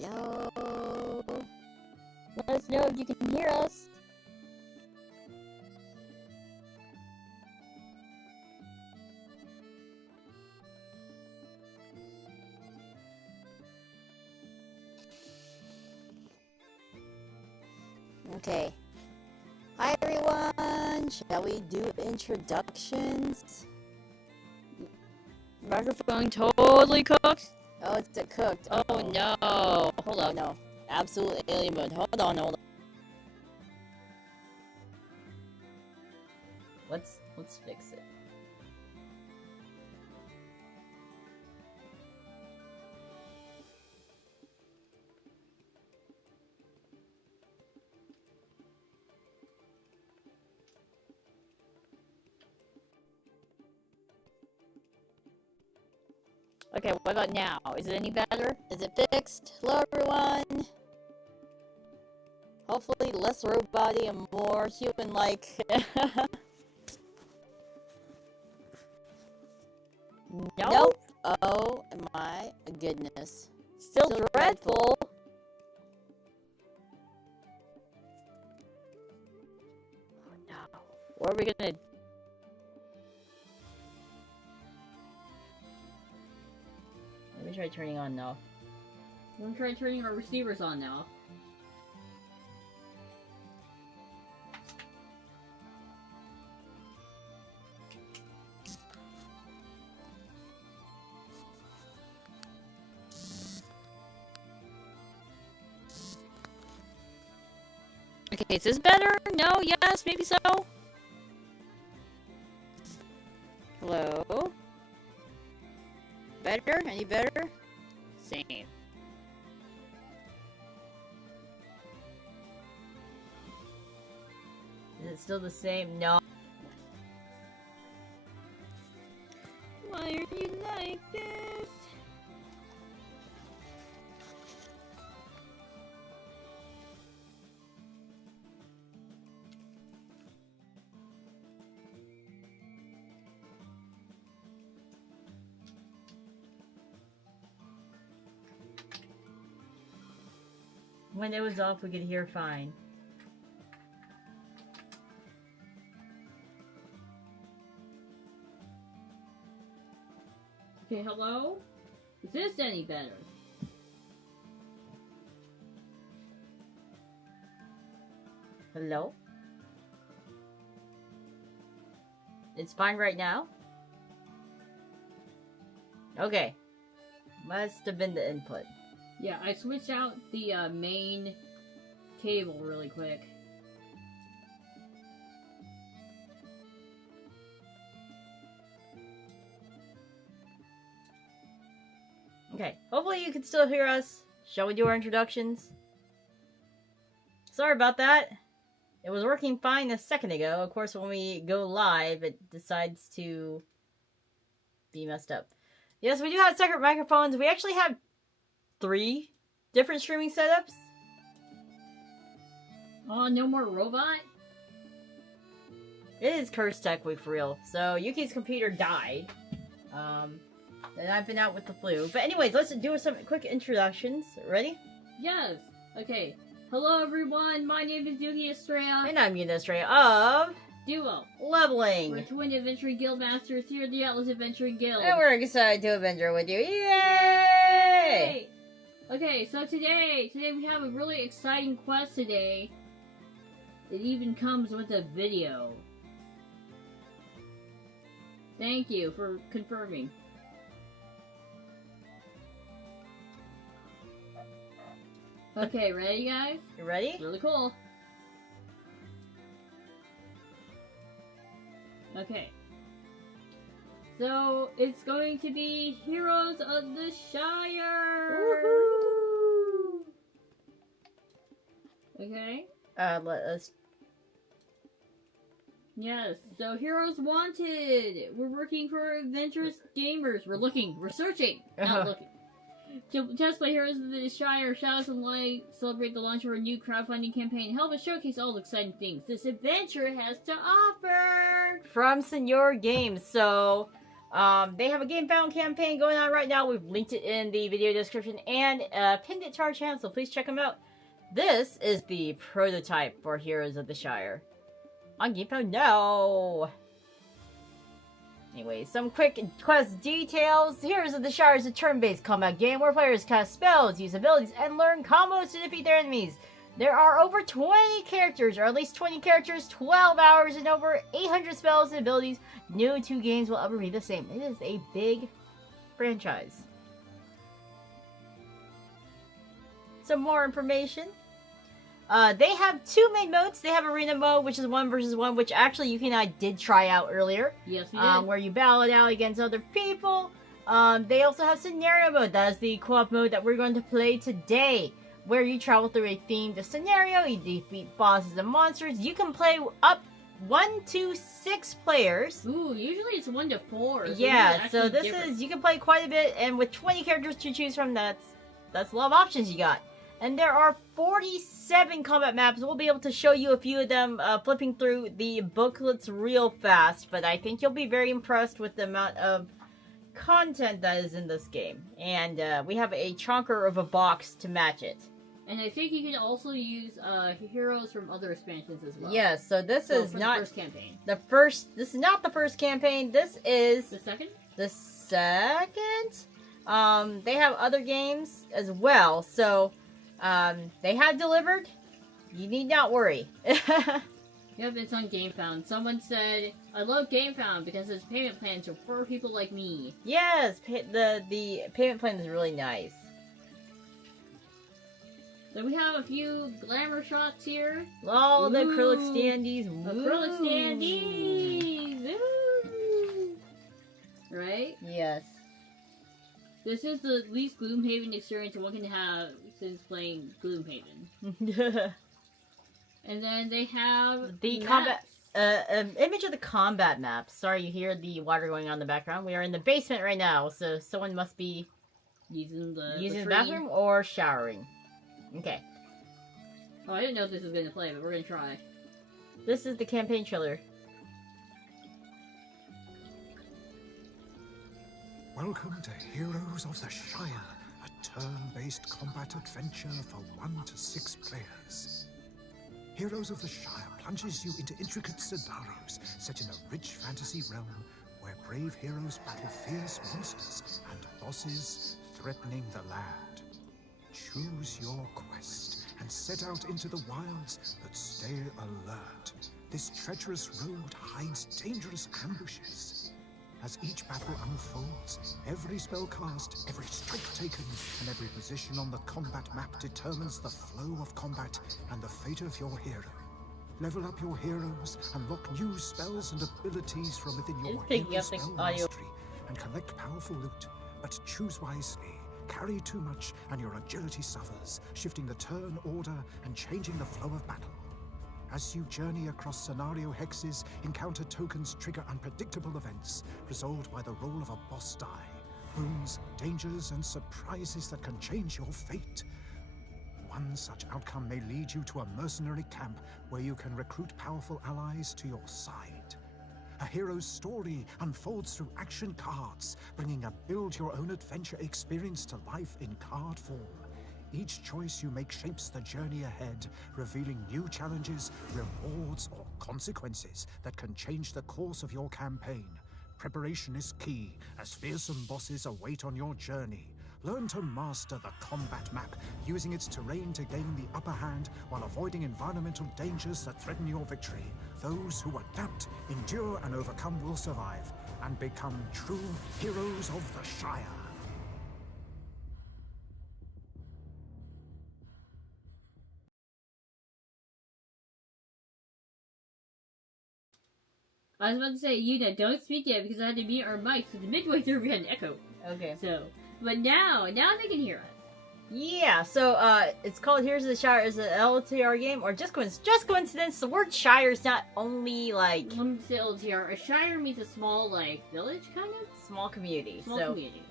Hello? Let us know if you can hear us. Okay. Hi everyone! Shall we do introductions? Microphone totally cooked? Oh, it's cooked. Oh no. Hold on. No. Absolute alien mode. Hold on. Let's fix it. Okay, what about now? Is it any better? Is it fixed? Hello everyone! Hopefully less robot-y and more human-like. Nope. Oh my goodness. Still dreadful. Oh no. What are we gonna... Let me try turning on now. Let me try turning our receivers on now. Okay, is this better? No? Yes? Maybe so? Hello? Better? Any better? Same. Is it still the same? No. Why are you like this? When it was off, we could hear fine. Okay, hello? Is this any better? Hello? It's fine right now? Okay. Must have been the input. Yeah, I switched out the main cable really quick. Okay, hopefully you can still hear us. Shall we do our introductions? Sorry about that. It was working fine a second ago. Of course, when we go live, it decides to be messed up. Yes, we do have separate microphones. We actually have 3 different streaming setups. Oh, no more robot? It is Cursed Tech Week for real. So, Yuki's computer died. And I've been out with the flu. But anyways, let's do some quick introductions. Ready? Yes. Okay. Hello everyone, my name is Yuki Estrella. And I'm Yuna Estrella of... duolvl. We're twin adventuring guild masters here at the Atlas Adventuring Guild. And we're excited to adventure with you. Yay! Okay, so today we have a really exciting quest today. It even comes with a video. Thank you for confirming. Okay, ready guys? You ready? It's really cool. Okay. So, it's going to be Heroes of the Shire! Woohoo! Okay. Let us... Yes, so Heroes Wanted! We're working for adventurous gamers. We're searching, not looking. To test play Heroes of the Shire, Shadows and Light, celebrate the launch of our new crowdfunding campaign, help us showcase all the exciting things this adventure has to offer! From Senior Games, so... They have a Game Found campaign going on right now. We've linked it in the video description and pinned it to our channel, so please check them out. This is the prototype for Heroes of the Shire. On Game Found now! Anyway, some quick quest details. Heroes of the Shire is a turn-based combat game where players cast spells, use abilities, and learn combos to defeat their enemies. There are over 20 characters, or at least 20 characters, 12 hours, and over 800 spells and abilities. No two games will ever be the same. It is a big franchise. Some more information. They have two main modes. They have Arena Mode, which is 1 versus 1, which actually Yuki and I did try out earlier. Yes, we did. Where you battle it out against other people. They also have Scenario Mode. That is the co-op mode that we're going to play today, where you travel through a themed scenario, you defeat bosses and monsters. You can play up 1 to 6 players. Ooh, usually it's 1 to 4. So yeah, so this is, you can play quite a bit, and with 20 characters to choose from, that's a lot of options you got. And there are 47 combat maps. We'll be able to show you a few of them flipping through the booklets real fast, but I think you'll be very impressed with the amount of content that is in this game. And we have a chonker of a box to match it. And I think you can also use heroes from other expansions as well. Yes, so this is not the first campaign. This is not the first campaign. This is the second. The second. They have other games as well. So they have delivered. You need not worry. Yep, it's on Game Found. Someone said, "I love Game Found because its payment plans are for people like me." Yes, the payment plan is really nice. So we have a few glamour shots here. Oh, the acrylic standees. Acrylic standees. Ooh. Right? Yes. This is the least Gloomhaven experience one can have since playing Gloomhaven. And then they have the combat image of the combat map. Sorry, you hear the water going on in the background. We are in the basement right now, so someone must be using the bathroom or showering. Okay. Oh, I didn't know if this was going to play, but we're going to try. This is the campaign trailer. Welcome to Heroes of the Shire, a turn-based combat adventure for 1 to 6 players. Heroes of the Shire plunges you into intricate scenarios set in a rich fantasy realm where brave heroes battle fierce monsters and bosses threatening the land. Choose your quest and set out into the wilds, but stay alert. This treacherous road hides dangerous ambushes. As each battle unfolds, every spell cast, every strike taken, and every position on the combat map determines the flow of combat and the fate of your hero. Level up your heroes, unlock new spells and abilities from within your hero spell mastery, and collect powerful loot, but choose wisely. Carry too much and your agility suffers, shifting the turn order and changing the flow of battle. As you journey across scenario hexes, encounter tokens trigger unpredictable events, resolved by the roll of a boss die, wounds, dangers, and surprises that can change your fate. One such outcome may lead you to a mercenary camp where you can recruit powerful allies to your side. A hero's story unfolds through action cards, bringing a build-your-own-adventure experience to life in card form. Each choice you make shapes the journey ahead, revealing new challenges, rewards, or consequences that can change the course of your campaign. Preparation is key, as fearsome bosses await on your journey. Learn to master the combat map, using its terrain to gain the upper hand while avoiding environmental dangers that threaten your victory. Those who adapt, endure, and overcome will survive, and become true heroes of the Shire. I was about to say, Yuna, don't speak yet because I had to mute our mics, so midway through we had an echo. Okay. So, but now they can hear us. Yeah, so it's called Heroes of the Shire. Is an LTR game, or just coincidence? The word Shire is not only like LTR. A Shire means a small like village, kind of small community. Small community.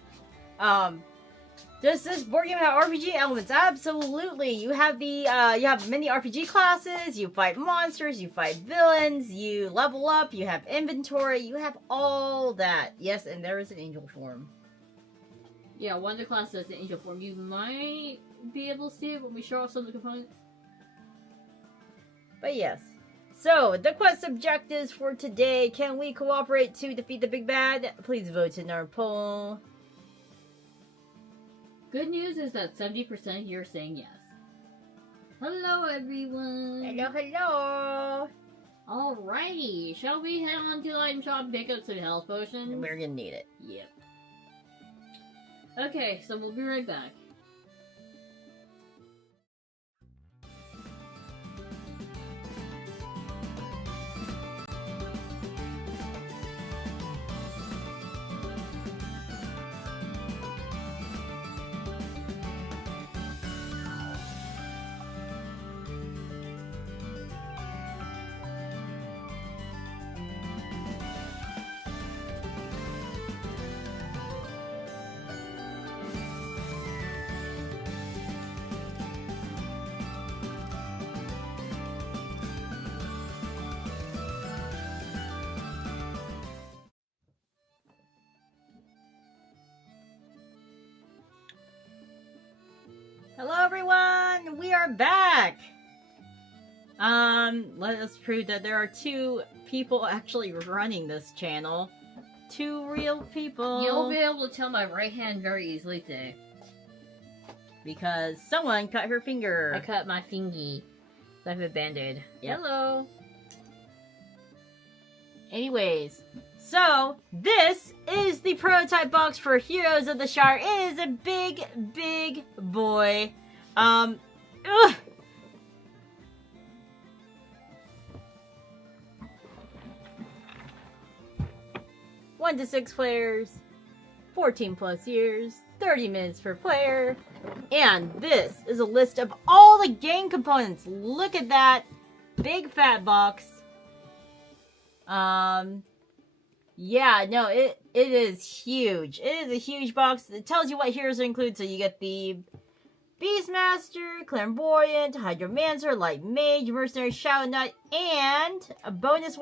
Does this board game have RPG elements? Absolutely. You have the you have many RPG classes, you fight monsters, you fight villains, you level up, you have inventory, you have all that. Yes, and there is an angel form. Yeah, one of the classes has an angel form. You might be able to see it when we show off some of the components. But yes. So, the quest objectives for today. Can we cooperate to defeat the big bad? Please vote in our poll. Good news is that 70% here are saying yes. Hello, everyone. Hello, hello. Alrighty, shall we head on to the item shop and pick up some health potions? We're gonna need it. Yep. Okay, so we'll be right back. Hello, everyone. We are back. Let us prove that there are two people actually running this channel. Two real people. You'll be able to tell my right hand very easily today. Because someone cut her finger. I cut my fingy. I have a band-aid. Yep. Hello. Anyways, so this is the prototype box for Heroes of the Shire. It is a big, big boy. Ugh. 1 to 6 players, 14 plus years, 30 minutes per player, and this is a list of all the game components. Look at that big fat box. Yeah, no, it is huge. It is a huge box. It tells you what heroes are included. So you get the Beastmaster, Clairvoyant, Hydromancer, Light Mage, Mercenary, Shadow Knight, and a bonus.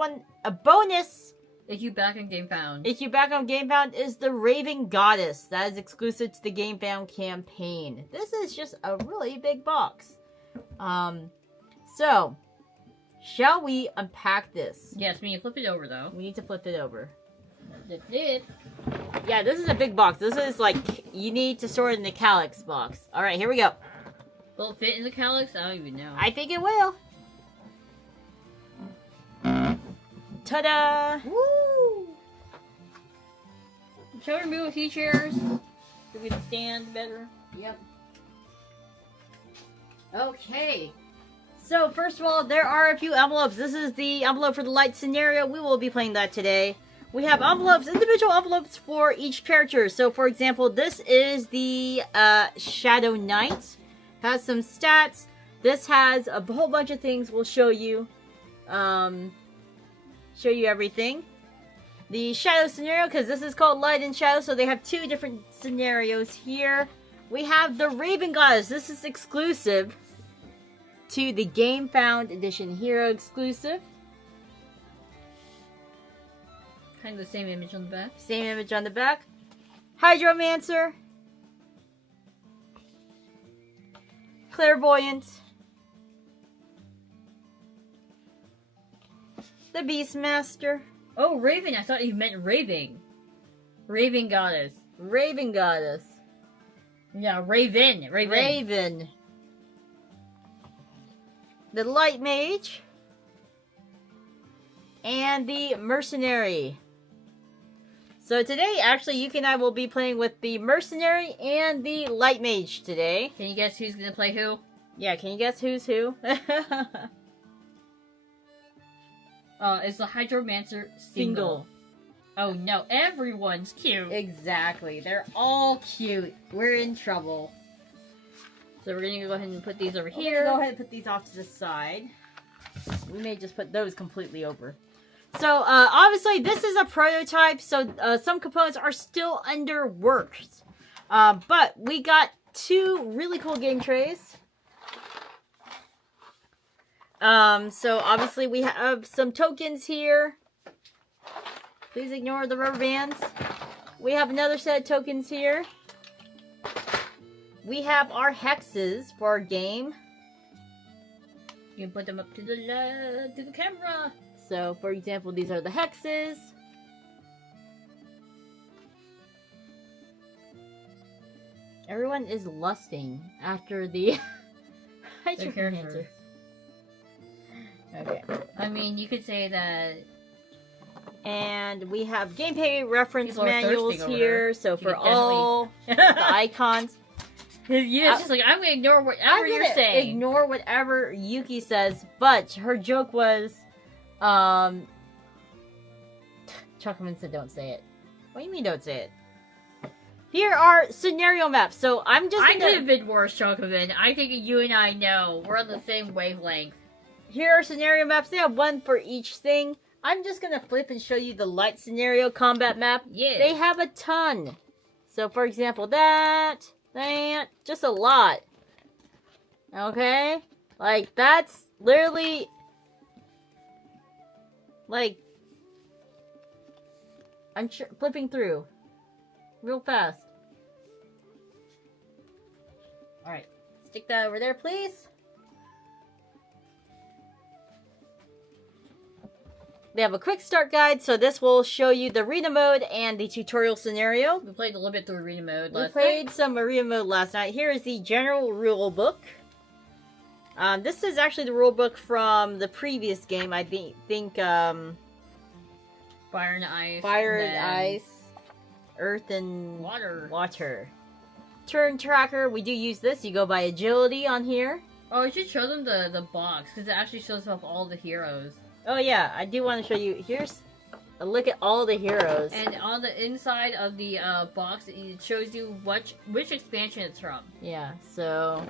If you back on Game Found. If you back on Game Found is the Raven Goddess. That is exclusive to the Game Found campaign. This is just a really big box. So, shall we unpack this? Yes, we need to flip it over, though. We need to flip it over. That's it. Yeah, this is a big box. This is like, you need to store it in the Calyx box. Alright, here we go. Will it fit in the Calyx? I don't even know. I think it will. Ta-da! Woo! Shall we remove a few chairs so we can stand better? Yep. Okay. So, first of all, there are a few envelopes. This is the envelope for the light scenario. We will be playing that today. We have envelopes, individual envelopes for each character. So, for example, this is the Shadow Knight. Has some stats. This has a whole bunch of things we'll show you. Show you everything. The Shadow scenario, because this is called Light and Shadow, so they have two different scenarios here. We have the Raven Goddess. This is exclusive to the Game Found Edition Hero exclusive. Kind of the same image on the back. Same image on the back. Hydromancer. Clairvoyant. The Beastmaster. Oh, Raven. I thought you meant Raving. Raven Goddess. Raven Goddess. Yeah, Raven. Raven. The Light Mage. And the Mercenary. So today, actually, Yuki and I will be playing with the Mercenary and the Light Mage today. Can you guess who's gonna play who? Yeah, can you guess who's who? It's the Hydromancer single. Oh no, everyone's cute. Exactly. They're all cute. We're in trouble. So we're gonna go ahead and put these over We're here. gonna go ahead and put these off to the side. We may just put those completely over. So, obviously, this is a prototype, so some components are still under works. But we got 2 really cool game trays. So obviously we have some tokens here. Please ignore the rubber bands. We have another set of tokens here. We have our hexes for our game. You can put them up to the camera. So, for example, these are the hexes. Everyone is lusting after the characters. Okay. I mean, you could say that. And we have gameplay reference People are manuals thirsting over here. there. So You for could all the icons. Yeah, it's just like, I'm gonna ignore whatever you're gonna saying. Ignore whatever Yuki says, but her joke was, Chuckman said don't say it. What do you mean don't say it? Here are scenario maps, so I'm just I gonna... could have been worse, Chocoban. I think you and I know. We're on the same wavelength. Here are scenario maps. They have 1 for each thing. I'm just gonna flip and show you the light scenario combat map. Yeah. They have a ton. So, for example, that, just a lot. Okay? Like, that's literally, like, I'm flipping through real fast. Alright, stick that over there, please. They have a quick start guide, so this will show you the arena mode and the tutorial scenario. We played a little bit through arena mode We last played night. some arena mode last night. Here is the general rule book. This is actually the rule book from the previous game. I think Fire and Ice. Fire and and Ice, Earth and Water. Turn tracker. We do use this. You go by agility on here. Oh, I should show them the box, because it actually shows off all the heroes. Oh yeah, I do want to show you. Here's a look at all the heroes. And on the inside of the box, it shows you which expansion it's from. Yeah, so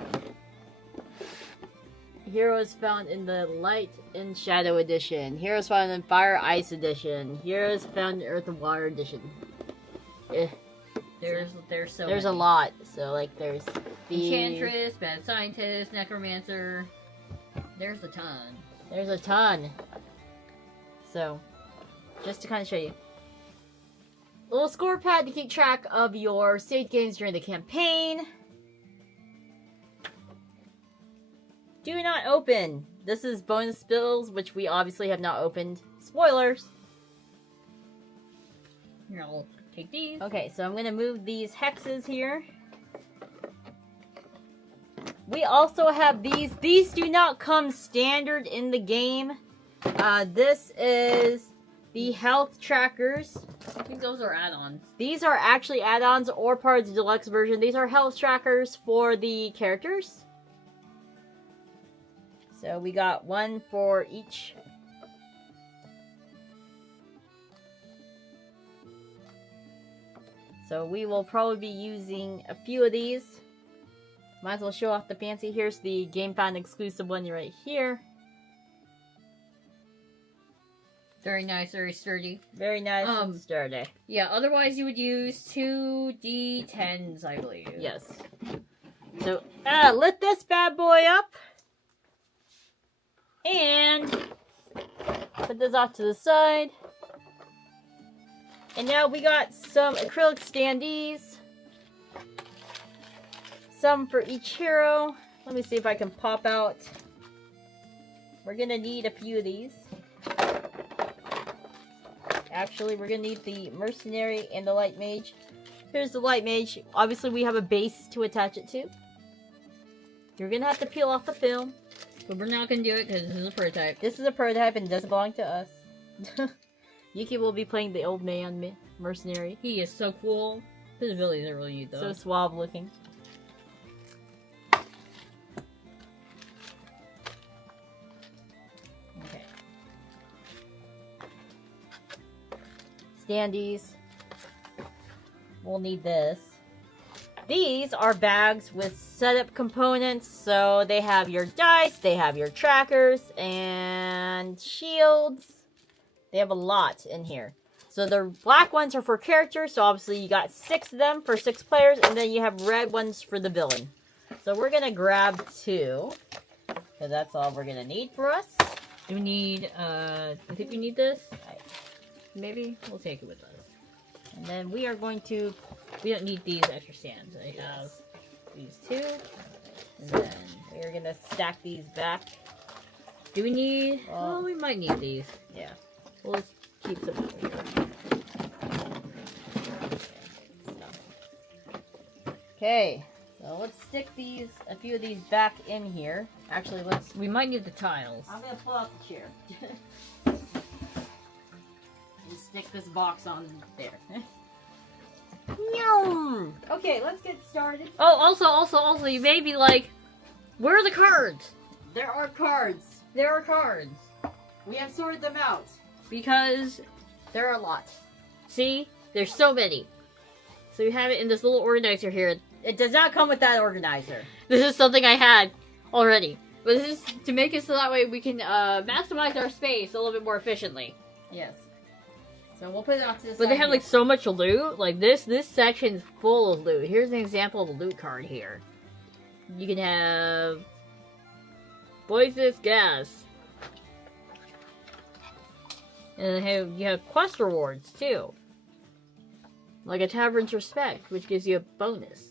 heroes found in the Light and Shadow edition. Heroes found in Fire Ice edition. Heroes found in Earth and Water edition. There's a lot. So like there's the Enchantress, Bad Scientist, Necromancer. There's a ton. There's a ton. So, just to kind of show you. A little score pad to keep track of your saved games during the campaign. Do not open. This is bonus bills, which we obviously have not opened. Spoilers. Here, I'll take these. Okay, so I'm going to move these hexes here. We also have these. These do not come standard in the game. This is the health trackers. I think those are add-ons. These are actually add-ons or part of the deluxe version. These are health trackers for the characters. So we got 1 for each. So we will probably be using a few of these. Might as well show off the fancy. Here's the GameFound exclusive one right here. Very nice, very sturdy. Very nice and sturdy. Yeah, otherwise you would use 2 D10s, I believe. Yes. So, lift this bad boy up. And put this off to the side. And now we got some acrylic standees. Some for each hero. Let me see if I can pop out. We're gonna need a few of these. Actually, we're gonna need the mercenary and the light mage. Here's the light mage. Obviously, we have a base to attach it to. You're gonna have to peel off the film. But we're not gonna do it because this is a prototype. This is a prototype and it doesn't belong to us. Yuki will be playing the old man mercenary. He is so cool. His abilities are really neat, though. So suave looking. Okay. Standees. We'll need this. These are bags with setup components, so they have your dice, they have your trackers, and shields. They have a lot in here. So the black ones are for characters, so obviously you got 6 of them for 6 players, and then you have red ones for the villain. So we're gonna grab 2, because that's all we're gonna need for us. Do we need, I think we need this? Maybe? We'll take it with us. And then we are going to... We don't need these extra stands. I have these 2. And then we're gonna stack these back. Do we need... Oh, we might need these. Yeah. We'll just keep them over here. Okay. So let's stick a few of these back in here. Actually, we might need the tiles. I'm gonna pull out the chair. And stick this box on there. Yum! Okay, let's get started. Oh, also, you may be like, where are the cards? There are cards. There are cards. We have sorted them out. Because there are a lot. See? There's so many. So you have it in this little organizer here. It does not come with that organizer. This is something I had already. But this is to make it so that way we can maximize our space a little bit more efficiently. Yes. So we'll put it off to the side. But they have like so much loot. Like this section's full of loot. Here's an example of a loot card here. You can have poisonous gas. And you have quest rewards too. Like a Tavern's Respect, which gives you a bonus.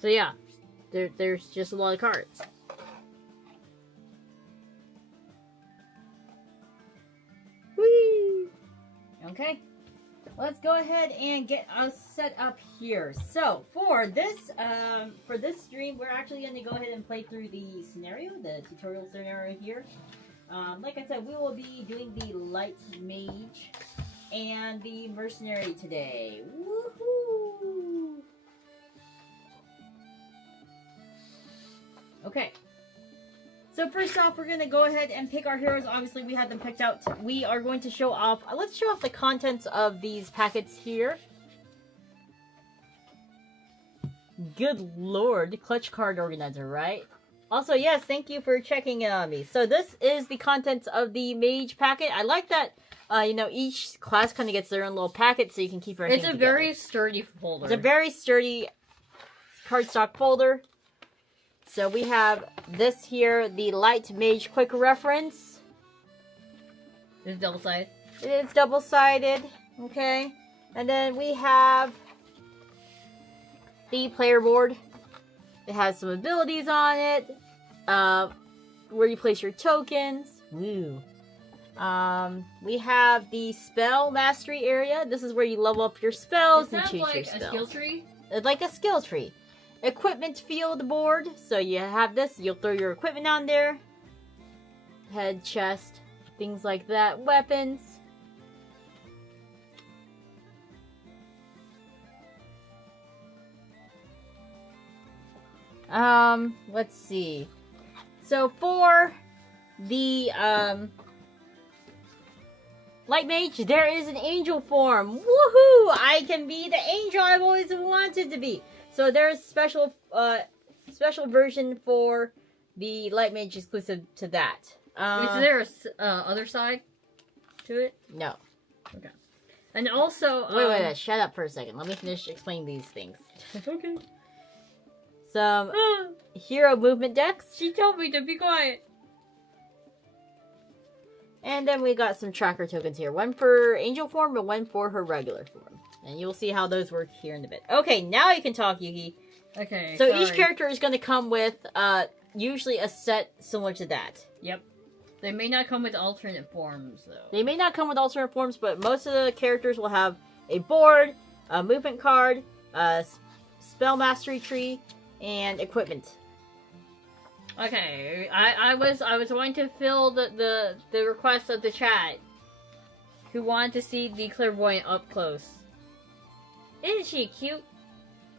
So yeah, there's just a lot of cards. Whee! Okay, let's go ahead and get us set up here. So for this stream, we're actually going to go ahead and play through the scenario, the tutorial scenario here. Like I said, we will be doing the light mage and the mercenary today. Woohoo! Okay. So first off, we're going to go ahead and pick our heroes. Obviously, we had them picked out. We are going to show off... let's show off the contents of these packets here. Good lord. Clutch card organizer, right? Also, yes, thank you for checking in on me. So this is the contents of the mage packet. I like that, you know, each class kind of gets their own little packet so you can keep everything together. Very sturdy folder. It's a very sturdy cardstock folder. So we have this here, the Light Mage Quick Reference. It's double-sided. It is double-sided, okay. And then we have the player board. It has some abilities on it, where you place your tokens. Woo. We have the spell mastery area. This is where you level up your spells and choose your spells. Like a skill tree? Like a skill tree. Equipment field board. So you have this. You'll throw your equipment on there. Head, chest, things like that. Weapons. Let's see. So for the Light Mage, there is an angel form. Woohoo! I can be the angel I've always wanted to be. So there's special version for the Light Mage exclusive to that. Is there a other side to it? No. Okay. And also, wait, shut up for a second. Let me finish explaining these things. Okay. Some hero movement decks. She told me to be quiet. And then we got some tracker tokens here. One for angel form and one for her regular form. And you'll see how those work here in a bit. Okay, now you can talk, Yuki. Okay, so each character is going to come with usually a set similar to that. Yep. They may not come with alternate forms, though. They may not come with alternate forms, but most of the characters will have a board, a movement card, a spell mastery tree, and equipment. Okay, I was wanting to fill the request of the chat, who wanted to see the clairvoyant up close. Isn't she cute?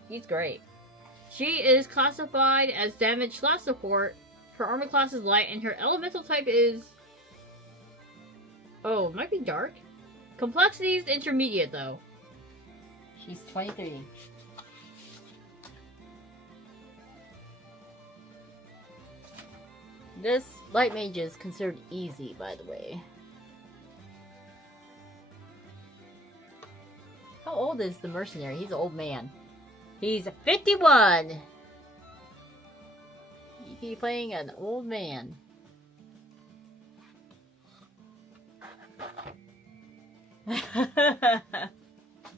She's great. She is classified as damage / support. Her armor class is light, and her elemental type is... Oh, it might be dark. Complexity is intermediate, though. She's 23. This light mage is considered easy, by the way. How old is the mercenary? He's an old man. He's 51! He's playing an old man.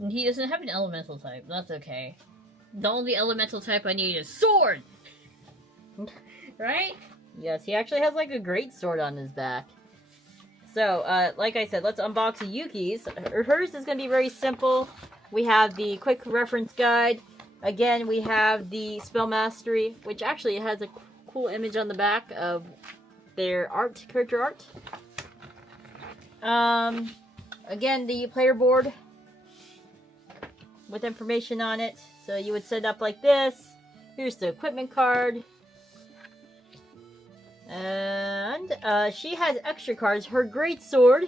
He doesn't have an elemental type. That's okay. The only elemental type I need is sword! Right? Yes, he actually has like a great sword on his back. So, like I said, let's unbox Yuki's. Hers is going to be very simple. We have the quick reference guide. Again, we have the spell mastery, which actually has a cool image on the back of their art, character art. Again, the player board with information on it. So you would set it up like this. Here's the equipment card. And she has extra cards. Her great sword.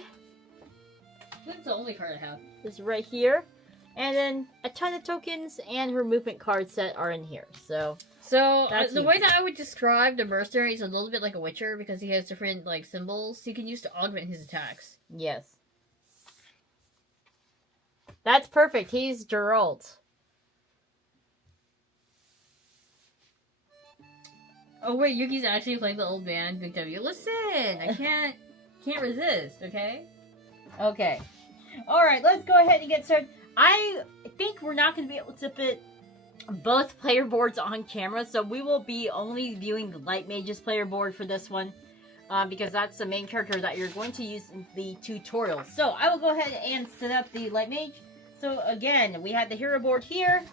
That's the only card I have. Is right here. And then a ton of tokens and her movement card set are in here. So the way that I would describe the mercenary is a little bit like a witcher because he has different like symbols he can use to augment his attacks. Yes. That's perfect. He's Geralt. Oh wait, Yuki's actually playing the old man, Big W. Listen, I can't resist, okay? Okay. Alright, let's go ahead and get started. I think we're not going to be able to fit both player boards on camera, so we will be only viewing the Light Mage's player board for this one, because that's the main character that you're going to use in the tutorial. So, I will go ahead and set up the Light Mage. So, again, we have the hero board here.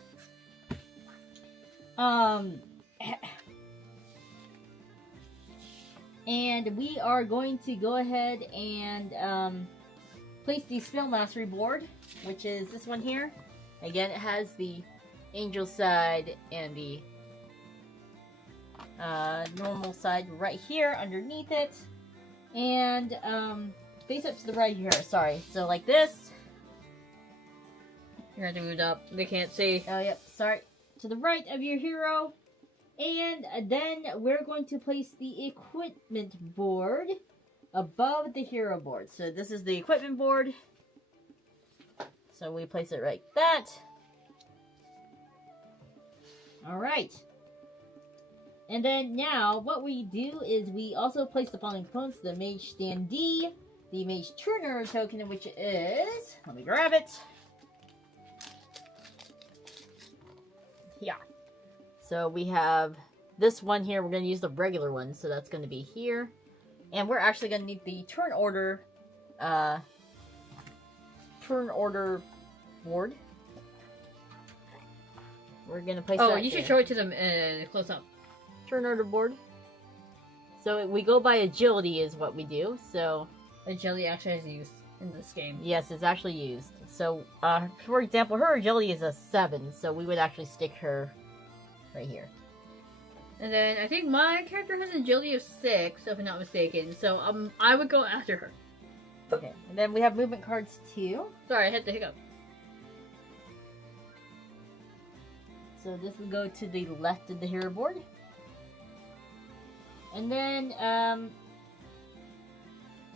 And we are going to go ahead and place the spell mastery board, which is this one here. Again, it has the angel side and the normal side right here underneath it. And face up to the right here, sorry. So like this. You're gonna have to move it up. They can't see. Oh, yep, sorry. To the right of your hero. And then we're going to place the equipment board above the hero board. So this is the equipment board. So we place it like that. Alright. And then now what we do is we also place the following components. The mage standee, the mage turner token, which is, let me grab it. Yeah. So we have this one here. We're going to use the regular one. So that's going to be here. And we're actually going to need the turn order board. We're going to place that. Oh, you should show it to them close up. Turn order board. So we go by agility is what we do. So agility actually is used in this game. Yes, it's actually used. So for example, her agility is a 7. So we would actually stick her right here. And then I think my character has an agility of 6, if I'm not mistaken. So I would go after her. Okay. And then we have movement cards too. Sorry, I had the hiccup. So this will go to the left of the hero board. And then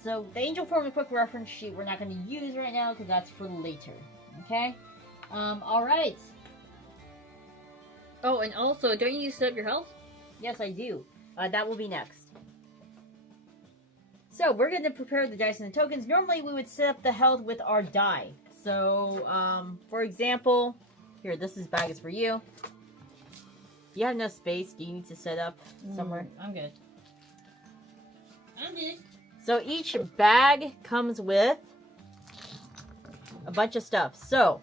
so the angel form and quick reference sheet we're not going to use right now because that's for later. Okay. All right. Oh, and also, don't you set up your health? Yes, I do. That will be next. So, we're going to prepare the dice and the tokens. Normally, we would set up the health with our die. So, for example, here, this bag is for you. Do you have enough space? Do you need to set up somewhere? I'm good. I'm good. So, each bag comes with a bunch of stuff. So,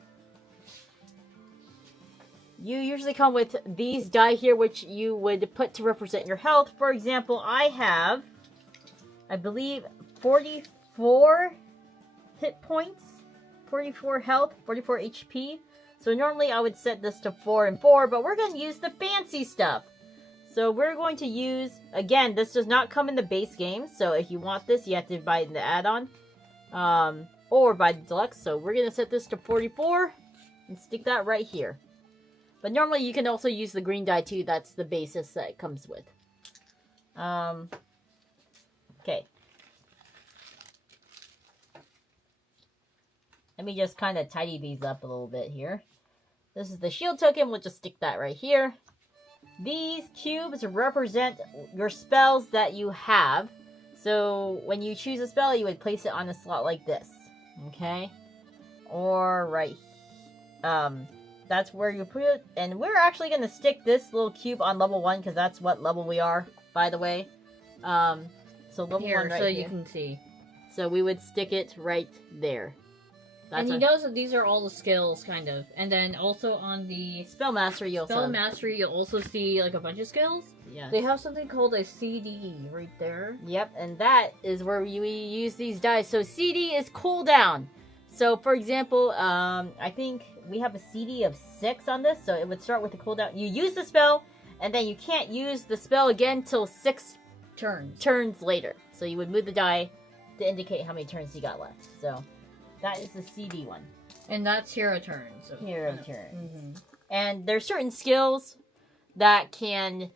you usually come with these die here, which you would put to represent your health. For example, I have, I believe, 44 hit points, 44 health, 44 HP. So normally I would set this to 4 and 4, but we're going to use the fancy stuff. So we're going to use, again, this does not come in the base game. So if you want this, you have to buy the add-on or buy the deluxe. So we're going to set this to 44 and stick that right here. But normally you can also use the green die too. That's the basis that it comes with. Okay. Let me just kind of tidy these up a little bit here. This is the shield token. We'll just stick that right here. These cubes represent your spells that you have. So when you choose a spell, you would place it on a slot like this. Okay? Or right. That's where you put it. And we're actually going to stick this little cube on level 1 because that's what level we are, by the way. So level here, 1 right so here. you can see. So we would stick it right there. And he knows that these are all the skills, kind of. And then also on the Spell Mastery, you'll also see like a bunch of skills. Yeah. They have something called a CD right there. Yep, and that is where we use these dice. So CD is cooldown. So for example, I think we have a CD of 6 on this, so it would start with the cooldown. You use the spell, and then you can't use the spell again till 6 turns later. So you would move the die to indicate how many turns you got left. So that is the CD one. And that's hero turn. So hero turn. Mm-hmm. And there's certain skills that can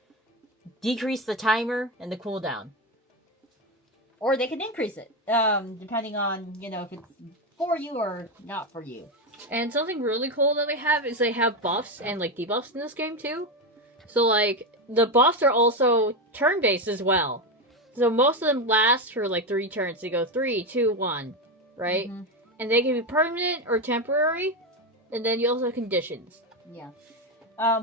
decrease the timer and the cooldown. Or they can increase it, depending on, you know, if it's for you or not for you. And something really cool that they have is they have buffs and, like, debuffs in this game, too. So, like, the buffs are also turn-based as well. So most of them last for, like, 3 turns. They go 3, 2, 1, right? Mm-hmm. And they can be permanent or temporary. And then you also have conditions. Yeah.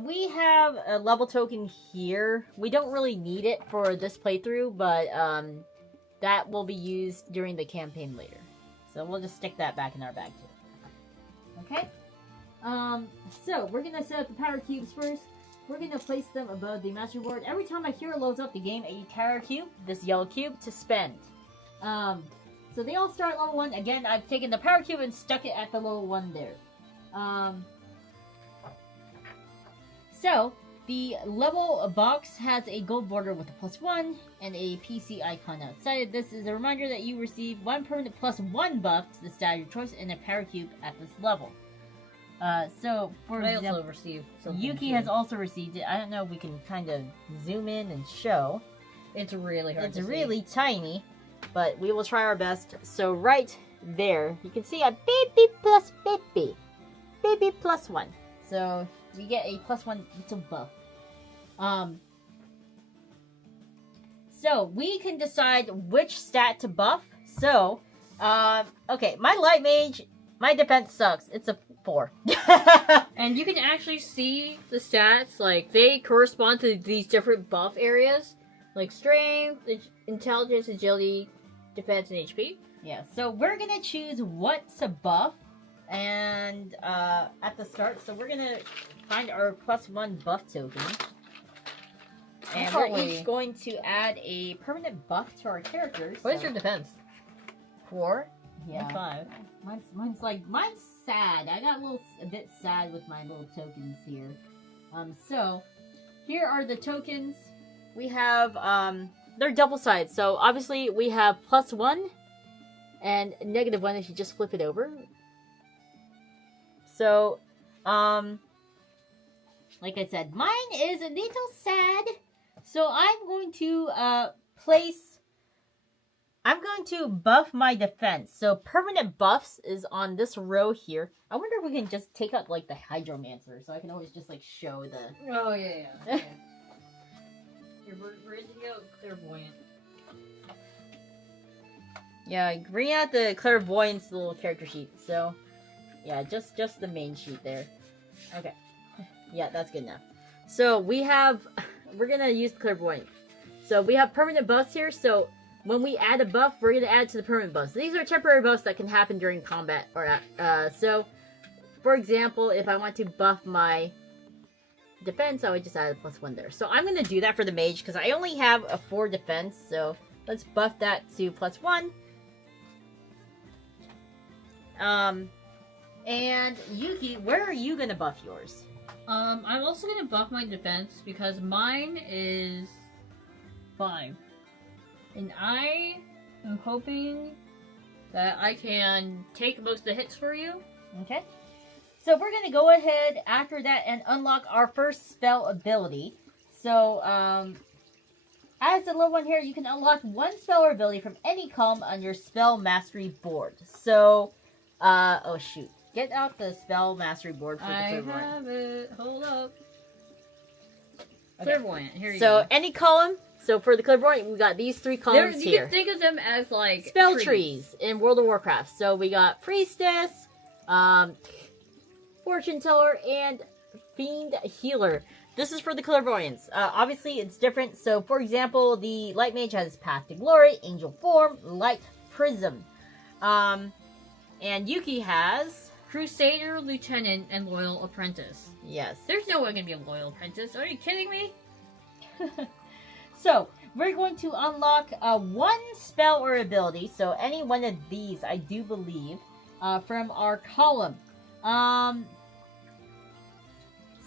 We have a level token here. We don't really need it for this playthrough, but that will be used during the campaign later. So we'll just stick that back in our bag too. Okay? So we're going to set up the power cubes first. We're going to place them above the master board. Every time a hero loads up the game, a power cube, this yellow cube, to spend. So they all start at level 1. Again, I've taken the power cube and stuck it at the level 1 there. So, the level box has a gold border with a +1 and a PC icon outside. This is a reminder that you receive 1 permanent +1 buff to the stat of your choice and a power cube at this level. So, for example, also receive Yuki has also received it. I don't know if we can kind of zoom in and show. It's really hard to see. It's really tiny, but we will try our best. So right there, you can see a baby plus baby. Baby +1. So we get a +1 little buff. So we can decide which stat to buff. So, okay, my light mage, my defense sucks. It's a 4. And you can actually see the stats, like, they correspond to these different buff areas. Like strength, intelligence, agility, defense, and HP. Yeah, so we're gonna choose what to buff. And at the start, so we're gonna find our +1 buff token. And we're each going to add a permanent buff to our characters. What is your defense? 4? Yeah. 5. Mine's sad. I got a bit sad with my little tokens here. So here are the tokens. We have they're double sided. So obviously we have +1 and -1 if you just flip it over. So like I said, mine is a little sad. So I'm going to buff my defense. So permanent buffs is on this row here. I wonder if we can just take out like the Hydromancer, so I can always just like show the. Oh yeah. You're bringing out clairvoyant. Yeah, bring out the clairvoyance little character sheet. So yeah, just the main sheet there. Okay. Yeah, that's good enough. So we're gonna use the clairvoyant. So we have permanent buffs here. So when we add a buff, we're gonna add it to the permanent buffs. So these are temporary buffs that can happen during combat. So for example, if I want to buff my defense, I would just add a +1 there. So I'm gonna do that for the mage because I only have a 4 defense. So let's buff that to +1. And Yuki, where are you gonna buff yours? I'm also gonna buff my defense because mine is 5. And I am hoping that I can take most of the hits for you. Okay. So we're gonna go ahead after that and unlock our first spell ability. So, As the little one here, you can unlock one spell or ability from any column on your spell mastery board. So, oh shoot. Get out the spell mastery board for the clairvoyant. I have it. Hold up. Okay. Clairvoyant, here you So, go. any column. So, for the clairvoyant, we got these 3 columns You here. can think of them as, like, Spell trees in World of Warcraft. So, we got Priestess, Fortune Teller, and Fiend Healer. This is for the clairvoyants. Obviously, it's different. So, for example, the Light Mage has Path to Glory, Angel Form, Light Prism. And Yuki has... Crusader, Lieutenant, and Loyal Apprentice. Yes. There's no way I'm gonna be a Loyal Apprentice. Are you kidding me? So, we're going to unlock one spell or ability. So, any one of these, I do believe, from our column.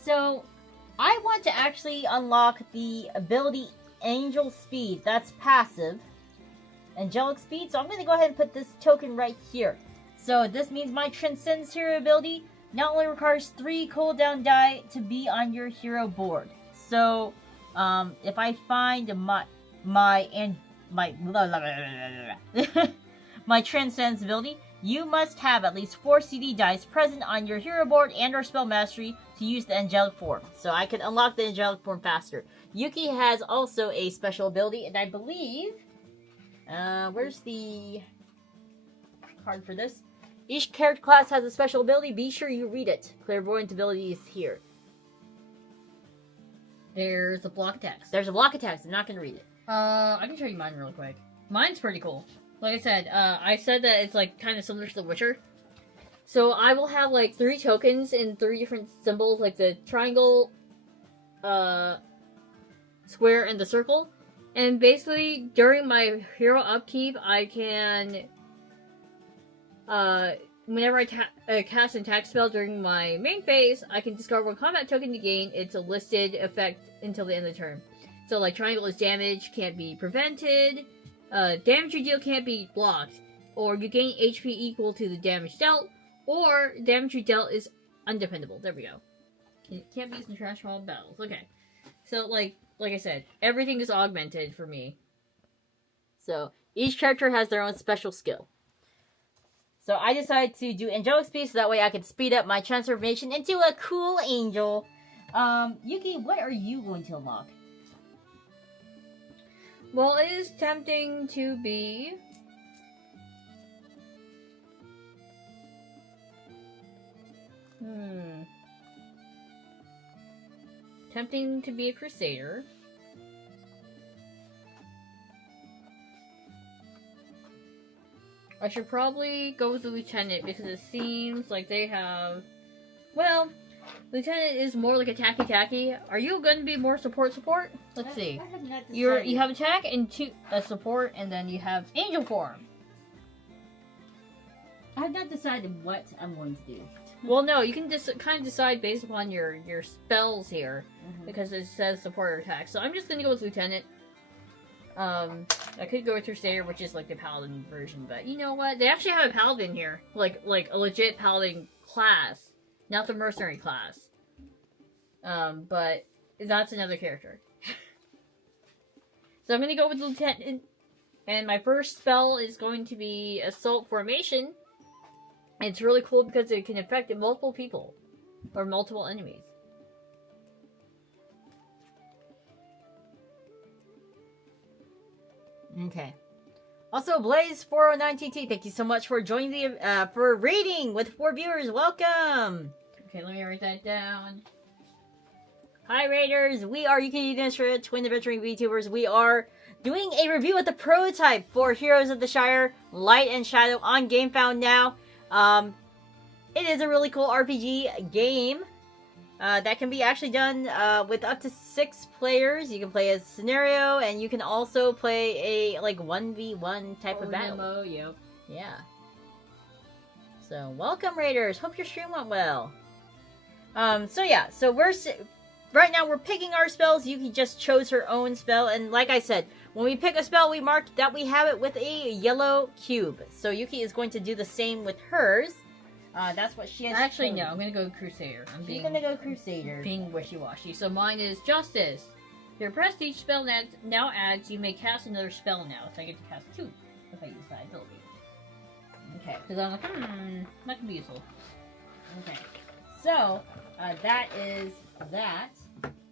So, I want to actually unlock the ability Angel Speed. That's passive. Angelic Speed. So, I'm going to go ahead and put this token right here. So, this means my Transcends hero ability not only requires 3 cooldown die to be on your hero board. So, if I find my Transcends ability, you must have at least 4 CD dice present on your hero board and or spell mastery to use the angelic form. So I can unlock the angelic form faster. Yuki has also a special ability, and I believe... where's the card for this? Each character class has a special ability. Be sure you read it. Clairvoyant ability is here. There's a block text. There's a block of text. I'm not going to read it. I can show you mine real quick. Mine's pretty cool. Like I said that it's like kind of similar to The Witcher. So I will have like 3 tokens in 3 different symbols, like the triangle, square, and the circle. And basically, during my hero upkeep, I can, whenever I cast an attack spell during my main phase, I can discard 1 combat token to gain its a listed effect until the end of the turn. So, like, triangle is damage, can't be prevented, damage you deal can't be blocked, or you gain HP equal to the damage dealt, or damage you dealt is undependable. There we go. It can't be used in trash mob battles. Okay. So, like I said, everything is augmented for me. So, each character has their own special skill. So, I decided to do Angelic Speed so that way I could speed up my transformation into a cool angel. Yuki, what are you going to unlock? Well, it is tempting to be... Tempting to be a Crusader. I should probably go with the Lieutenant because it seems like they have... Well, Lieutenant is more like attacky. Are you going to be more support? Let's see. I have not decided. You have attack and 2 support, and then you have angel form. I have not decided what I'm going to do. Well, no, you can just kind of decide based upon your spells here, because it says support or attack. So I'm just going to go with Lieutenant. I could go with Crusader, which is like the Paladin version, but you know what? They actually have a Paladin here, like a legit Paladin class, not the Mercenary class. But that's another character. So I'm going to go with Lieutenant, and my first spell is going to be Assault Formation. It's really cool because it can affect multiple people or multiple enemies. Okay. Also, Blaze409TT, thank you so much for joining the for raiding with 4 viewers. Welcome. Okay, let me write that down. Hi, Raiders. We are Yuki and Yuna, twin adventuring VTubers. We are doing a review of the prototype for Heroes of the Shire, Light and Shadow on GameFound now. It is a really cool RPG game that can be actually done with up to 6 players. You can play a scenario, and you can also play a like 1v1 type of battle. Demo, yep. Yeah. So welcome, Raiders. Hope your stream went well. So yeah. So right now we're picking our spells. Yuki just chose her own spell, and like I said, when we pick a spell, we mark that we have it with a yellow cube. So Yuki is going to do the same with hers. That's what she has. Actually, no. I'm gonna go Crusader. She's gonna go Crusader. Being wishy-washy. So mine is Justice, Your prestige spell now adds, you may cast another spell now. So I get to cast 2 if I use that ability. Okay, because I'm like, that could be useful. Okay, so that is that.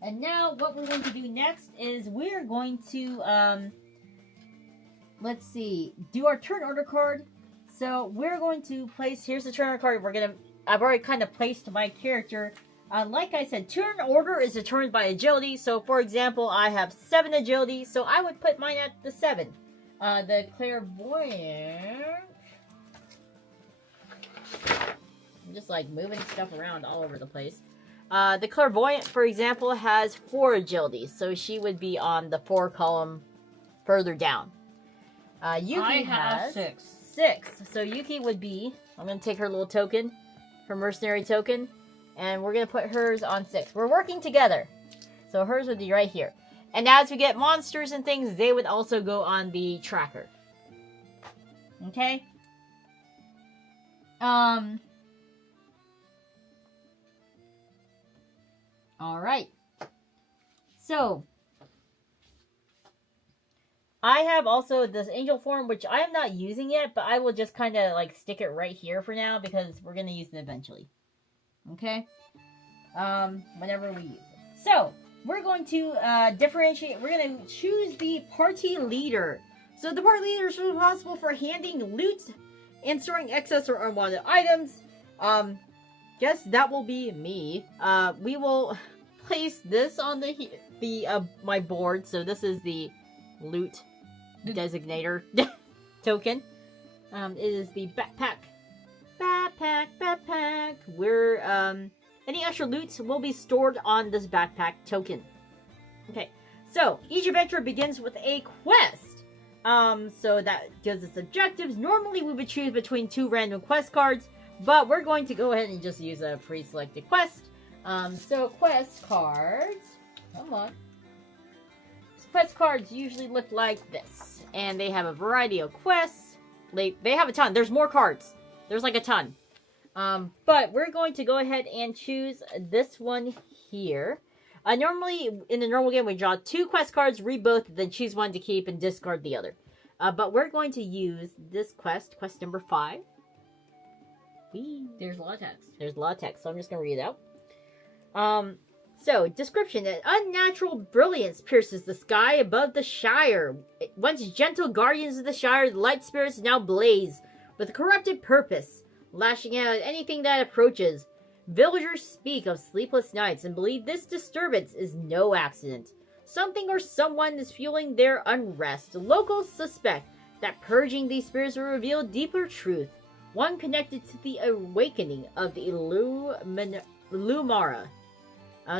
And now what we're going to do next is we're going to, let's see, do our turn order card. So we're going to place, here's the turn order card. I've already kind of placed my character. Like I said, turn order is determined by agility. So for example, I have 7 agility, so I would put mine at the 7. The clairvoyant, I'm just like moving stuff around all over the place. The clairvoyant, for example, has 4 agility, so she would be on the 4 column further down. Yuki has 6. So Yuki would be, I'm going to take her little token, her mercenary token, and we're going to put hers on 6. We're working together. So hers would be right here. And as we get monsters and things, they would also go on the tracker. Okay? Alright. So, I have also this angel form, which I am not using yet, but I will just kind of like stick it right here for now because we're going to use it eventually. Okay? Whenever we use it. So, we're going to differentiate. We're going to choose the party leader. So, the party leader is responsible for handing loot and storing excess or unwanted items. Guess that will be me. We will place this on my board. So, this is the loot designator token. It is the backpack. Backpack. We're, any extra loot will be stored on this backpack token. Okay, so each adventure begins with a quest. So that gives us objectives. Normally we would choose between 2 random quest cards, but we're going to go ahead and just use a pre-selected quest. So quest cards, come on. Quest cards usually look like this, and they have a variety of quests. They have a ton. There's more cards. There's like a ton. But we're going to go ahead and choose this one here. Normally, in the normal game, we draw 2 quest cards, read both, then choose one to keep and discard the other. But we're going to use this quest number 5. There's a lot of text. There's a lot of text, so I'm just going to read it out. So, description. An unnatural brilliance pierces the sky above the Shire. Once gentle guardians of the Shire, the light spirits now blaze with a corrupted purpose, lashing out at anything that approaches. Villagers speak of sleepless nights and believe this disturbance is no accident. Something or someone is fueling their unrest. Locals suspect that purging these spirits will reveal deeper truth, one connected to the awakening of the Lumara.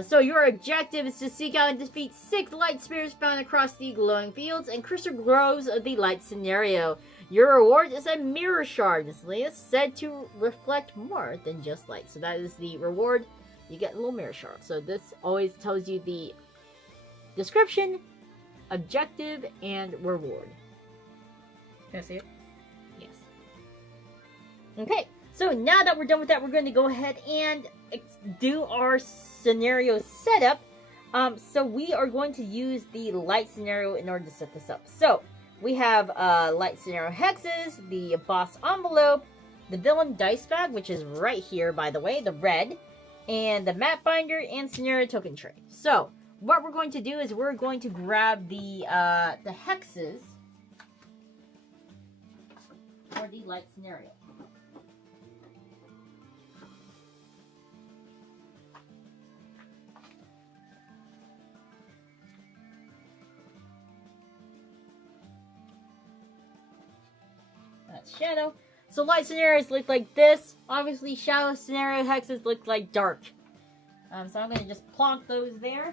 So your objective is to seek out and defeat 6 light spirits found across the glowing fields and crystal groves of the light scenario. Your reward is a mirror shard. This is said to reflect more than just light. So that is the reward. You get a little mirror shard. So this always tells you the description, objective, and reward. Can I see it? Yes. Okay. So now that we're done with that, we're going to go ahead and do our scenario setup. So we are going to use the light scenario in order to set this up. So we have light scenario hexes, the boss envelope, the villain dice bag, which is right here, by the way, the red, and the map binder and scenario token tray. So what we're going to do is we're going to grab the hexes for the light scenario. Shadow. So light scenarios look like this. Obviously, shadow scenario hexes look like dark. So I'm going to just plonk those there.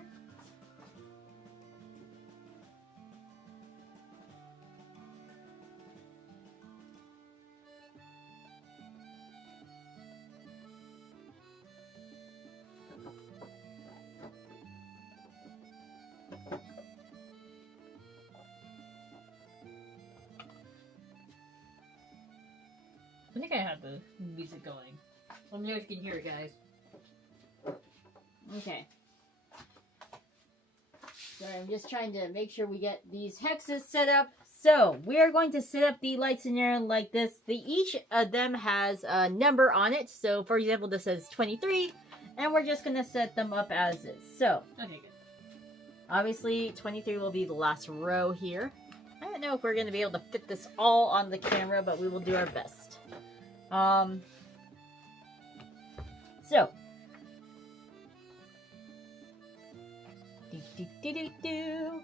I think I have the music going. Let me know if you can hear it, guys. Okay. Sorry, I'm just trying to make sure we get these hexes set up. So, we are going to set up the light scenario like this. Each of them has a number on it. So, for example, this says 23. And we're just going to set them up as is. So, Okay, good. obviously, 23 will be the last row here. I don't know if we're going to be able to fit this all on the camera, but we will do our best. So. Do.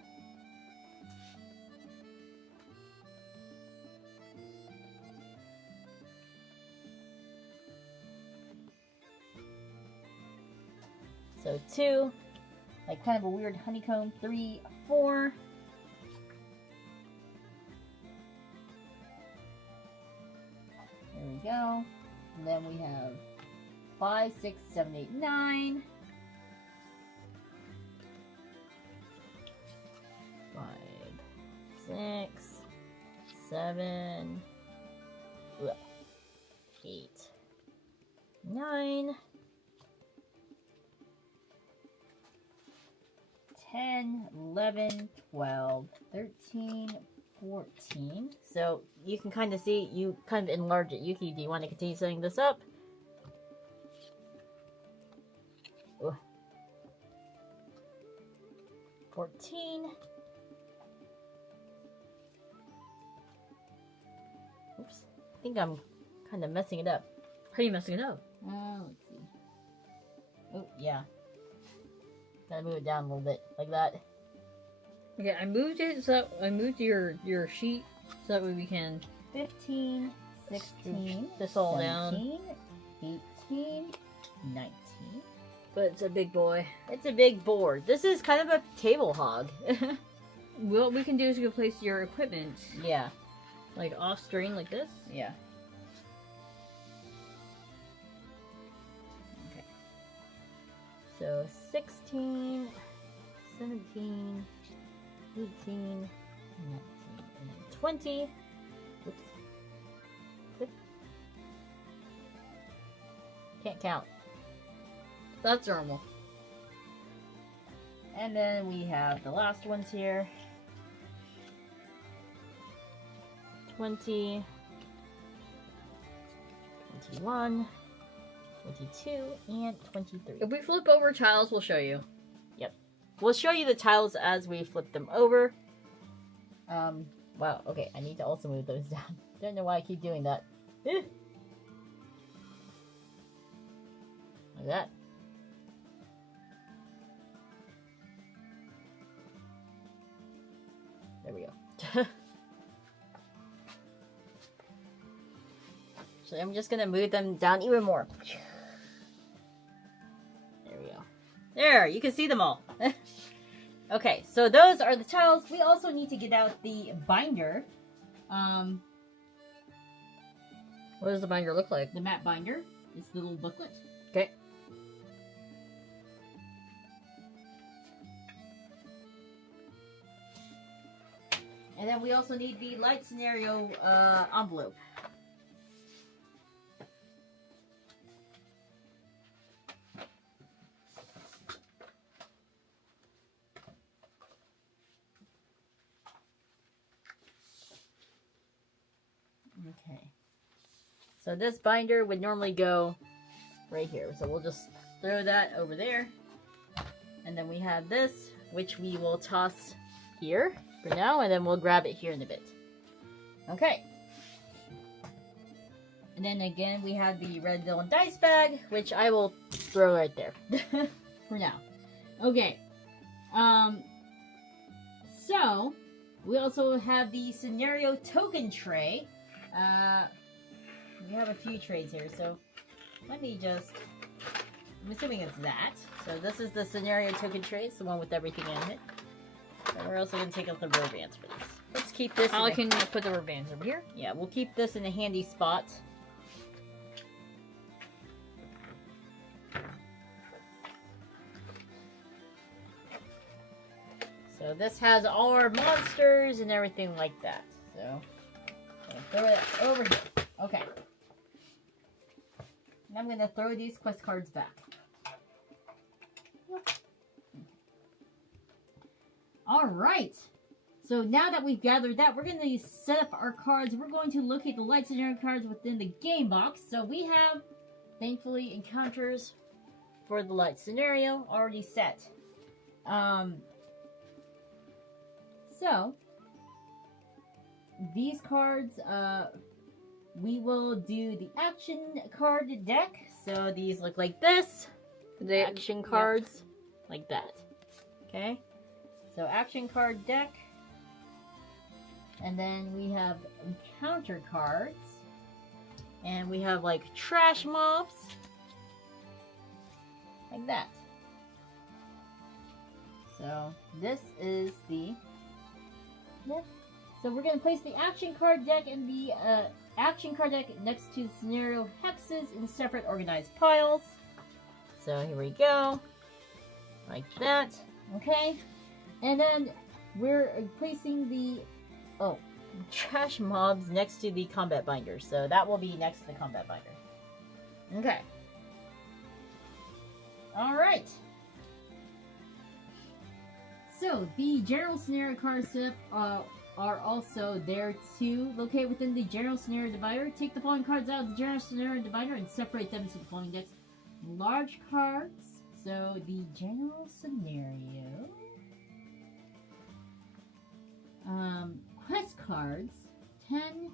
So 2, like kind of a weird honeycomb. 3, 4. There we go. And then we have 5, 6, 7, 8, 9. 5, 6, 7, 8, 9, 10, 11, 12, 13, 14. So you can kind of see, you kind of enlarge it. Yuki, do you want to continue setting this up? Ooh. 14. Oops. I think I'm kind of messing it up. How are you messing it up? Let's see. Oh, yeah. Gotta move it down a little bit, like that. Okay, I moved it so I moved your sheet so that way we can 15, 16, this all 17, 18, 19. But it's a big boy. It's a big board. This is kind of a table hog. What we can do is we can place your equipment. Yeah. Like off screen like this. Yeah. Okay. So 16, 17, 18, 19, and then 20. Oops. Click. Can't count. That's normal. And then we have the last ones here. 20, 21, 22, and 23. If we flip over tiles, we'll show you. Yep. We'll show you the tiles as we flip them over. Wow, okay, I need to also move those down. Don't know why I keep doing that. Like that. There we go. So I'm just gonna move them down even more. There we go. There, you can see them all. Okay, so those are the tiles. We also need to get out the binder. What does the binder look like? The map binder. It's the little booklet. Okay. And then we also need the light scenario envelope. Okay. So this binder would normally go right here. So we'll just throw that over there. And then we have this, which we will toss here for now, and then we'll grab it here in a bit. Okay. And then again, we have the red villain dice bag, which I will throw right there for now. Okay. So we also have the scenario token tray. We have a few trays here, so let me just, I'm assuming it's that. So this is the scenario token tray. It's the one with everything in it. And we're also going to take out the rubber bands for this. Let's keep this. I can put the rubber bands over here. Yeah, we'll keep this in a handy spot. So this has all our monsters and everything like that. So throw it over here. Okay. And I'm going to throw these quest cards back. Alright. So now that we've gathered that, we're going to set up our cards. We're going to locate the light scenario cards within the game box. So we have, thankfully, encounters for the light scenario already set. So, these cards, we will do the action card deck. So these look like this. The action cards. Like that. Okay? So action card deck. And then we have encounter cards. And we have like trash mobs. Like that. So this is the... Yeah. So we're going to place the action card deck and the action card deck next to the scenario hexes in separate organized piles. So here we go. Like that. Okay. And then we're placing the trash mobs next to the combat binder. So that will be next to the combat binder. Okay. Alright. So the general scenario cards are also there to locate within the general scenario divider. Take the following cards out of the general scenario divider and separate them into the following decks. Large cards. So the general scenario. Quest cards. 10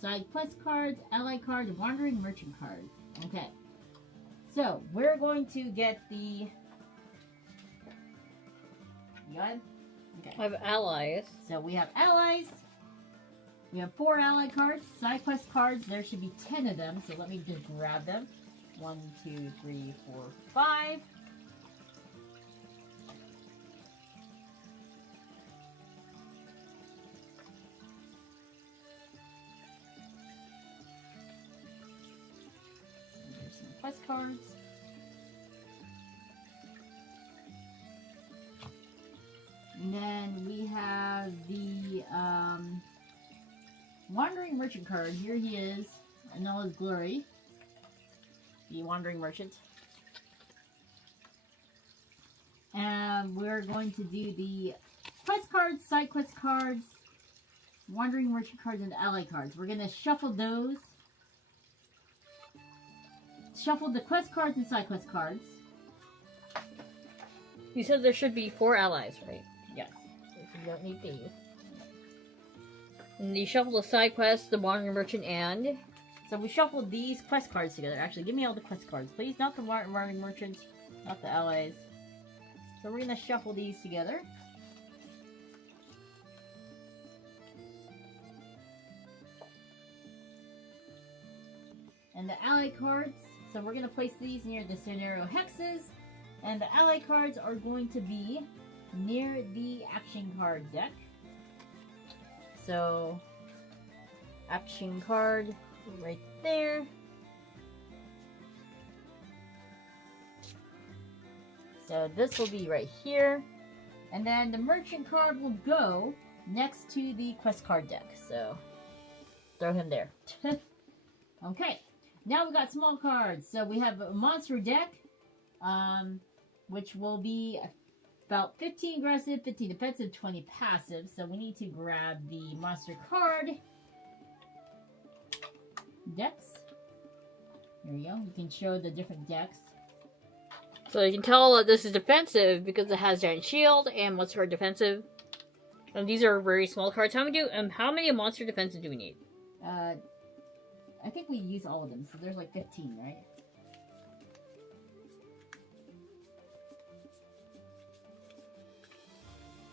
side quest cards, ally cards, wandering merchant cards. Okay. So we're going to get the... You got it? Okay. I have allies. So we have allies. We have 4 ally cards. Side quest cards. There should be 10 of them. So let me just grab them. 1, 2, 3, 4, 5. Here's some quest cards. And then we have the Wandering Merchant card. Here he is in all his glory. The Wandering Merchant. And we're going to do the quest cards, side quest cards, Wandering Merchant cards, and ally cards. We're going to shuffle those. Shuffle the quest cards and side quest cards. You said there should be 4 allies, right? Yes. So you don't need these. And you shuffle the side quest, the wandering merchant, and... So we shuffled these quest cards together. Actually, give me all the quest cards, please. Not the wandering merchant, not the allies. So we're going to shuffle these together. And the ally cards. So we're going to place these near the scenario hexes. And the ally cards are going to be near the action card deck. So, action card right there. So this will be right here. And then the merchant card will go next to the quest card deck. So, throw him there. Okay. Now we got small cards. So we have a monster deck. Which will be about 15 aggressive, 15 defensive, 20 passive. So we need to grab the monster card decks. There we go. You can show the different decks. So you can tell that this is defensive because it has giant shield and monster card defensive. And these are very small cards. How many monster defensive do we need? I think we use all of them. So there's like 15, right?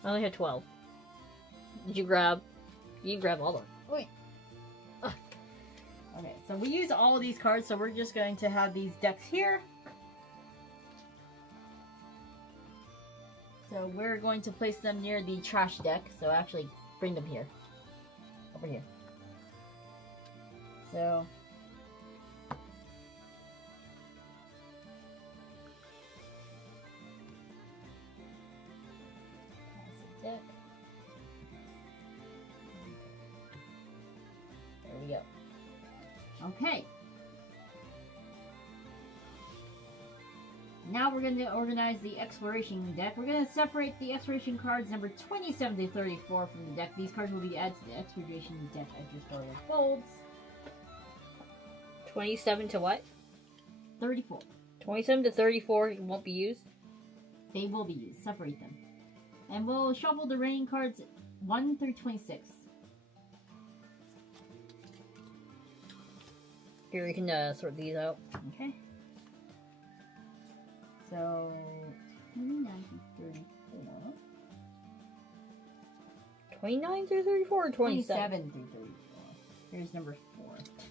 I only had 12. Did you grab? You grab all of them. Wait. Okay, so we use all of these cards, so we're just going to have these decks here. So we're going to place them near the trash deck. So actually, bring them here. Over here. So... deck. There we go. Okay. now we're going to organize the exploration deck. We're going to separate the exploration cards number 27 to 34 from the deck. These cards will be added to the exploration deck as your story unfolds. 27 to what? 34. 27 to 34 won't be used? They will be used. Separate them. And we'll shuffle the remaining cards 1 through 26. Here, we can sort these out. Okay. So, 29 through 34. 29 through 34 or 27? 27 through 34. Here's number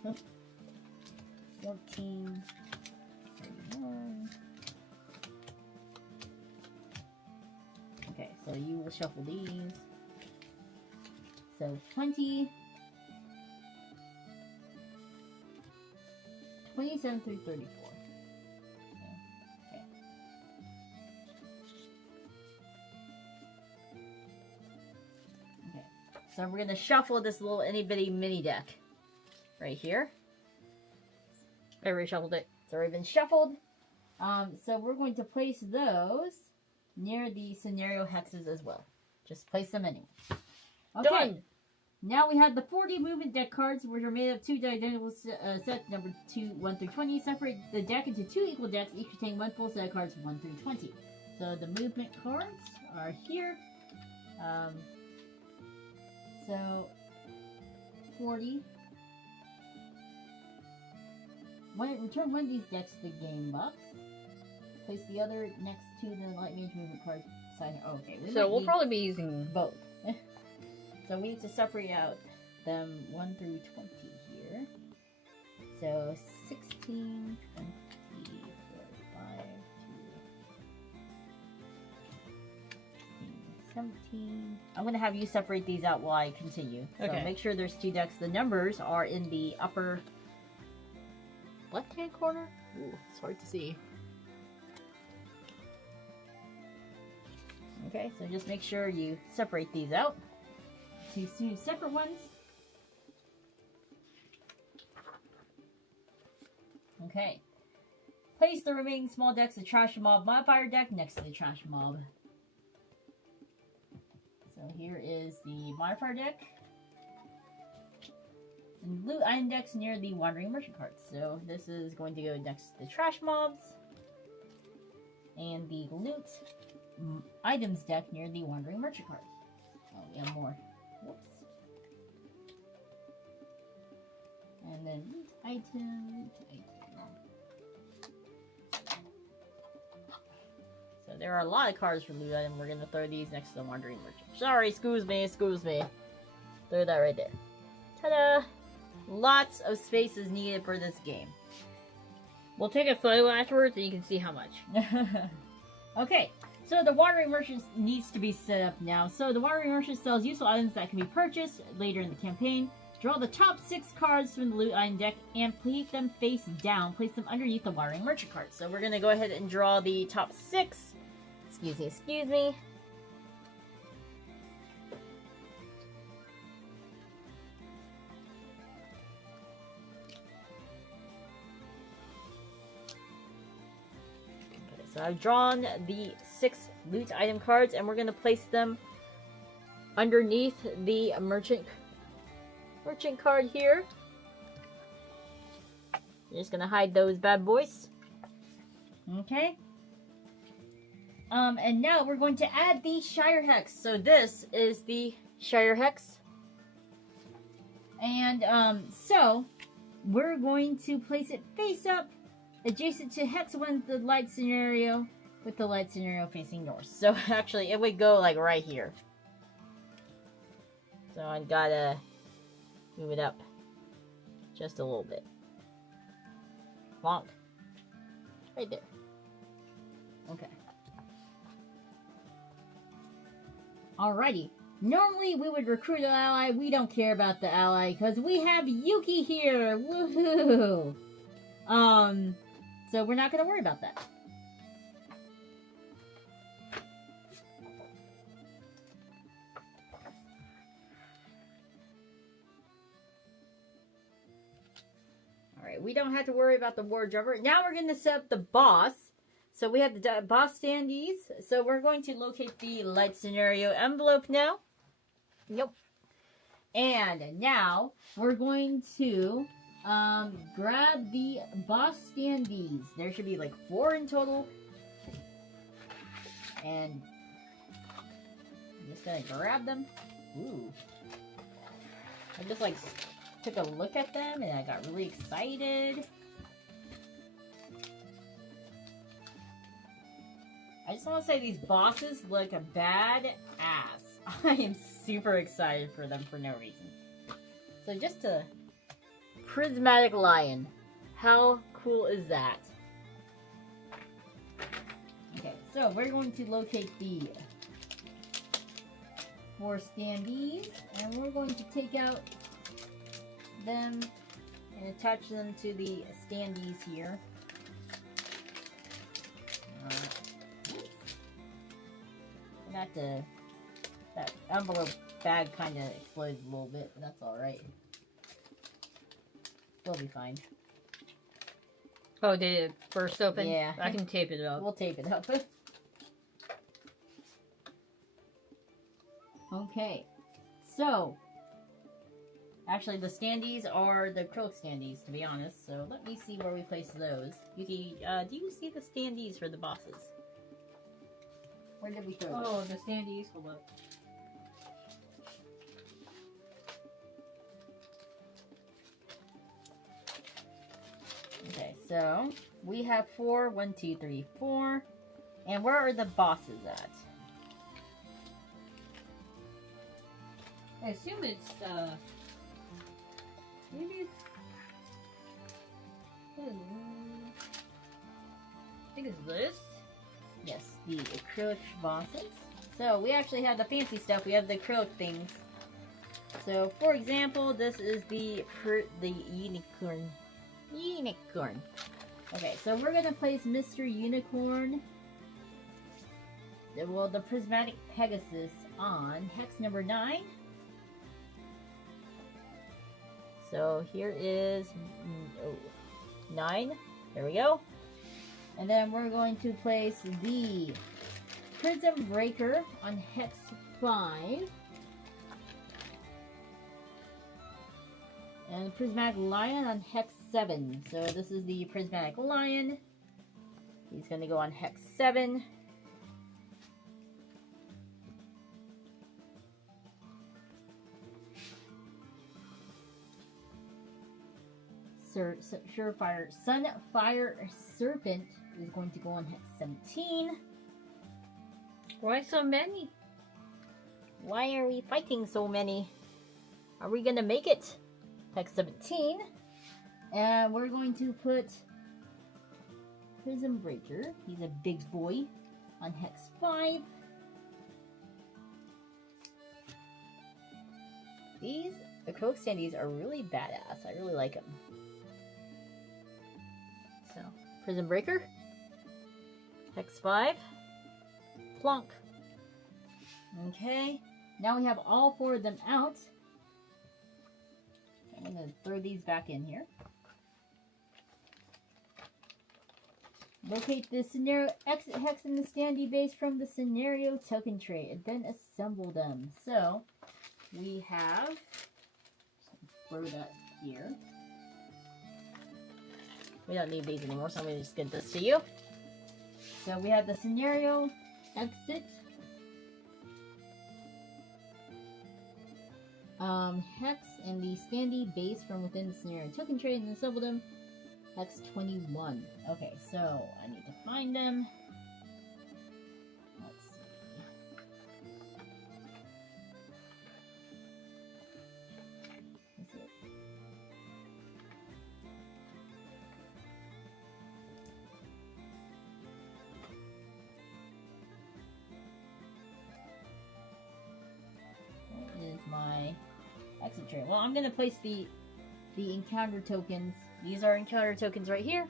4. 14. 31. Okay, so you will shuffle these. So, 20. 27 through 34. Okay. Okay. So we're going to shuffle this little itty bitty mini deck right here. I already shuffled it. It's already been shuffled. So we're going to place those near the scenario hexes as well. Just place them anywhere. Okay. Done. Now we have the 40 movement deck cards, which are made of 2 identical sets, number 1 through 20. Separate the deck into 2 equal decks, each containing 1 full set of cards 1 through 20. So the movement cards are here. So 40. Return one of these decks to the game box. Place the other next to the light mage movement card side. Oh, okay. So we'll probably be using both. So we need to separate out them 1 through 20 here. So 16, 20, 45, 17. I'm going to have you separate these out while I continue. Okay. So make sure there's 2 decks. The numbers are in the upper left-hand corner? Ooh, it's hard to see. Okay, so just make sure you separate these out. 2 separate ones. Okay. Place the remaining small decks of Trash Mob modifier deck next to the Trash Mob. So here is the modifier deck. And loot item decks near the Wandering Merchant cards. So this is going to go next to the Trash Mobs. And the loot items deck near the Wandering Merchant cards. Oh, we have more. Whoops. And then item. So there are a lot of cards for loot item. We're gonna throw these next to the Wandering Merchant. Sorry, excuse me. Throw that right there. Ta-da! Lots of space is needed for this game. We'll take a photo afterwards and you can see how much. Okay. So the Wandering Merchant needs to be set up now. So the Wandering Merchant sells useful items that can be purchased later in the campaign. Draw the top 6 cards from the loot item deck and place them face down. Place them underneath the Wandering Merchant cards. So we're going to go ahead and draw the top 6. Excuse me. So I've drawn the 6 loot item cards, and we're going to place them underneath the merchant card here. You're just going to hide those bad boys. Okay. And now we're going to add the Shire Hex. So this is the Shire Hex. And so we're going to place it face up, adjacent to Hex 1, the light scenario, with the light scenario facing north. So actually, it would go like right here. So I gotta move it up just a little bit. Bonk. Right there. Okay. Alrighty. Normally we would recruit an ally. We don't care about the ally because we have Yuki here. Woohoo! So we're not going to worry about that. Alright, we don't have to worry about the wardrober. Now we're going to set up the boss. So we have the boss standees. So we're going to locate the light scenario envelope now. Yep. And now we're going to grab the boss standees. There should be like 4 in total. And I'm just gonna grab them. Ooh. I just like took a look at them and I got really excited. I just want to say these bosses look a bad ass. I am super excited for them for no reason. So just a prismatic lion. How cool is that? Okay, so we're going to locate the 4 standees and we're going to take out them and attach them to the standees here. That envelope bag kind of exploded a little bit, but that's alright. We'll be fine. Oh, did it burst open? Yeah. I can tape it up. We'll tape it up. Okay. So, actually the standees are the acrylic standees, to be honest. So let me see where we place those. Yuki, do you see the standees for the bosses? Where did we throw them? Oh, the standees. Hold up. Okay, so we have 4. 1, 2, 3, 4. And where are the bosses at? I assume it's, maybe it's, I think it's this? Yes, the acrylic bosses. So we actually have the fancy stuff. We have the acrylic things. So, for example, this is the unicorn. Unicorn. Okay, so we're gonna place Mr. Unicorn, the prismatic Pegasus, on hex number 9. So here is 9. There we go. And then we're going to place the Prism Breaker on hex 5. And the Prismatic Lion on hex 7. So this is the Prismatic Lion. He's going to go on hex 7. Sunfire Serpent is going to go on hex 17. Why so many? Why are we fighting so many? Are we gonna make it? Hex 17. And we're going to put Prism Breaker. He's a big boy on hex 5. These acrylic standees are really badass. I really like them. So, Prism Breaker. Hex 5. Plonk. Okay. Now we have all 4 of them out. I'm going to throw these back in here. Locate the scenario exit hex in the standee base from the scenario token tray and then assemble them. So, we have, throw that here. We don't need these anymore, so I'm going to just get this to you. So we have the scenario exit. Hex and the standee base from within the scenario token tray and assemble them. Hex 21. Okay, so I need to find them. Let's see. Let's see. Where is my exit tray? Well, I'm gonna place the encounter tokens. These are encounter tokens right here.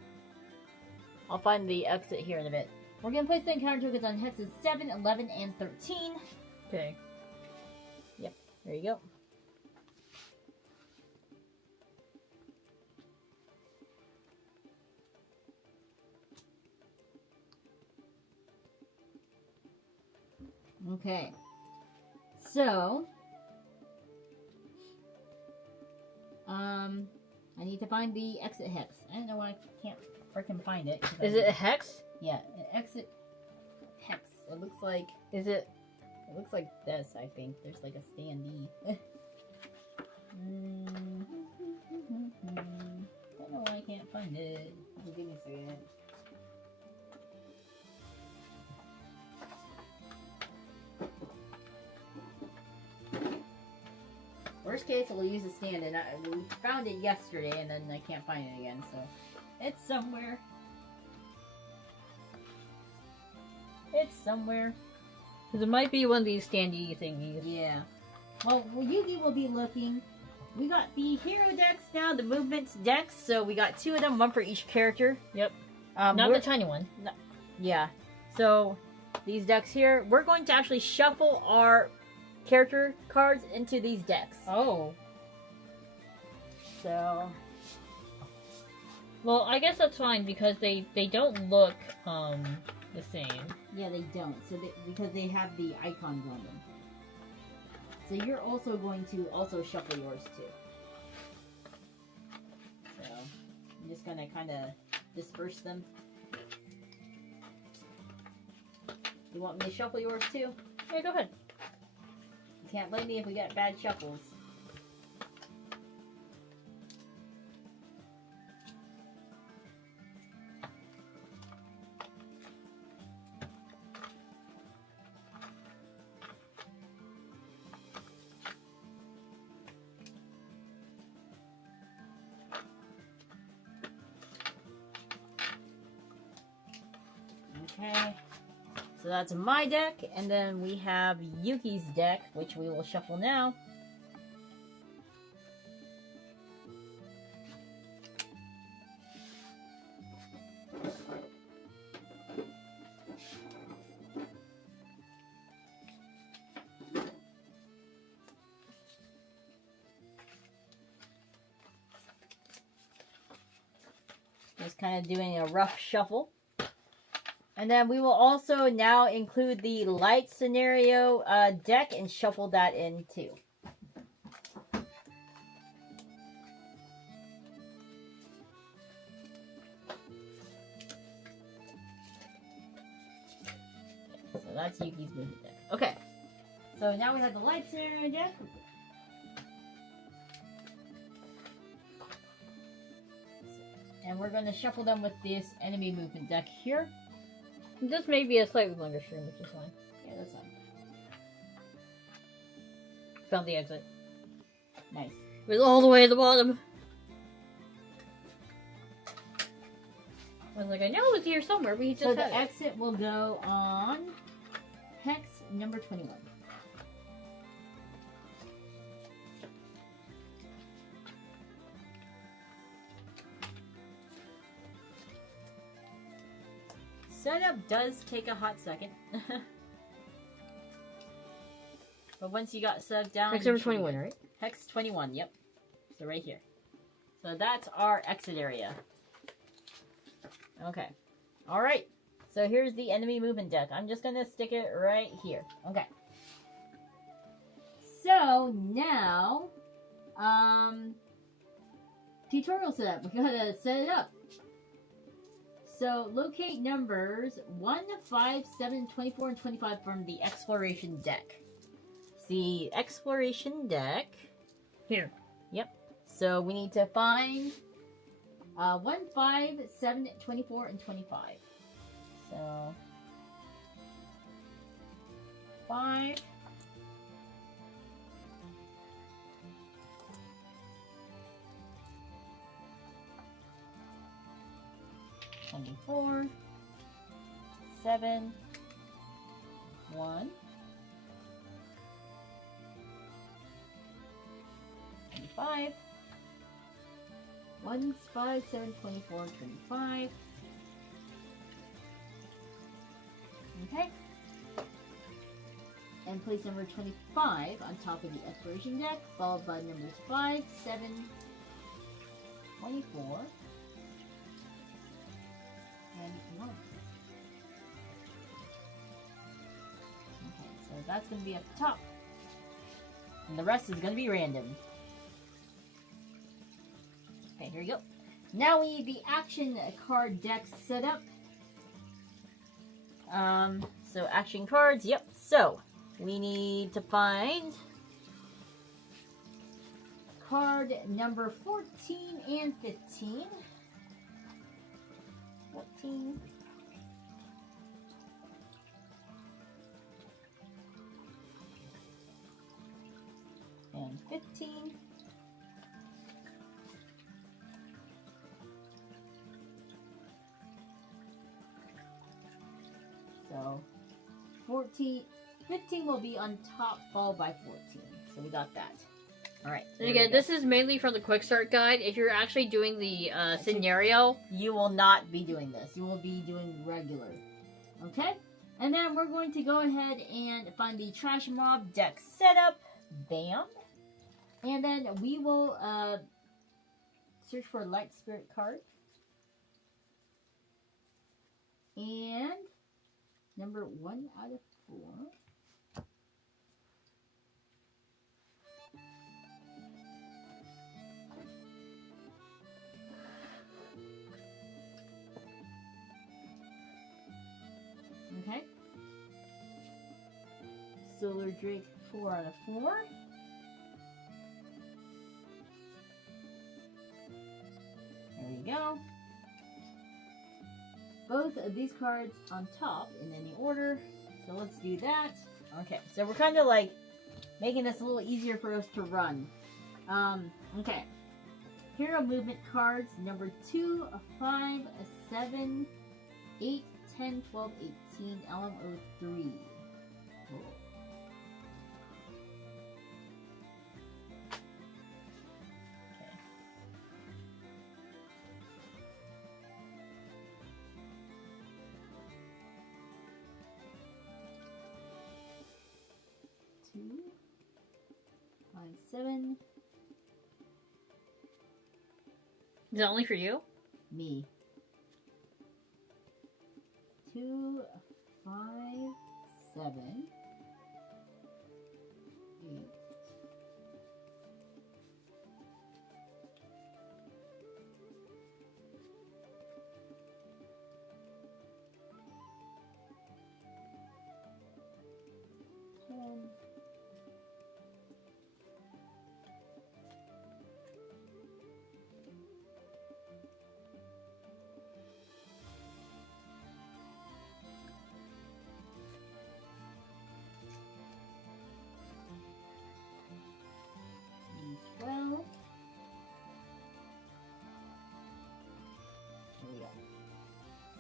I'll find the exit here in a bit. We're gonna place the encounter tokens on hexes 7, 11, and 13. Okay. Yep, there you go. Okay. So, I need to find the exit hex. I don't know why I can't freaking find it. Is it a hex? Yeah, an exit hex. It looks like... Is it... It looks like this, I think. There's like a standee. I don't know why I can't find it. Give me a second. Worst case, we'll use a stand, and we found it yesterday, and then I can't find it again, so it's somewhere. It's somewhere. Because it might be one of these standee thingies. Yeah. Well, Yuki will be looking. We got the hero decks now, the movements decks, so we got 2 of them, 1 for each character. Yep. Not the tiny one. No, yeah. So, these decks here, we're going to actually shuffle our character cards into these decks. Oh. So... Well, I guess that's fine because they don't look, the same. Yeah, they don't. So because they have the icons on them. So you're also going to shuffle yours too. So I'm just gonna kind of disperse them. You want me to shuffle yours too? Yeah, go ahead. You can't blame me if we get bad shuffles. Okay, so that's my deck, and then we have Yuki's deck, which we will shuffle now. Just kind of doing a rough shuffle. And then we will also now include the light scenario deck and shuffle that in too. So that's Yuki's movement deck. Okay. So now we have the light scenario deck. And we're going to shuffle them with this enemy movement deck here. This may be a slightly longer stream, which is fine. Yeah, that's fine. Found the exit. Nice. It was all the way at the bottom. I was like, I know it was here somewhere, but he just So had the it. exit will go on hex number 21. Setup does take a hot second. But once you got set down... Hex number 21, right? Hex 21, yep. So right here. So that's our exit area. Okay. Alright. So here's the enemy movement deck. I'm just gonna stick it right here. Okay. So now... tutorial setup. We gotta set it up. So, locate numbers 1, 5, 7, 24, and 25 from the exploration deck. The exploration deck. Here. Yep. So, we need to find 1, 5, 7, 24, and 25. So, 5. 24, 7, 1, 25, 1, 5, 7, 24, 25. Okay. And place number 25 on top of the exploration deck, followed by numbers 5, 7, 24. And 1. Okay, so that's going to be at the top. And the rest is going to be random. Okay, here we go. Now we need the action card deck set up. So action cards, yep. So, we need to find card number 14 and 15. 14. And 15. So 15 will be on top, followed by 14. So we got that. Alright. And again, this is mainly from the quick start guide. If you're actually doing the scenario, you will not be doing this. You will be doing regular. Okay? And then we're going to go ahead and find the Trash Mob deck setup. Bam. And then we will search for Light Spirit card. And number 1 out of 4. Okay. Solar Drake 4 out of 4. There we go. Both of these cards on top in any order. So let's do that. Okay, so we're kind of like making this a little easier for us to run. Okay. Hero movement cards number 2, 5, 7, 8, 10, 12, 18, LMO3. Cool. 7. Is that only for you? Me. 2, 5, 7, 8.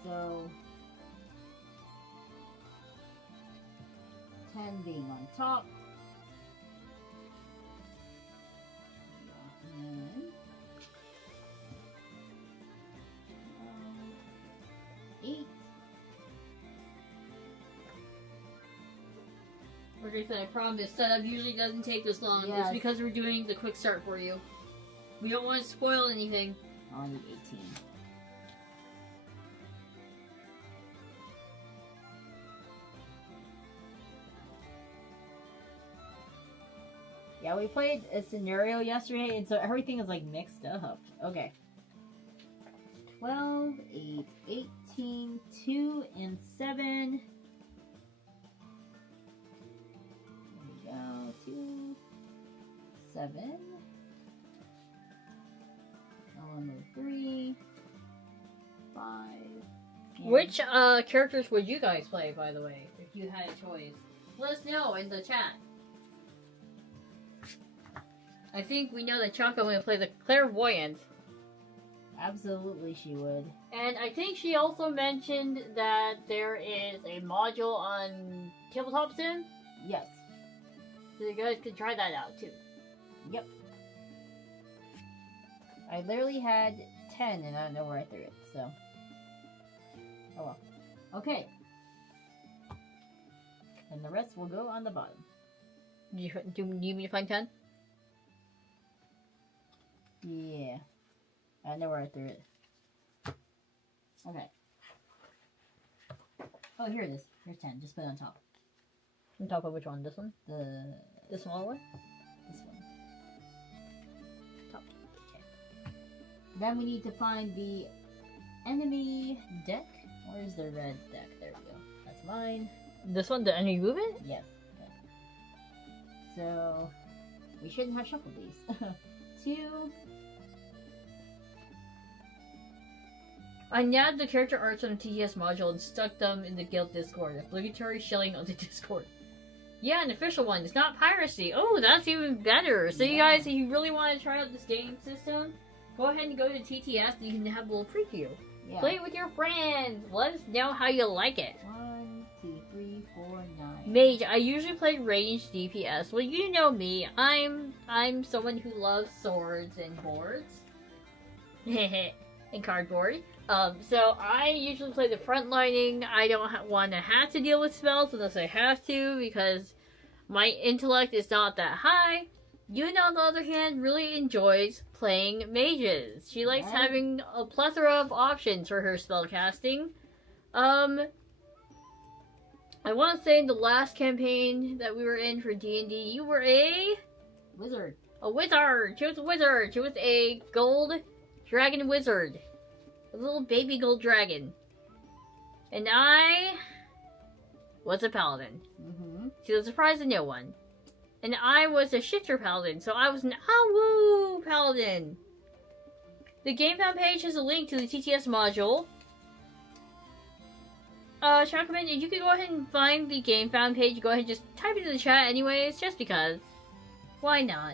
So 10 being on top. And 8. Like I said, I promise this setup usually doesn't take this long. Yes. It's because we're doing the quick start for you. We don't want to spoil anything. I need 18. Yeah, we played a scenario yesterday, and so everything is like mixed up. Okay. 12, 8, 18, 2, and 7. There we go. 2, 7. 3, 5. Which characters would you guys play, by the way, if you had a choice? Let us know in the chat. I think we know that Choco will play the Clairvoyant. Absolutely she would. And I think she also mentioned that there is a module on Tabletop soon. Yes. So you guys could try that out too. Yep. I literally had 10 and I don't know where I threw it, so. Oh well. Okay. And the rest will go on the bottom. Do you need me to find 10? Yeah. I don't know where I threw it. Okay. Oh, here it is. Here's 10. Just put it on top. I'm talking about which one? This one? The smaller one? This one. Top. Okay. Then we need to find the enemy deck. Where's the red deck? There we go. That's mine. This one, the enemy movement? Yes. Okay. So we shouldn't have shuffled these. 2. I nabbed the character arts on the TTS module and stuck them in the guild Discord. Obligatory shilling on the Discord. Yeah, an official one. It's not piracy. Oh, that's even better. So you guys, if you really want to try out this game system, go ahead and go to TTS and you can have a little preview. Yeah. Play it with your friends. Let us know how you like it. 1, 2, 3, 4, 9. Mage, I usually play ranged DPS. Well, you know me. I'm someone who loves swords and boards. And cardboard. So I usually play the frontlining. I don't want to have to deal with spells unless I have to because my intellect is not that high. Yuna, on the other hand, really enjoys playing mages. She likes having a plethora of options for her spellcasting. I want to say in the last campaign that we were in for D&D, you were a Wizard. A wizard! She was a wizard! She was a gold dragon wizard. A little baby gold dragon. And I was a paladin. Mm-hmm. To the surprise of no one. And I was a shifter paladin, so I was an Awu paladin. The game found page has a link to the TTS module. Shakaman, if you could go ahead and find the game found page, go ahead and just type it in the chat anyways, just because. Why not?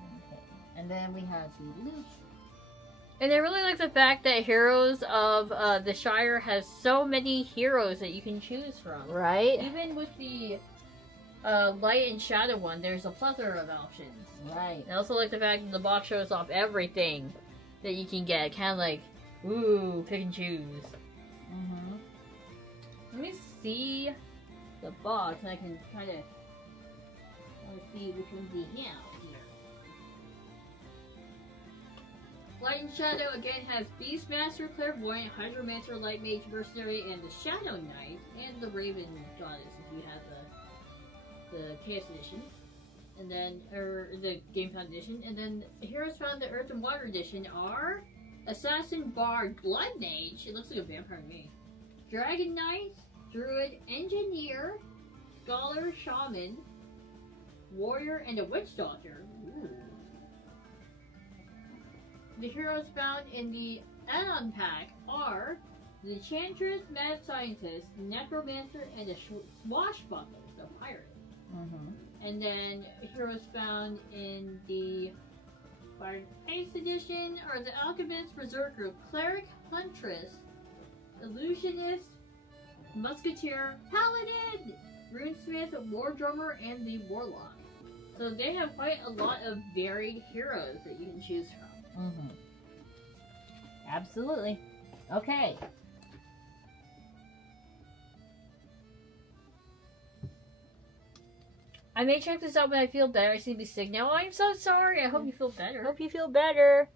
Okay. And then we have the loot. And I really like the fact that Heroes of the Shire has so many heroes that you can choose from. Right. Even with the light and shadow one, there's a plethora of options. Right. I also like the fact that the box shows off everything that you can get. Kind of like, ooh, pick and choose. Mm-hmm. Let me see the box and I can kind of see which ones we have here. Light and Shadow again has Beastmaster, Clairvoyant, Hydromancer, Light Mage, Mercenary, and the Shadow Knight, and the Raven Goddess if you have the Chaos Edition. And then, or the Game Found Edition. And then Heroes Found the Earth and Water Edition are Assassin, Bard, Blood Mage, it looks like a vampire to me, Dragon Knight, Druid, Engineer, Scholar, Shaman, Warrior, and a Witch Doctor. Ooh. The heroes found in the add-on pack are the Enchantress, Mad Scientist, Necromancer, and a Swashbuckler, so pirate. Mm-hmm. And then heroes found in the Bard Ace Edition are the Alchemist, Berserker, Cleric, Huntress, Illusionist, Musketeer, Paladin, Runesmith, War Drummer, and the Warlock. So they have quite a lot of varied heroes that you can choose from. Mm-hmm. Absolutely. Okay. I may check this out when I feel better. I seem to be sick now. I'm so sorry. I hope you feel better. Hope you feel better.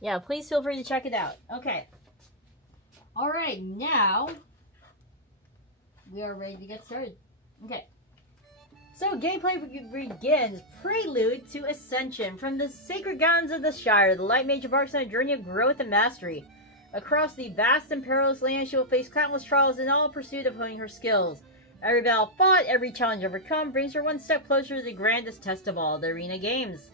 Yeah, please feel free to check it out. Okay. Alright, now we are ready to get started. Okay. So, gameplay begins. Prelude to Ascension. From the sacred gardens of the Shire, the Light Mage embarks on a journey of growth and mastery. Across the vast and perilous land, she will face countless trials in all pursuit of honing her skills. Every battle fought, every challenge overcome, brings her one step closer to the grandest test of all, the Arena Games.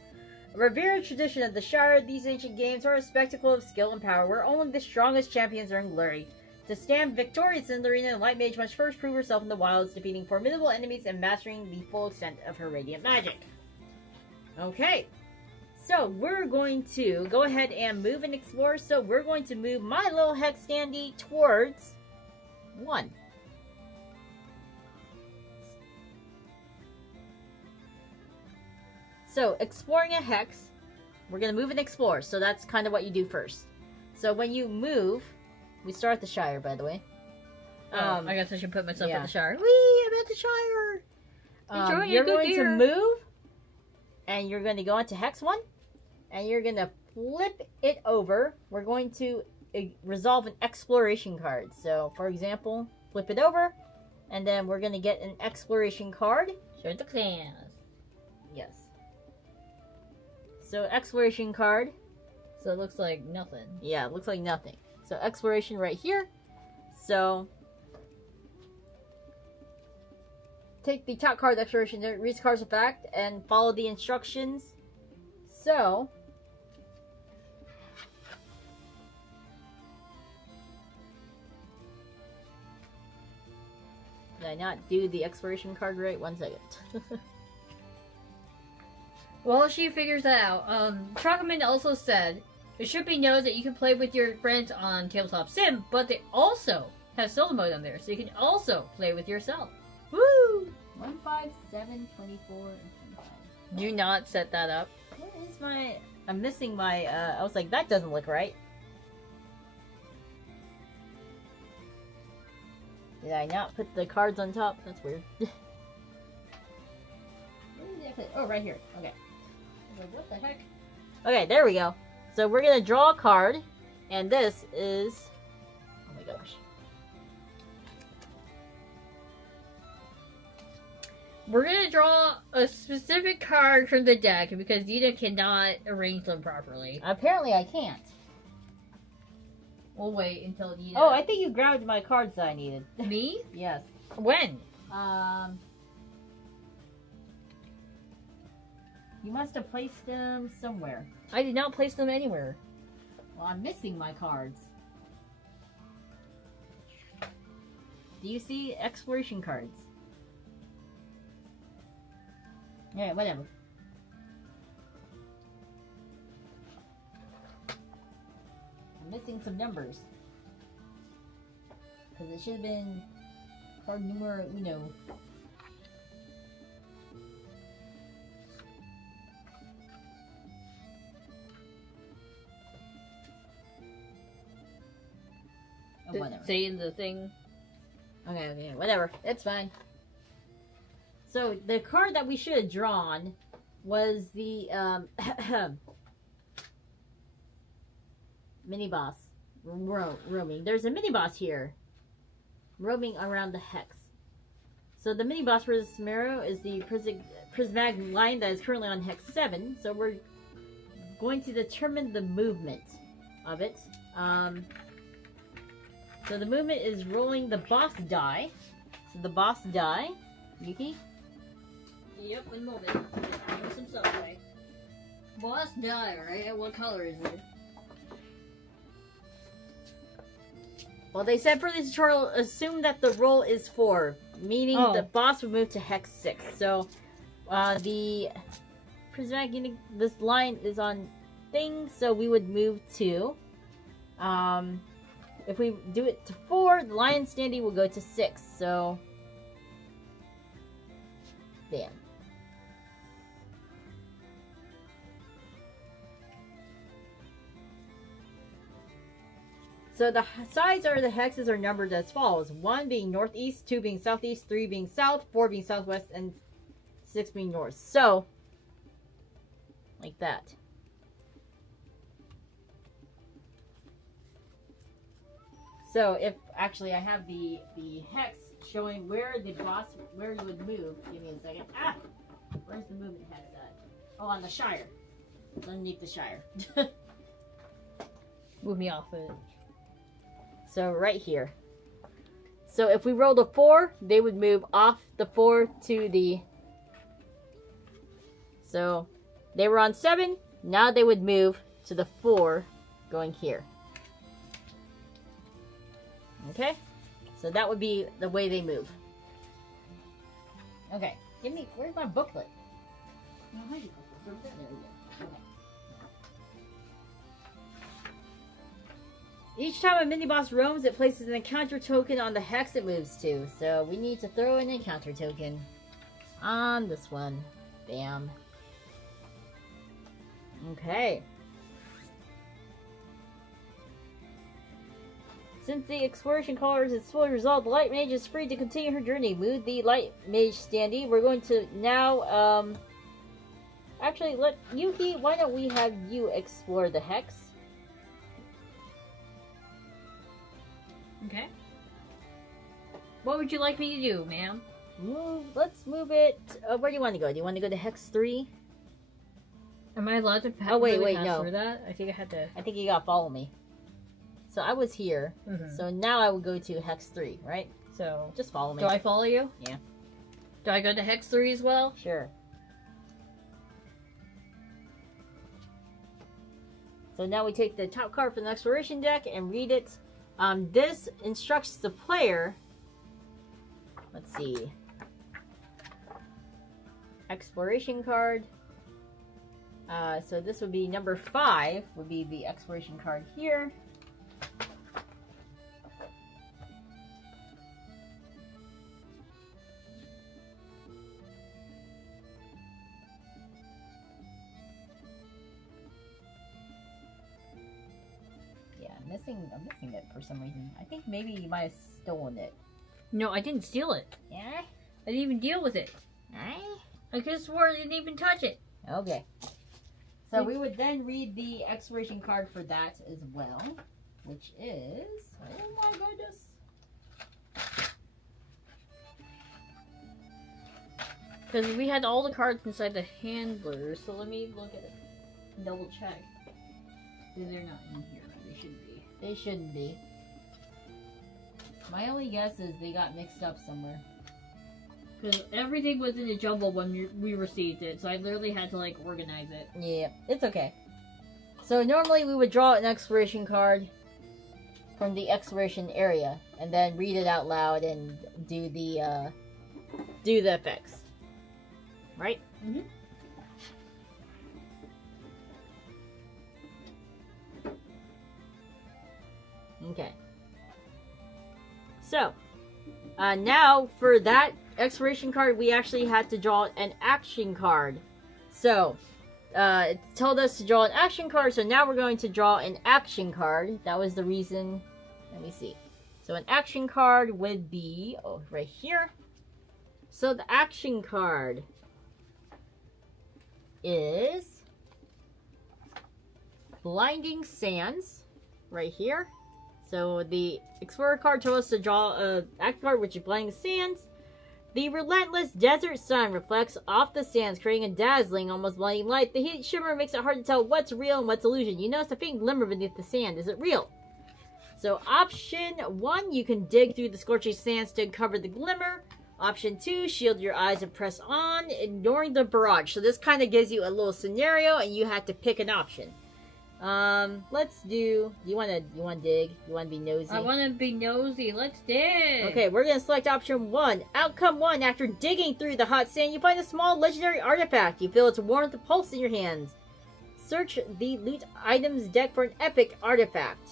A revered tradition of the Shire, these ancient games are a spectacle of skill and power, where only the strongest champions earn glory. To stand victorious in the arena, the Light Mage must first prove herself in the wilds, defeating formidable enemies and mastering the full extent of her radiant magic. Okay, so we're going to go ahead and move and explore. So we're going to move my little hex standee towards 1. So, exploring a hex, we're going to move and explore. So that's kind of what you do first. So when you move, we start at the Shire, by the way. I guess I should put myself at the Shire. Whee! I'm at the Shire! You're going to move, and you're going to go into Hex 1, and you're going to flip it over. We're going to resolve an exploration card. So, for example, flip it over, And then we're gonna get an exploration card. Show the class. Yes. So exploration card. So it looks like nothing. Yeah, it looks like nothing. So exploration right here. So take the top card of the exploration, read the card's effect, and follow the instructions. So did I not do the exploration card right? 1 second. While she figures that out, Truckerman also said, it should be noted that you can play with your friends on Tabletop Sim, but they also have solo mode on there, so you can also play with yourself. Woo! 1, 5, 7, 24, and 25. Do not set that up. Where is my... I'm missing my, I was like, that doesn't look right. Did I not put the cards on top? That's weird. Where did I put it? Oh, right here. Okay. I was like, what the heck? Okay, there we go. So we're gonna draw a card, and this is... Oh my gosh. We're gonna draw a specific card from the deck because Dina cannot arrange them properly. Apparently I can't. We'll wait until Dina... Oh, I think you grabbed my cards that I needed. Me? Yes. When? You must have placed them somewhere. I did not place them anywhere. Well, I'm missing my cards. Do you see exploration cards? Yeah, whatever. I'm missing some numbers. Because it should have been card numero uno. Oh, whatever. Saying the thing. Okay, whatever. It's fine. So, the card that we should have drawn was the, mini-boss roaming. There's a mini-boss here roaming around the hex. So, the mini-boss for the Samaro is the prismatic line that is currently on hex 7. So, we're going to determine the movement of it. So, the movement is rolling the boss die. So, the boss die, Yuki? Yep, one moment. Put some stuff away. Boss die, right? What color is it? Well, they said for the tutorial, assume that the roll is 4, meaning the boss would move to hex 6. So, the prismatic, this line is on thing, so we would move to, if we do it to 4, the lion standing will go to 6. So, bam. So the sides of the hexes are numbered as follows. 1 being northeast, 2 being southeast, 3 being south, 4 being southwest, and 6 being north. So, like that. So if, actually I have the hex showing where the boss, where you would move. Give me a second. Ah! Where's the movement hex at? Oh, on the Shire. Underneath the Shire. Move me off it. So right here. So if we rolled a 4, they would move off the 4 to the... So they were on 7. Now they would move to the 4 going here. Okay? So that would be the way they move. Okay. Give me... Where's my booklet? There we go. Okay. Each time a mini-boss roams, it places an encounter token on the hex it moves to. So we need to throw an encounter token on this one. Bam. Okay. Since the exploration colors is fully resolved, the Light Mage is free to continue her journey. Move the Light Mage standee. We're going to now, actually, Yuki, why don't we have you explore the hex? Okay. What would you like me to do, ma'am? Let's move it. Where do you want to go? Do you want to go to Hex 3? Am I allowed to pass? Oh, wait, really no. through that? I think I had to. I think you gotta follow me. So I was here. So now I would go to Hex 3, right? So just follow me. Do I follow you? Yeah. Do I go to Hex 3 as well? Sure. So now we take the top card from the exploration deck and read it. This instructs the player. Let's see. Exploration card. So this would be number 5, would be the exploration card here. Yeah, I'm missing it for some reason. I think maybe you might have stolen it. No, I didn't steal it. Yeah? I didn't even deal with it. I could have swore I didn't even touch it. Okay. So we would then read the exploration card for that as well, which is, oh my goodness. Because we had all the cards inside the handler, so let me look at it. Double check. They're not in here. They should be. They shouldn't be. My only guess is they got mixed up somewhere. Because everything was in a jumble when we received it, so I literally had to, like, organize it. Yeah, it's okay. So normally we would draw an exploration card from the exploration area, and then read it out loud and do the effects. Right? Mm-hmm. Okay. So, now for that exploration card, we actually had to draw an action card. So, it told us to draw an action card, so now we're going to draw an action card. That was the reason. Let me see. So, an action card would be, right here. So, the action card is Blinding Sands, right here. So the Explorer card told us to draw an action card, which is Blinding Sands. The relentless desert sun reflects off the sands, creating a dazzling, almost blinding light. The heat shimmer makes it hard to tell what's real and what's illusion. You notice a faint glimmer beneath the sand. Is it real? So option 1, you can dig through the scorching sands to uncover the glimmer. Option 2, shield your eyes and press on, ignoring the barrage. So this kind of gives you a little scenario, and you have to pick an option. Let's do. You want to dig? You want to be nosy? I want to be nosy. Let's dig. Okay, we're gonna select option 1. Outcome 1. After digging through the hot sand, you find a small legendary artifact. You feel its warmth pulse in your hands. Search the loot items deck for an epic artifact.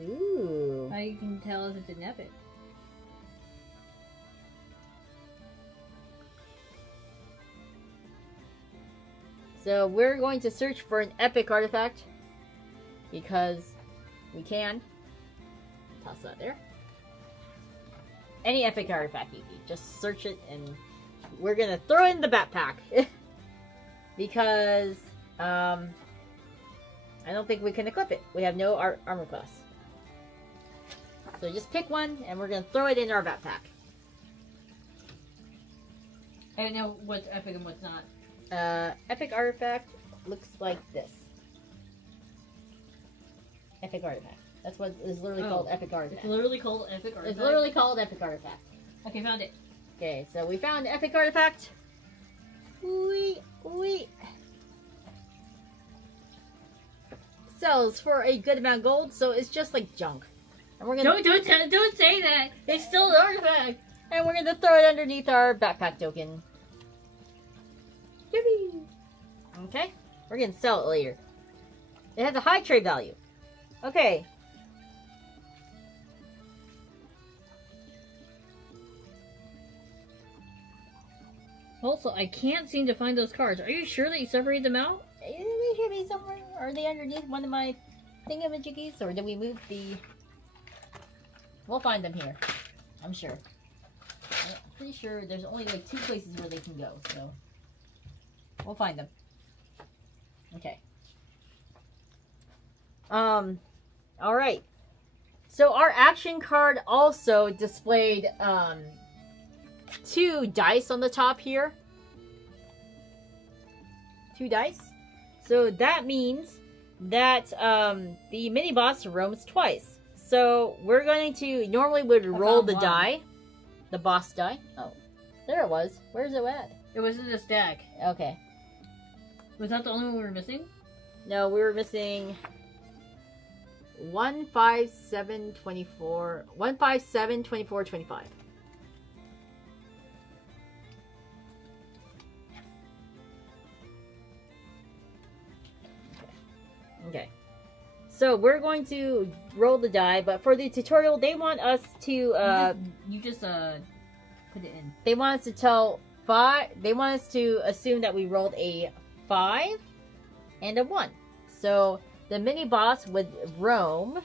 Ooh. How you can tell if it's an epic? So we're going to search for an epic artifact because we can. Toss that there. Any epic artifact, Yuki. Just search it and we're gonna throw it in the backpack. Because I don't think we can equip it. We have no armor class. So just pick one and we're gonna throw it in our backpack. I don't know what's epic and what's not. Epic artifact looks like this. Epic artifact. That's what is literally called epic artifact. It's literally called epic artifact? It's literally called epic artifact. Okay, found it. Okay, so we found epic artifact. Sells for a good amount of gold, so it's just like junk. And we're gonna don't say that. It's still an artifact. And we're gonna throw it underneath our backpack token. Yippee! Okay, we're gonna sell it later. It has a high trade value. Okay. Also, I can't seem to find those cards. Are you sure that you separated them out? They should be somewhere. Are they underneath one of my thingamajiggies? Or did we move the... We'll find them here. I'm sure. I'm pretty sure there's only like 2 places where they can go, so... We'll find them. Okay. Alright. So our action card also displayed 2 dice on the top here. 2 dice. So that means that the mini boss roams twice. So we're going to normally would roll the die, the boss die. Oh, there it was. Where's it at? It was in the stack. Okay. Was that the only one we were missing? No, we were missing 1, 5, 7, 24. 1, 5, 7, 24, 25. Okay. So we're going to roll the die, but for the tutorial, they want us to you just put it in. They want us to tell 5. They want us to assume that we rolled a 5 and a 1. So the mini boss would roam.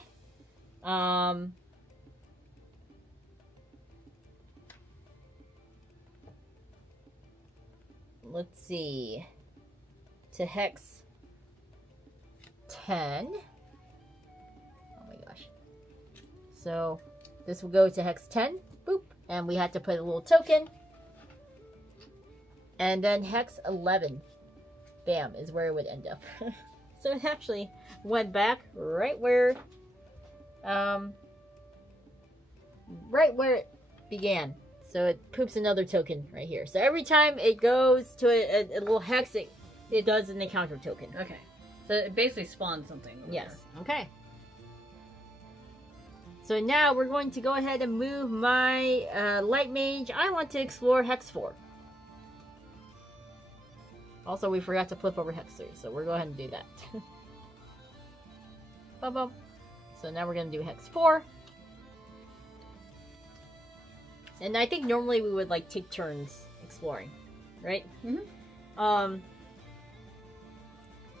Let's see. To hex 10. Oh my gosh. So this will go to hex 10. Boop. And we had to put a little token. And then hex 11. Bam, is where it would end up. So it actually went back right where it began. So it poops another token right here. So every time it goes to a little hex, it does an encounter token. Okay. So it basically spawns something. Yes. There. Okay. So now we're going to go ahead and move my light mage. I want to explore hex 4. Also, we forgot to flip over hex 3, so we're going to go ahead and do that. Bum, bum. So now we're going to do hex 4. And I think normally we would like take turns exploring, right? Mm-hmm.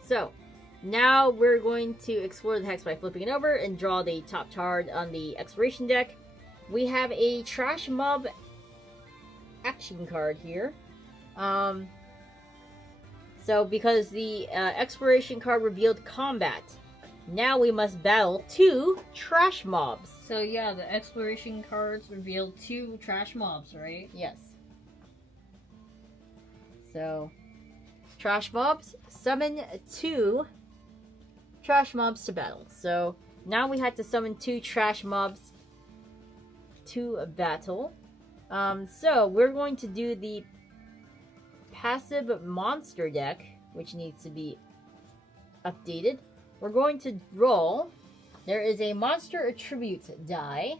So now we're going to explore the hex by flipping it over and draw the top card on the exploration deck. We have a trash mob action card here. So because the exploration card revealed combat, now we must battle 2 trash mobs. So yeah, the exploration cards revealed 2 trash mobs, right? Yes. So, trash mobs, summon 2 trash mobs to battle. So, now we had to summon 2 trash mobs to battle. So, we're going to do the passive monster deck, which needs to be updated. We're going to roll. There is a monster attribute die.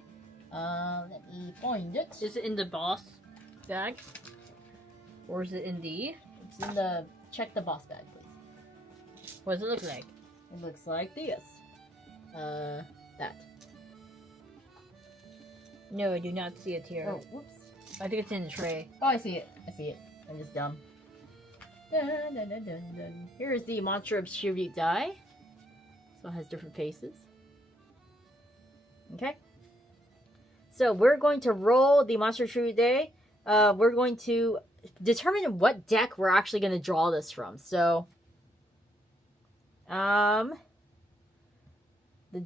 Let me find it. Is it in the boss bag? Or is it in the... It's in the... Check the boss bag, please. What does it look like? It looks like this. That. No, I do not see it here. Oh, whoops. I think it's in the tray. Oh, I see it. I see it. I'm just dumb. Dun, dun, dun, dun, dun. Here is the monster attribute die. So it has different faces. Okay. So we're going to roll the monster attribute die. We're going to determine what deck we're actually going to draw this from. So, the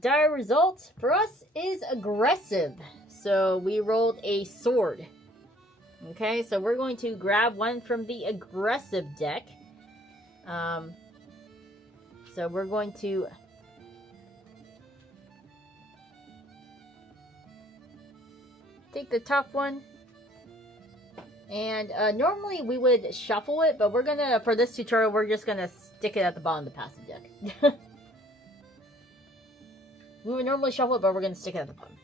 die result for us is aggressive. So we rolled a sword. Okay, so we're going to grab one from the aggressive deck. So we're going to take the top one. And normally we would shuffle it, but we're gonna, for this tutorial, we're just gonna stick it at the bottom of the passive deck. We would normally shuffle it, but we're gonna stick it at the bottom.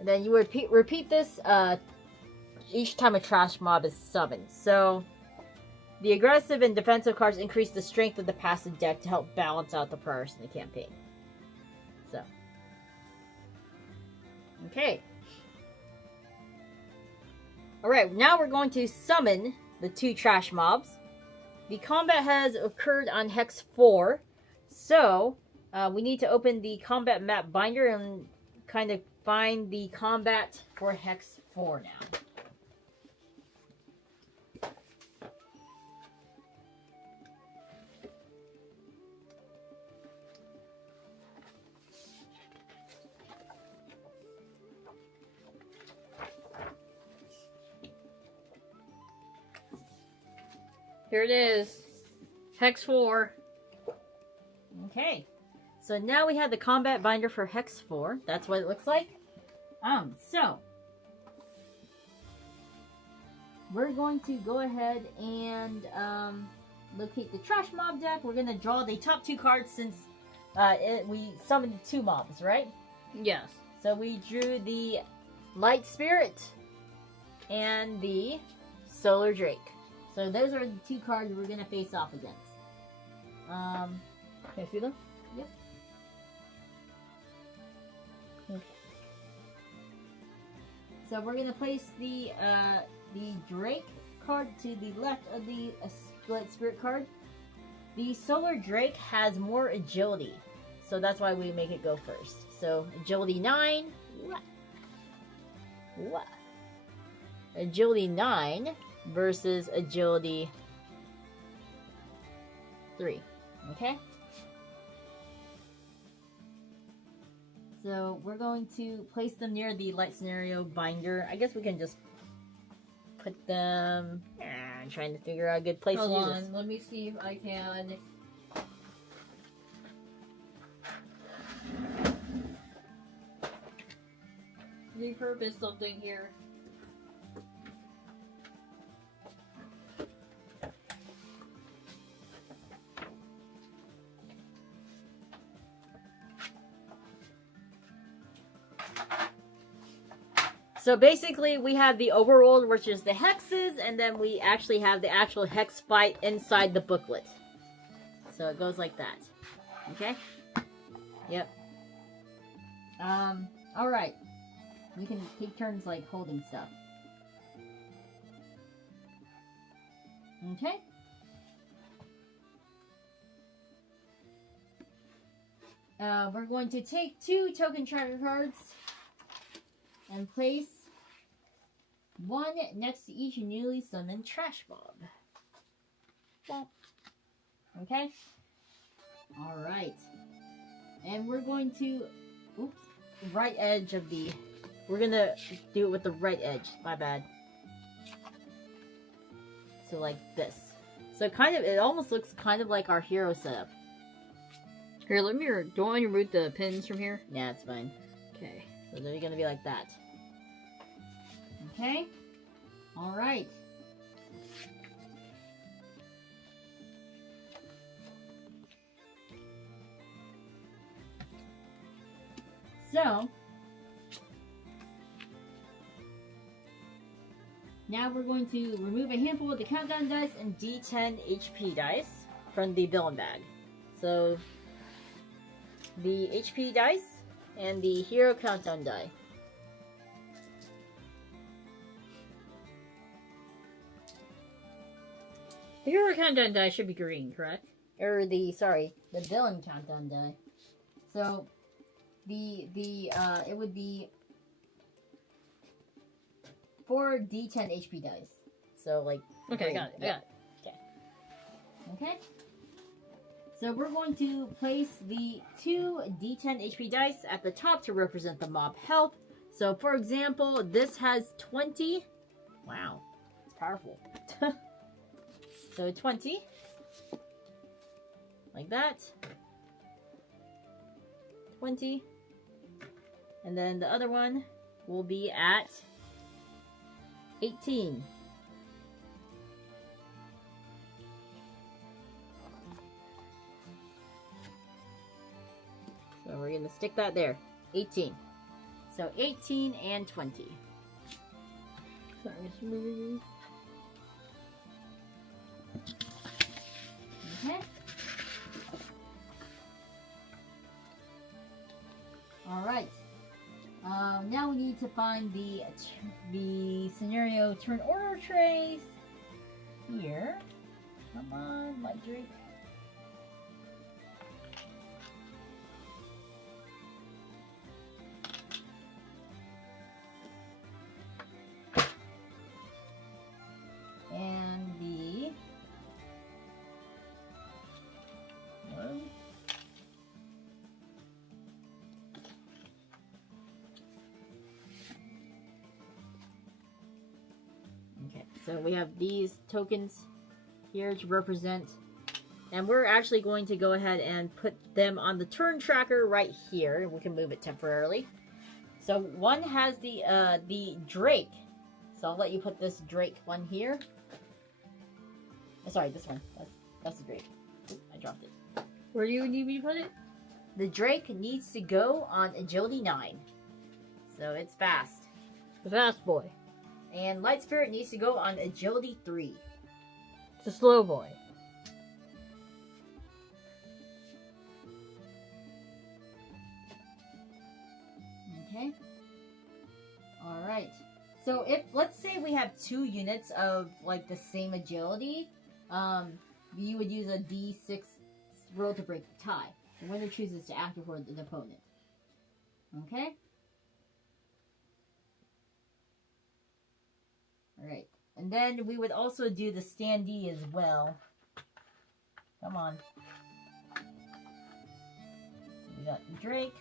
And then you would repeat this each time a trash mob is summoned. So, the aggressive and defensive cards increase the strength of the passive deck to help balance out the priors in the campaign. So. Okay. Alright, now we're going to summon the 2 trash mobs. The combat has occurred on Hex 4. So, we need to open the combat map binder and kind of find the combat for Hex 4 now. Here it is. Hex 4. Okay. So now we have the combat binder for Hex 4. That's what it looks like. So we're going to go ahead and locate the trash mob deck. We're gonna draw the top 2 cards since we summoned 2 mobs, right? Yes. So we drew the Light Spirit and the Solar Drake. So those are the 2 cards we're gonna face off against. Can I see them? Yep. Okay. So we're gonna place the Drake card to the left of the Light Spirit card. The Solar Drake has more agility, so that's why we make it go first. So agility 9. What? Agility 9 versus agility 3. Okay? So we're going to place them near the light scenario binder. I guess we can just put them... I'm trying to figure out a good place to do this. Hold on, let me see if I can... repurpose something here. So basically, we have the overworld, which is the hexes, and then we actually have the actual hex fight inside the booklet. So it goes like that. Okay? Yep. Alright. We can take turns, like, holding stuff. Okay? We're going to take 2 token tracker cards and place 1 next to each newly summoned trash mob. Okay? Alright. And we're going to... Oops. Right edge of the... We're gonna do it with the right edge. My bad. So like this. So kind of... It almost looks kind of like our hero setup. Here, let me... Do you want me to remove the pins from here? Yeah, it's fine. Okay. So they're gonna be like that. Okay? Alright. So, now we're going to remove a handful of the countdown dice and D10 HP dice from the villain bag. So, the HP dice and the hero countdown die. The hero countdown die should be green, correct? Or the villain countdown die. So, it would be 4 D10 HP dice. So, like... Okay, got it, yeah. Okay. So we're going to place the 2 D10 HP dice at the top to represent the mob health. So, for example, this has 20. Wow. It's powerful. So, 20. Like that. 20. And then the other one will be at 18. So we're going to stick that there. 18. So 18 and 20. Sorry, just moving. Okay. Alright. Now we need to find the scenario turn order trays here. Come on, my Drake. And the okay, so we have these tokens here to represent. And we're actually going to go ahead and put them on the turn tracker right here. We can move it temporarily. So one has the Drake. So I'll let you put this Drake one here. Oh, sorry, this one. That's the Drake. Oop, I dropped it. Where do you need me to put it? The Drake needs to go on agility 9. So it's fast. The fast boy. And Light Spirit needs to go on agility 3. It's a slow boy. Okay. Alright. So if, let's say we have 2 units of, like, the same agility, you would use a D6 roll to break the tie. The winner chooses to act toward an opponent. Okay? Alright. And then we would also do the standee as well. Come on. So we got the Drake.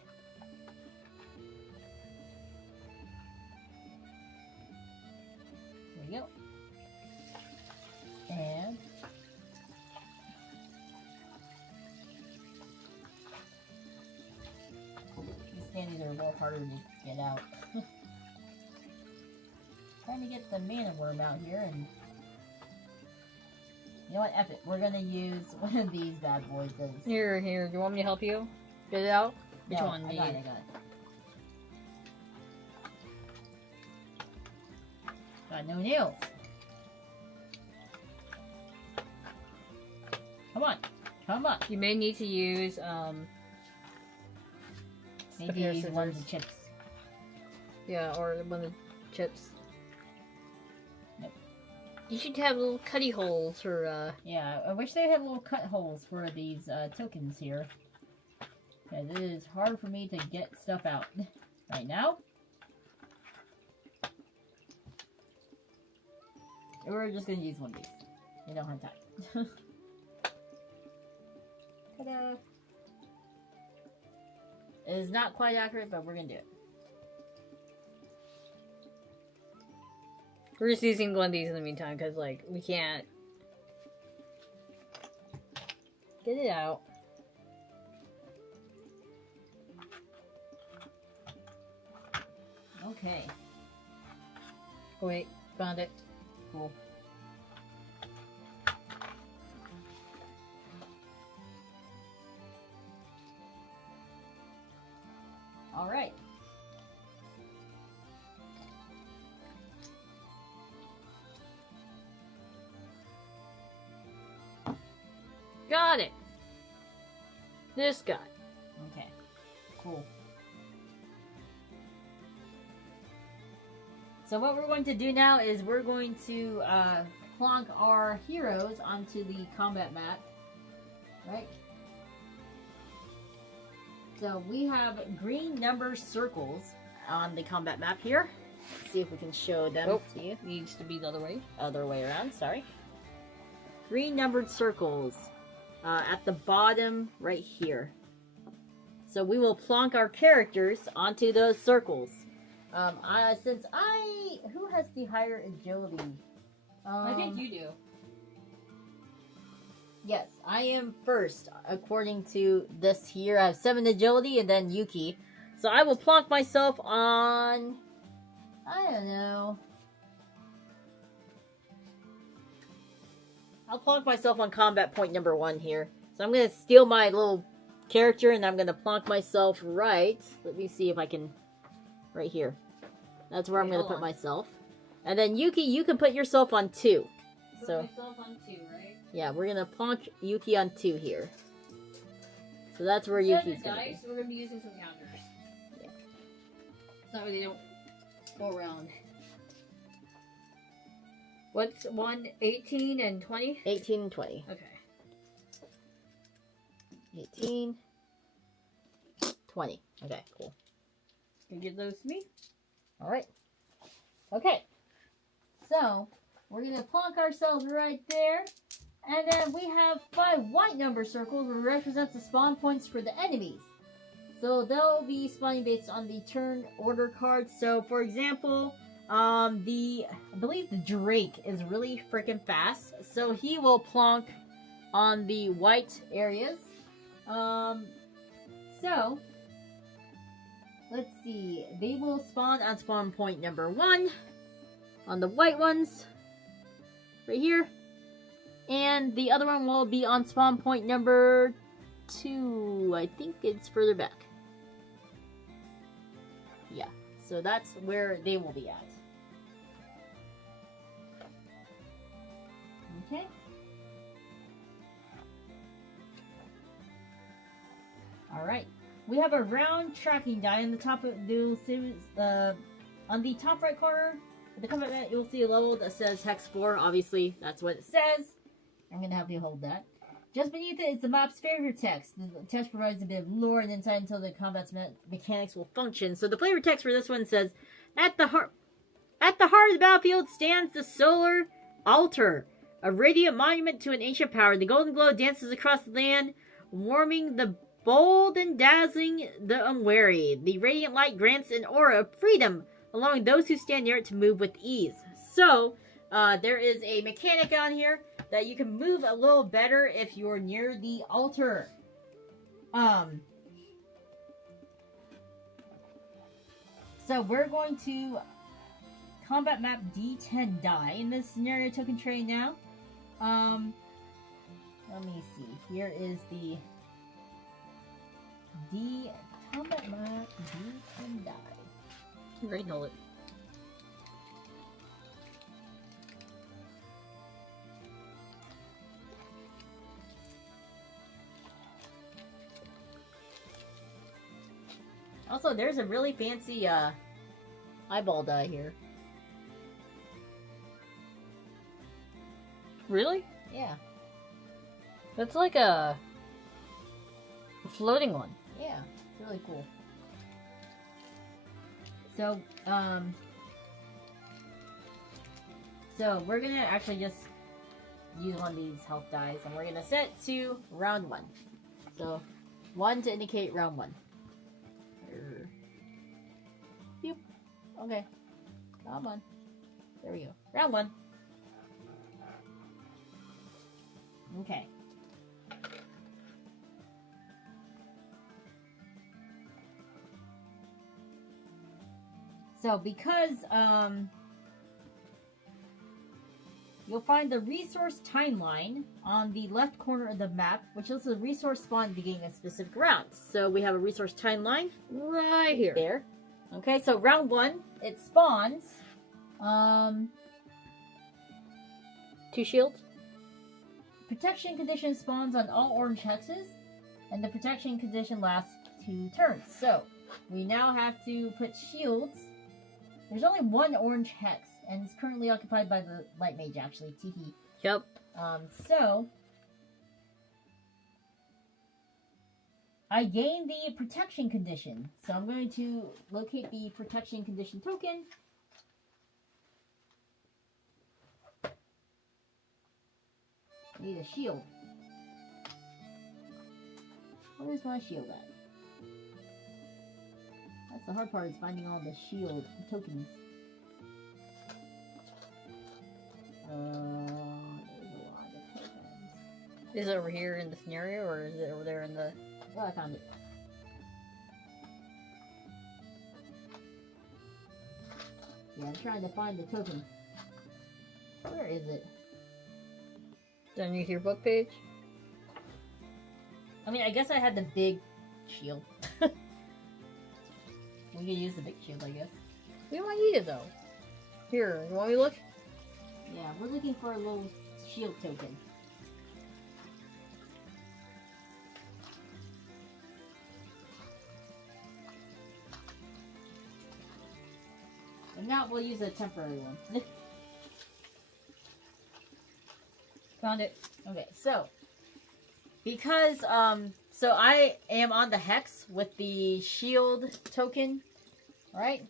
There we go. And these standees are a little harder to get out. Trying to get the mana worm out here, and you know what? F it. We're gonna use one of these bad boys. Here. Do you want me to help you get it out? Which No, one? I got it. Got no nails. Come on. You may need to use Maybe use one of the chips. Yeah, or one of the chips. Nope. You should have little cutty holes for Yeah, I wish they had little cut holes for these tokens here. Because it is hard for me to get stuff out right now. We're just gonna use one of these. We don't have time. Ta-da! It is not quite accurate, but we're gonna do it. We're just using one of these in the meantime, because, like, we can't get it out. Okay. Oh, wait, found it. Cool. Alright. Got it! This guy. Okay. Cool. So what we're going to do now is we're going to plonk our heroes onto the combat map. Right? So we have green number circles on the combat map here. Let's see if we can show them to you. Needs to be the other way. Other way around, sorry. Green numbered circles at the bottom right here. So we will plonk our characters onto those circles. Who has the higher agility? I think you do. Yes, I am first, according to this here. I have 7 agility, and then Yuki. So I will plonk myself on... I don't know. I'll plonk myself on combat point number 1 here. So I'm going to steal my little character, and I'm going to plonk myself right... Let me see if I can... Right here. That's where I'm going to put myself. And then Yuki, you can put yourself on 2. Put myself on 2, right? Yeah, we're gonna plonk Yuki on 2 here. So that's where Yuki's gonna dice, we're gonna be using some counters. Yeah. So that way they don't go around. What's 1, 18 and 20? 18 and 20. Okay. 18. 20. Okay, cool. Can you give those to me? Alright. Okay. So, we're gonna plonk ourselves right there. And then we have 5 white number circles, which represents the spawn points for the enemies. So they'll be spawning based on the turn order cards. So for example, I believe the Drake is really freaking fast, so he will plonk on the white areas. So let's see. They will spawn on spawn point number 1 on the white ones, right here, and the other one will be on spawn point number 2. I think it's further back. Yeah, so that's where they will be at. Okay. Alright. We have a round tracking die on the top of on the top right corner. At the combat mat, you'll see a level that says Hex 4. Obviously, that's what it says. I'm gonna have you hold that. Just beneath it is the map's favorite text. The text provides a bit of lore and insight until the combat's mechanics will function. So the flavor text for this one says, At the heart of the battlefield stands the solar altar, a radiant monument to an ancient power. The golden glow dances across the land, warming the bold and dazzling the unwary. The radiant light grants an aura of freedom, allowing those who stand near it to move with ease. So, there is a mechanic on here that you can move a little better if you're near the altar. So we're going to combat map D10 die in this scenario token tray now. Let me see. Here is the combat map D10 die. Great knowledge. Also, there's a really fancy eyeball die here. Really? Yeah. That's like a floating one. Yeah, it's really cool. So, so we're gonna actually just use one of these health dies, and we're gonna set to round 1. So, 1 to indicate round 1. Yep. Okay. Come on. There we go. Round 1. Okay. So, because, you'll find the resource timeline on the left corner of the map, which is the resource spawn beginning a specific round. So, we have a resource timeline right here. There. Okay, so round 1, it spawns, 2 shields. Protection condition spawns on all orange hexes, and the protection condition lasts 2 turns. So, we now have to put shields. There's only 1 orange hex, and it's currently occupied by the light mage, actually. Teehee. Yep. So, I gain the protection condition. So I'm going to locate the protection condition token. I need a shield. Where's my shield at? That's the hard part, is finding all the shield tokens. There's a lot of tokens. Is it over here in the scenario, or is it over there in the... Oh, I found it. Yeah, I'm trying to find the token. Where is it? Underneath your book page? I mean, I guess I had the big shield. We can use the big shield, I guess. We might need it, though. Here, you want me to look? Yeah, we're looking for a little shield token. If not, we'll use a temporary one. Found it. Okay, so because so I am on the hex with the shield token, right?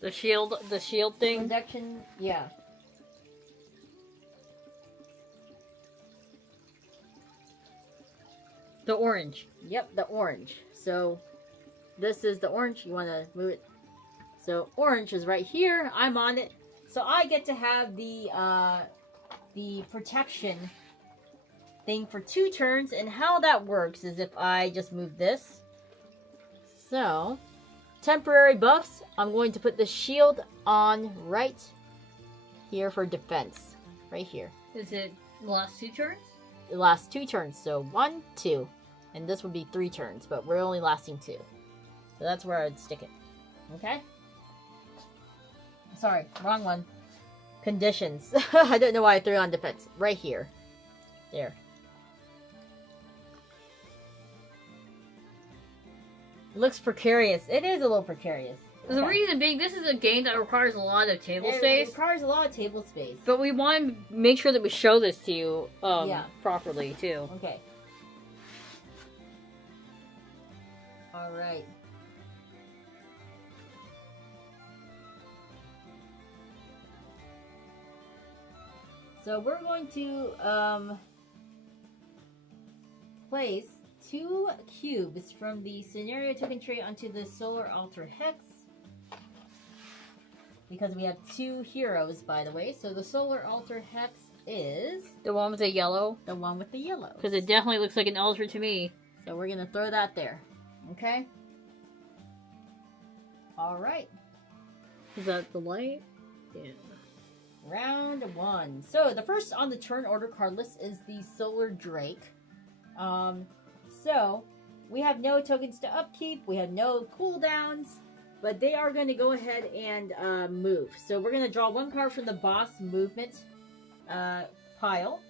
The shield thing? Protection, yeah. The orange. Yep, the orange. So this is the orange. You want to move it So orange is right here. I'm on it. So I get to have the protection thing for 2 turns. And how that works is if I just move this. So, temporary buffs. I'm going to put the shield on right here for defense. Right here. Is it the last 2 turns? The last 2 turns. So 1, 2. And this would be 3 turns. But we're only lasting 2. So that's where I'd stick it. Okay? Sorry, wrong one. Conditions. I don't know why I threw on defense. Right here. There. It looks precarious. It is a little precarious. The reason being, this is a game that requires a lot of table space. It requires a lot of table space. But we want to make sure that we show this to you properly, too. Okay. Alright. So we're going to place 2 cubes from the scenario token tray onto the solar altar hex. Because we have 2 heroes, by the way. So the solar altar hex is... The one with the yellow? The one with the yellow. Because it definitely looks like an altar to me. So we're going to throw that there. Okay? Alright. Is that the light? Yeah. Round 1. So the first on the turn order card list is the Solar Drake. So we have no tokens to upkeep. We have no cooldowns. But they are going to go ahead and move. So we're going to draw 1 card from the boss movement pile.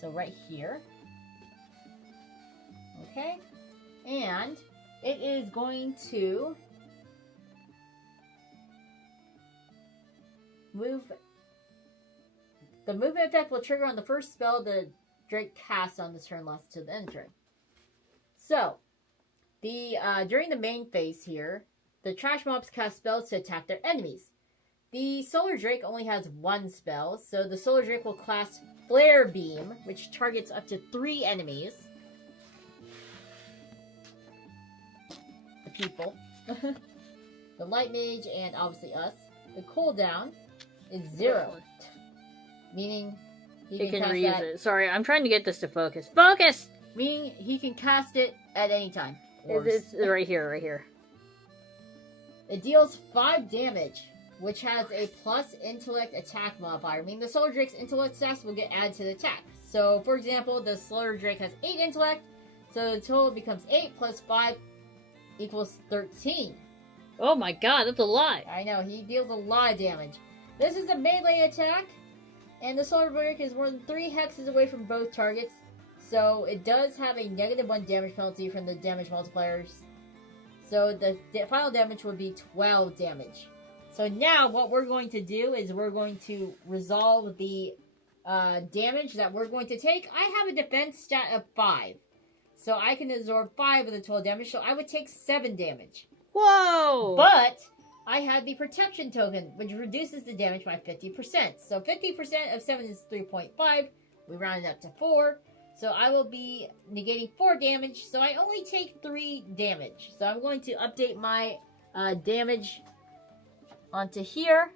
So right here. Okay. And it is going to move. The movement effect will trigger on the first spell the Drake casts on this turn last to the end turn. So, during the main phase here, the trash mobs cast spells to attack their enemies. The Solar Drake only has 1 spell, so the Solar Drake will cast Flare Beam, which targets up to 3 enemies. The people. The Light Mage, and obviously us. The cooldown is 0. Meaning he can reuse cast it. Sorry, I'm trying to get this to focus. Focus! Meaning he can cast it at any time. It's right here, right here. It deals 5 damage, which has a plus intellect attack modifier. Meaning the Solar Drake's intellect stats will get added to the attack. So, for example, the Solar Drake has 8 intellect, so the total becomes 8 plus 5 equals 13. Oh my god, that's a lot. I know, he deals a lot of damage. This is a melee attack, and the Solar Drake is more than 3 hexes away from both targets, so it does have a -1 damage penalty from the damage multipliers. So the final damage would be 12 damage. So now what we're going to do is we're going to resolve the damage that we're going to take. I have a defense stat of 5. So I can absorb 5 of the total damage, so I would take 7 damage. Whoa! But I have the protection token, which reduces the damage by 50%. So 50% of 7 is 3.5. We round it up to 4. So I will be negating 4 damage. So I only take 3 damage. So I'm going to update my damage onto here.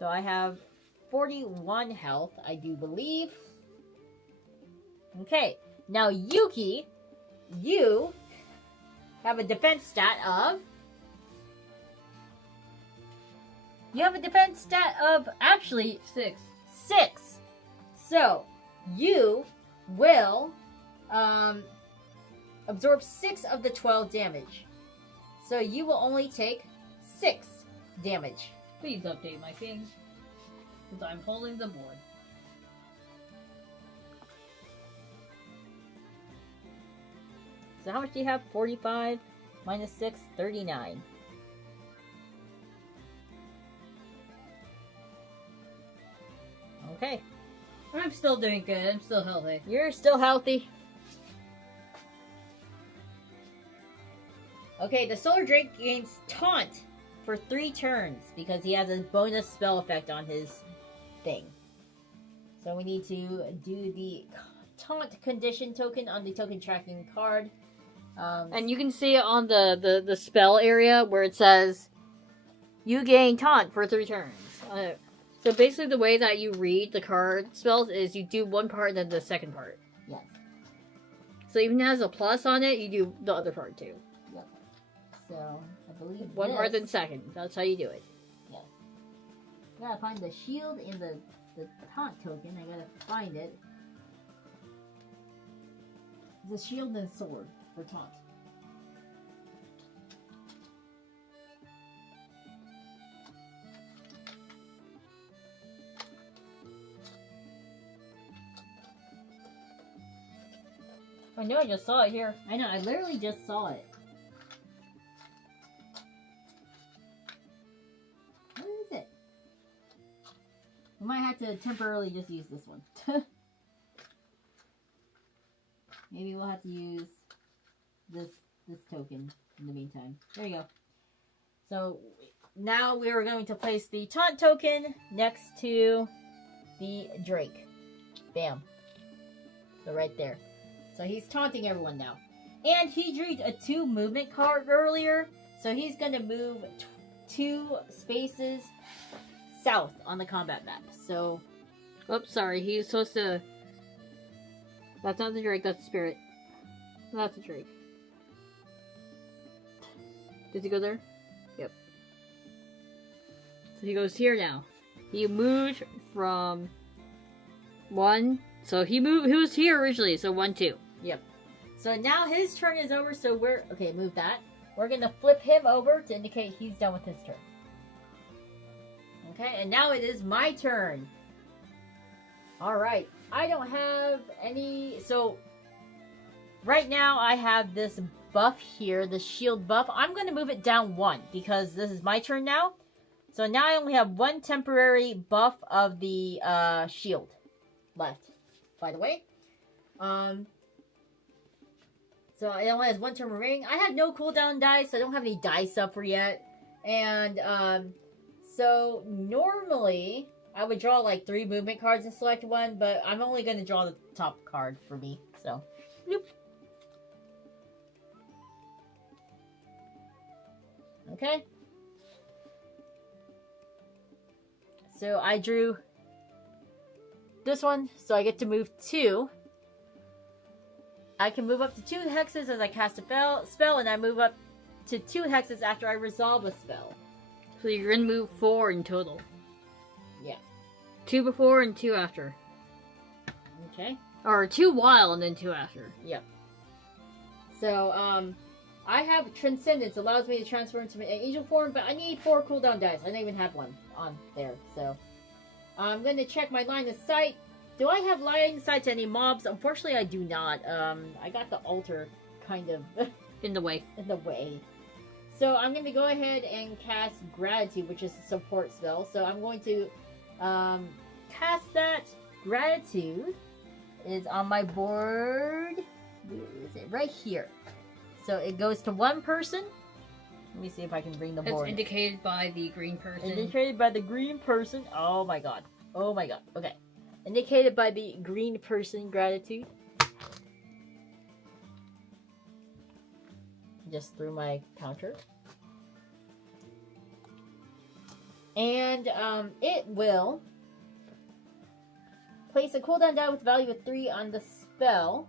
So I have 41 health, I do believe. Okay. Now Yuki, you have a defense stat of... You have a defense stat of, actually... 6. 6. So, you will absorb 6 of the 12 damage. So you will only take 6 damage. Please update my king, because I'm holding the board. So how much do you have? 45 minus 6, 39. Okay. I'm still doing good. I'm still healthy. You're still healthy. Okay, the Solar Drake gains Taunt for 3 turns because he has a bonus spell effect on his thing. So we need to do the Taunt condition token on the token tracking card. And you can see it on the spell area where it says, you gain taunt for 3 turns. So basically the way that you read the card spells is you do one part and then the second part. Yes. So even if it has a plus on it, you do the other part too. Yep. So, I believe one part then second. That's how you do it. Yes. Gotta find the shield and the taunt token. I gotta find it. The shield and sword for taunt. I know, I just saw it here. I know, I literally just saw it. What is it? I might have to temporarily just use this one. Maybe we'll have to use this token in the meantime. There you go. So now we are going to place the taunt token next to the Drake. Bam. So right there. So he's taunting everyone now. And he drew a 2 movement card earlier. So he's going to move 2 spaces south on the combat map. So... Oops, sorry. He's supposed to... That's not the Drake, that's the Spirit. That's the Drake. Does he go there? Yep. So he goes here now. He moved from 1. So he was here originally, so 1, 2. Yep. So now his turn is over, so we're... Okay, move that. We're going to flip him over to indicate he's done with his turn. Okay, and now it is my turn. Alright. I don't have any... So, right now I have this buff here, the shield buff. I'm going to move it down 1, because this is my turn now. So now I only have 1 temporary buff of the shield left, by the way. So it only has 1 turn remaining. I have no cooldown dice, so I don't have any dice up for yet. And, so normally I would draw like 3 movement cards and select 1, but I'm only going to draw the top card for me, so. Nope. Okay. So I drew this one, so I get to move 2. I can move up to 2 hexes as I cast a spell, and I move up to 2 hexes after I resolve a spell. So you're gonna move 4 in total. Yeah. 2 before and 2 after. Okay. Or 2 while and then 2 after. Yep. So, I have Transcendence. Allows me to transfer into an angel form, but I need 4 cooldown dice. I don't even have one on there, so. I'm gonna check my line of sight. Do I have line of sight to any mobs? Unfortunately, I do not. I got the altar kind of in the way. In the way. So I'm going to go ahead and cast Gratitude, which is a support spell. So I'm going to cast that. Gratitude is on my board. Where is it? Right here. So it goes to 1 person. Let me see if I can bring the board. It's indicated by the green person. Indicated by the green person. Oh my god. Oh my god. Okay. Indicated by the green person, Gratitude. Just threw my counter. And it will place a cooldown die with value of 3 on the spell.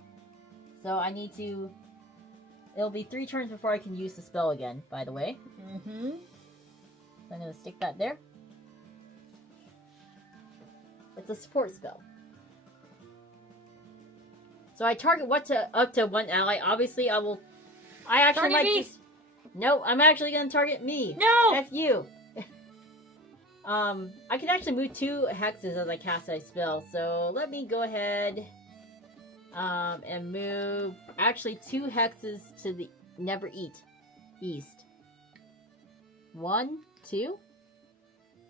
So I need to... It'll be 3 turns before I can use the spell again, by the way. So I'm going to stick that there. It's a support spell. So I target up to 1 ally. Obviously, I actually target might me. just... No, I'm actually going to target me. No! F you. I can actually move 2 hexes as I cast a spell. So let me go ahead and move actually 2 hexes to the east. 1, 2.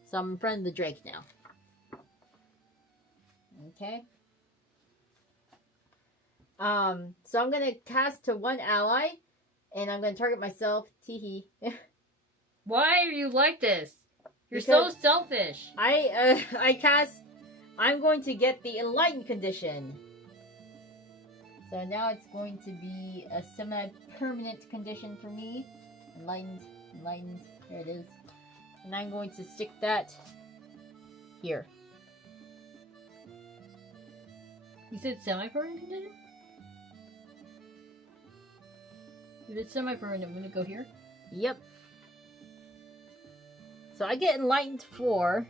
So I'm in front of the Drake now. Okay. So I'm gonna cast to 1 ally, and I'm gonna target myself. Teehee. Why are you like this? You're Because so selfish. I cast. I'm going to get the enlightened condition. So now it's going to be a semi-permanent condition for me. Enlightened, enlightened. There it is. And I'm going to stick that here. You said semi-permanent condition? If it's semi-permanent, I'm gonna go here. Yep. So I get enlightened for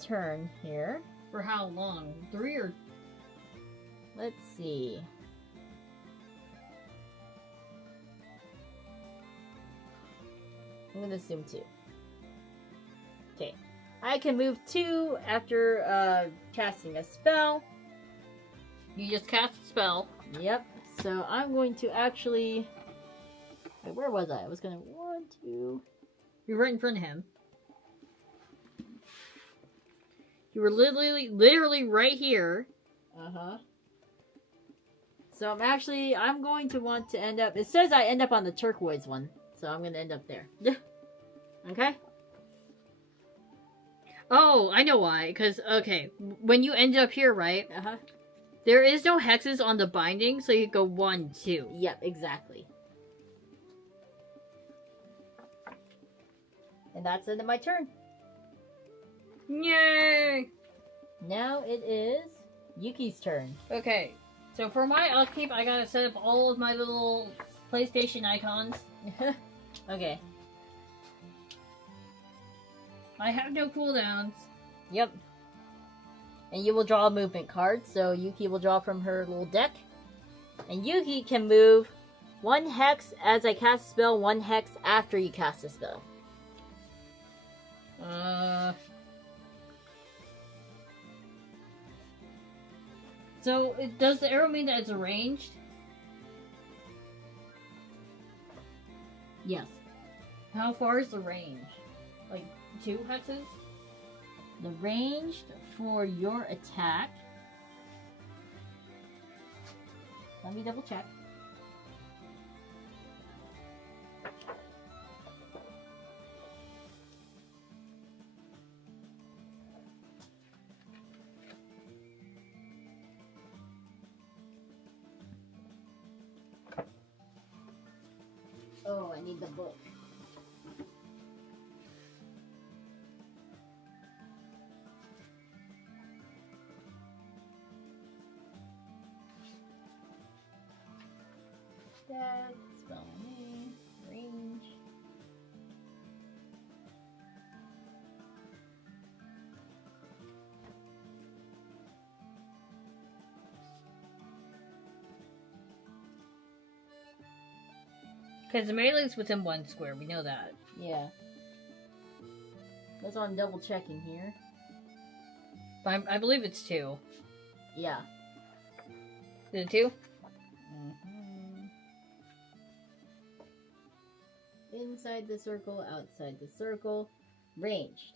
turn here. For how long? 3 or... Let's see. I'm gonna assume 2. Okay. I can move 2 after casting a spell. You just cast a spell. Yep. So I'm going to actually... Wait, where was I? I was gonna... 1, 2... You're right in front of him. You were literally right here. Uh-huh. So I'm going to want to end up... It says I end up on the turquoise one. So I'm going to end up there. Okay? Oh, I know why. Because, okay, when you end up here, right? Uh-huh. There is no hexes on the binding, so you go 1, 2. Yep, exactly. And that's the end of my turn. Yay! Now it is Yuki's turn. Okay, so for my upkeep, I gotta set up all of my little PlayStation icons. Okay. I have no cooldowns. Yep. And you will draw a movement card, so Yuki will draw from her little deck. And Yuki can move 1 hex as I cast a spell, 1 hex after you cast a spell. So, does the arrow mean that it's arranged? Yes. How far is the range? Like, 2 hexes? The range for your attack... Let me double check. Oh, I need the book. That spell me range. Because the melee's within 1 square, we know that. Yeah. That's why I'm double checking here. But I believe it's 2. Yeah. Is it 2? Inside the circle, outside the circle. Ranged.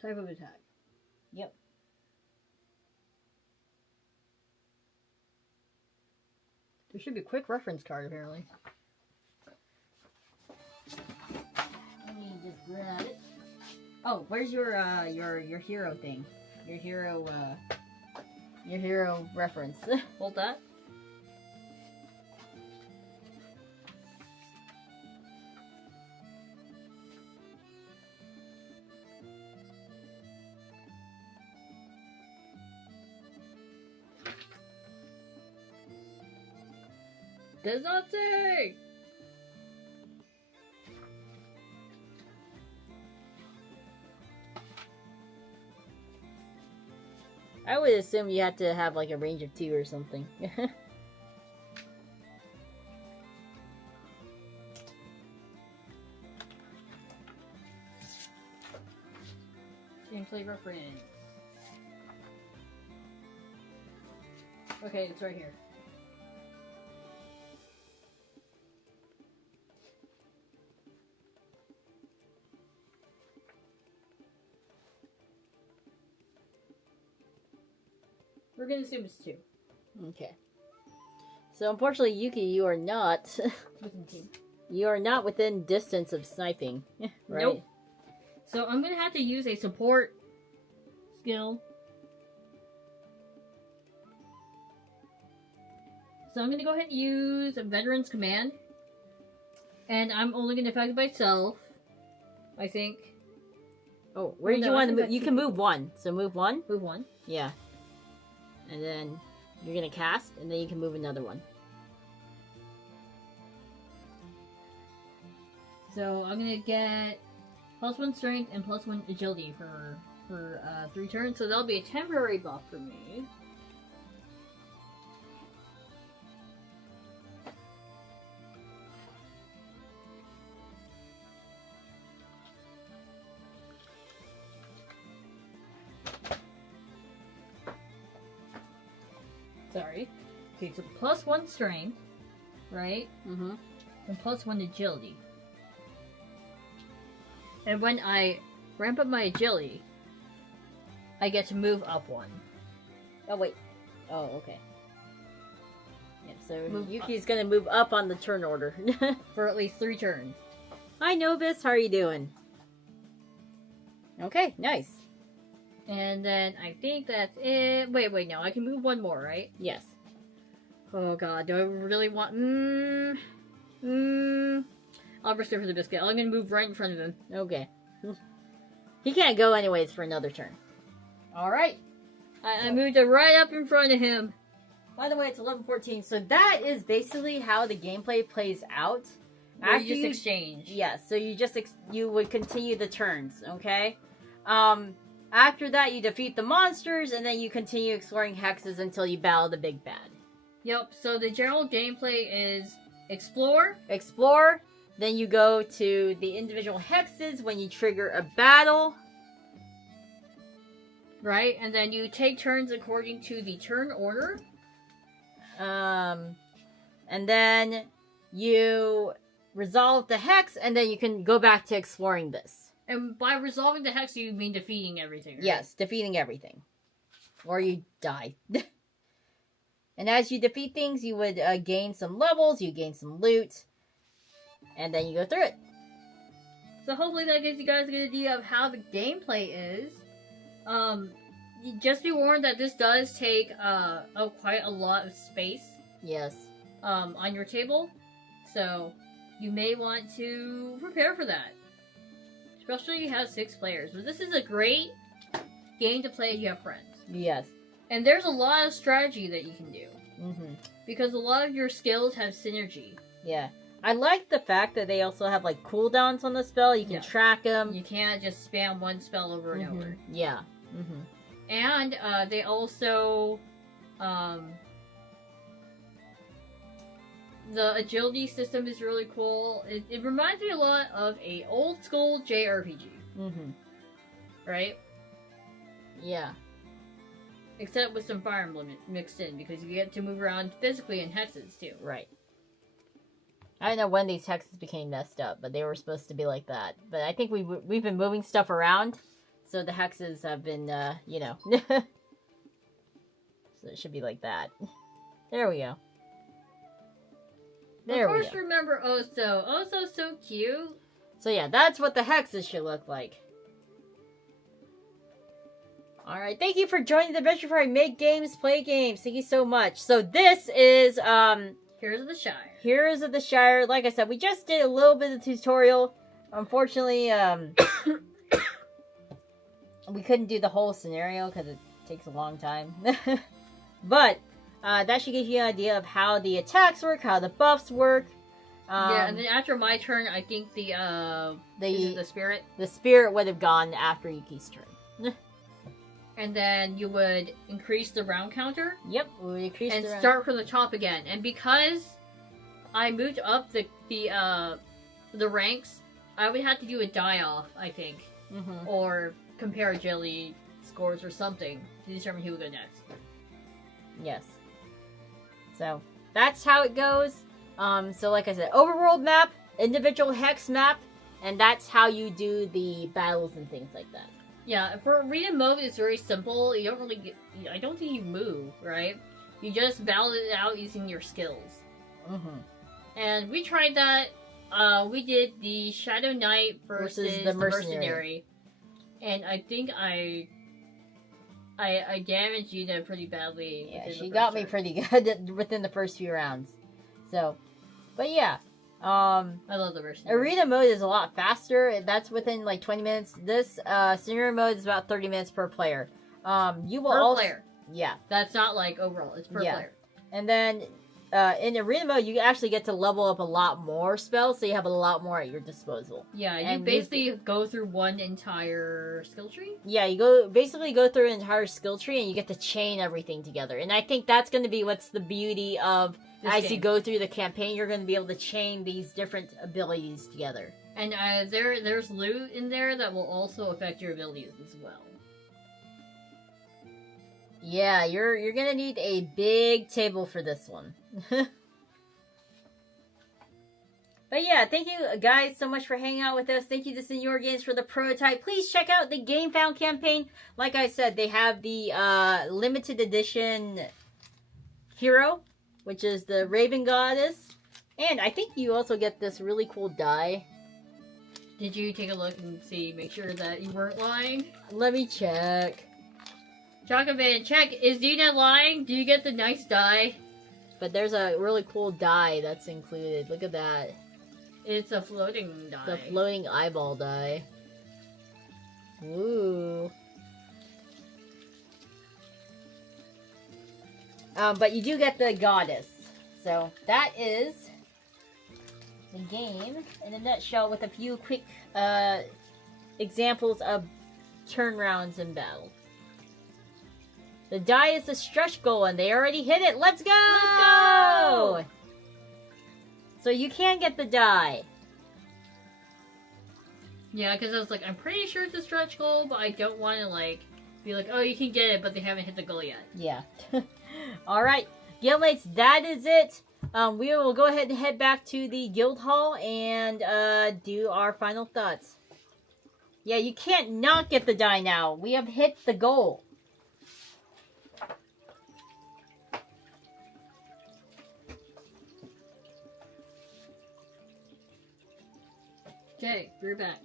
Type of attack. Yep. There should be a quick reference card, apparently. Let me just grab it. Oh, where's your hero thing? Your hero reference. Hold that. Does not say! I would assume you have to have like a range of 2 or something. Gameplay reference. Okay, it's right here. We're gonna assume it's 2. Okay. So unfortunately, Yuki, you are not Within 2. you are not within distance of sniping. Right? Nope. So I'm gonna have to use a support skill. So I'm gonna go ahead and use a Veteran's Command. And I'm only gonna affect myself, I think. Oh, where did you want to move? You can move one. So move one. Move one. Yeah. And then you're gonna cast, and then you can move another one. So I'm gonna get +1 strength and +1 agility for 3 turns. So that'll be a temporary buff for me. Sorry. Okay, so +1 strength, right? Mm-hmm. And +1 agility. And when I ramp up my agility, I get to move up 1. Oh, wait. Oh, okay. Yeah, so Move Yuki's gonna move up on the turn order. For at least 3 turns. Hi, Nobis. How are you doing? Okay, nice. And then I think that's it. Wait, no. I can move 1 more, right? Yes. Oh god, do I really want... I'll risk it for the biscuit. I'm gonna move right in front of him. Okay. He can't go anyways for another turn. Alright. I moved it right up in front of him. By the way, it's 11:14, so that is basically how the gameplay plays out. Where you just exchange. Yes, so you just you would continue the turns, okay? After that, you defeat the monsters, and then you continue exploring hexes until you battle the big bad. Yep, so the general gameplay is explore. Explore, then you go to the individual hexes when you trigger a battle. Right, and then you take turns according to the turn order. And then you resolve the hex, and then you can go back to exploring this. And by resolving the hex, you mean defeating everything, right? Yes, defeating everything. Or you die. And as you defeat things, you would gain some levels, you gain some loot, and then you go through it. So hopefully that gives you guys a good idea of how the gameplay is. Just be warned that this does take quite a lot of space. Yes. On your table. So you may want to prepare for that. Especially if you have 6 players. But this is a great game to play if you have friends. Yes. And there's a lot of strategy that you can do. Mm-hmm. Because a lot of your skills have synergy. Yeah. I like the fact that they also have, like, cooldowns on the spell. You can track them. You can't just spam one spell over and over. Yeah. Mm-hmm. And they also... the agility system is really cool. It reminds me a lot of a old school JRPG. Mm-hmm. Right? Yeah. Except with some Fire Emblem mixed in, because you get to move around physically in hexes, too. Right. I don't know when these hexes became messed up, but they were supposed to be like that. But I think we've been moving stuff around, so the hexes have been, you know. So it should be like that. There we go. There we go. Of course, remember Oso. Oso's so cute. So yeah, that's what the hexes should look like. Alright, thank you for joining the adventure where I make games, play games. Thank you so much. So this is, Heroes of the Shire. Heroes of the Shire. Like I said, we just did a little bit of tutorial. Unfortunately, we couldn't do the whole scenario because it takes a long time. But, that should give you an idea of how the attacks work, how the buffs work. Yeah, and then after my turn, I think the spirit? The spirit would have gone after Yuki's turn. And then you would increase the round counter. Yep, we would increase and start from the top again. And because I moved up the ranks, I would have to do a die-off, I think. Mm-hmm. Or compare agility scores or something to determine who would go next. Yes. So, that's how it goes. So like I said, overworld map, individual hex map, and that's how you do the battles and things like that. Yeah, for arena mode, it's very simple. You don't really I don't think you move, right? You just battle it out using your skills. Mm-hmm. And we tried that. We did the Shadow Knight versus the Mercenary. And I think I I damaged Yuna pretty badly. Yeah, she got me pretty good within the first few rounds. So, but yeah. I love the version. Arena mode is a lot faster. That's within like 20 minutes. This scenario mode is about 30 minutes per player. You will per player. Yeah. That's not like overall. It's per player. And then in arena mode, you actually get to level up a lot more spells, so you have a lot more at your disposal. Yeah, you basically go through one entire skill tree. Yeah, you basically go through an entire skill tree, and you get to chain everything together. And I think that's going to be what's the beauty of as you go through the campaign, you're going to be able to chain these different abilities together. And there's loot in there that will also affect your abilities as well. Yeah, you're gonna need a big table for this one. But yeah, thank you guys so much for hanging out with us. Thank you to Senior Games for the prototype. Please check out the Game Found campaign. Like I said, they have the limited edition hero, which is the Raven Goddess. And I think you also get this really cool die. Did you take a look and make sure that you weren't lying? Let me check. Chocoban, check. Is Yuna lying? Do you get the nice die? But there's a really cool die that's included. Look at that. It's a floating die. It's a floating eyeball die. Ooh. But you do get the goddess. So that is the game in a nutshell with a few quick examples of turnarounds in battle. The die is a stretch goal, and they already hit it. Let's go! Let's go! So you can get the die. Yeah, because I was like, I'm pretty sure it's a stretch goal, but I don't want to, like, be like, oh, you can get it, but they haven't hit the goal yet. Yeah. Alright, Guildmates, that is it. We will go ahead and head back to the guild hall and do our final thoughts. Yeah, you can't not get the die now. We have hit the goal. Okay, we're back.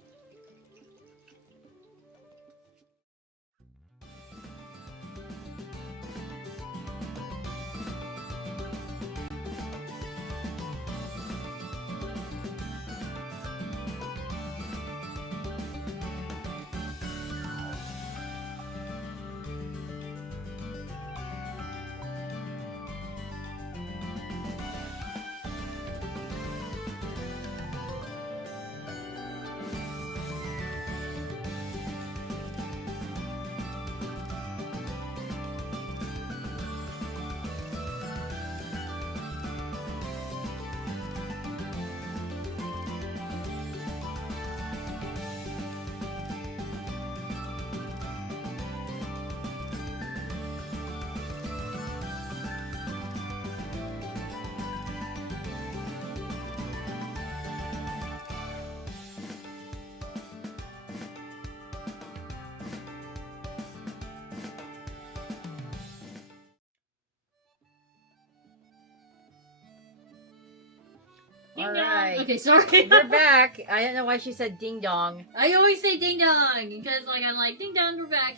Ding dong. Okay, sorry. We're back. I don't know why she said ding dong. I always say ding dong because, like, I'm like ding dong. We're back.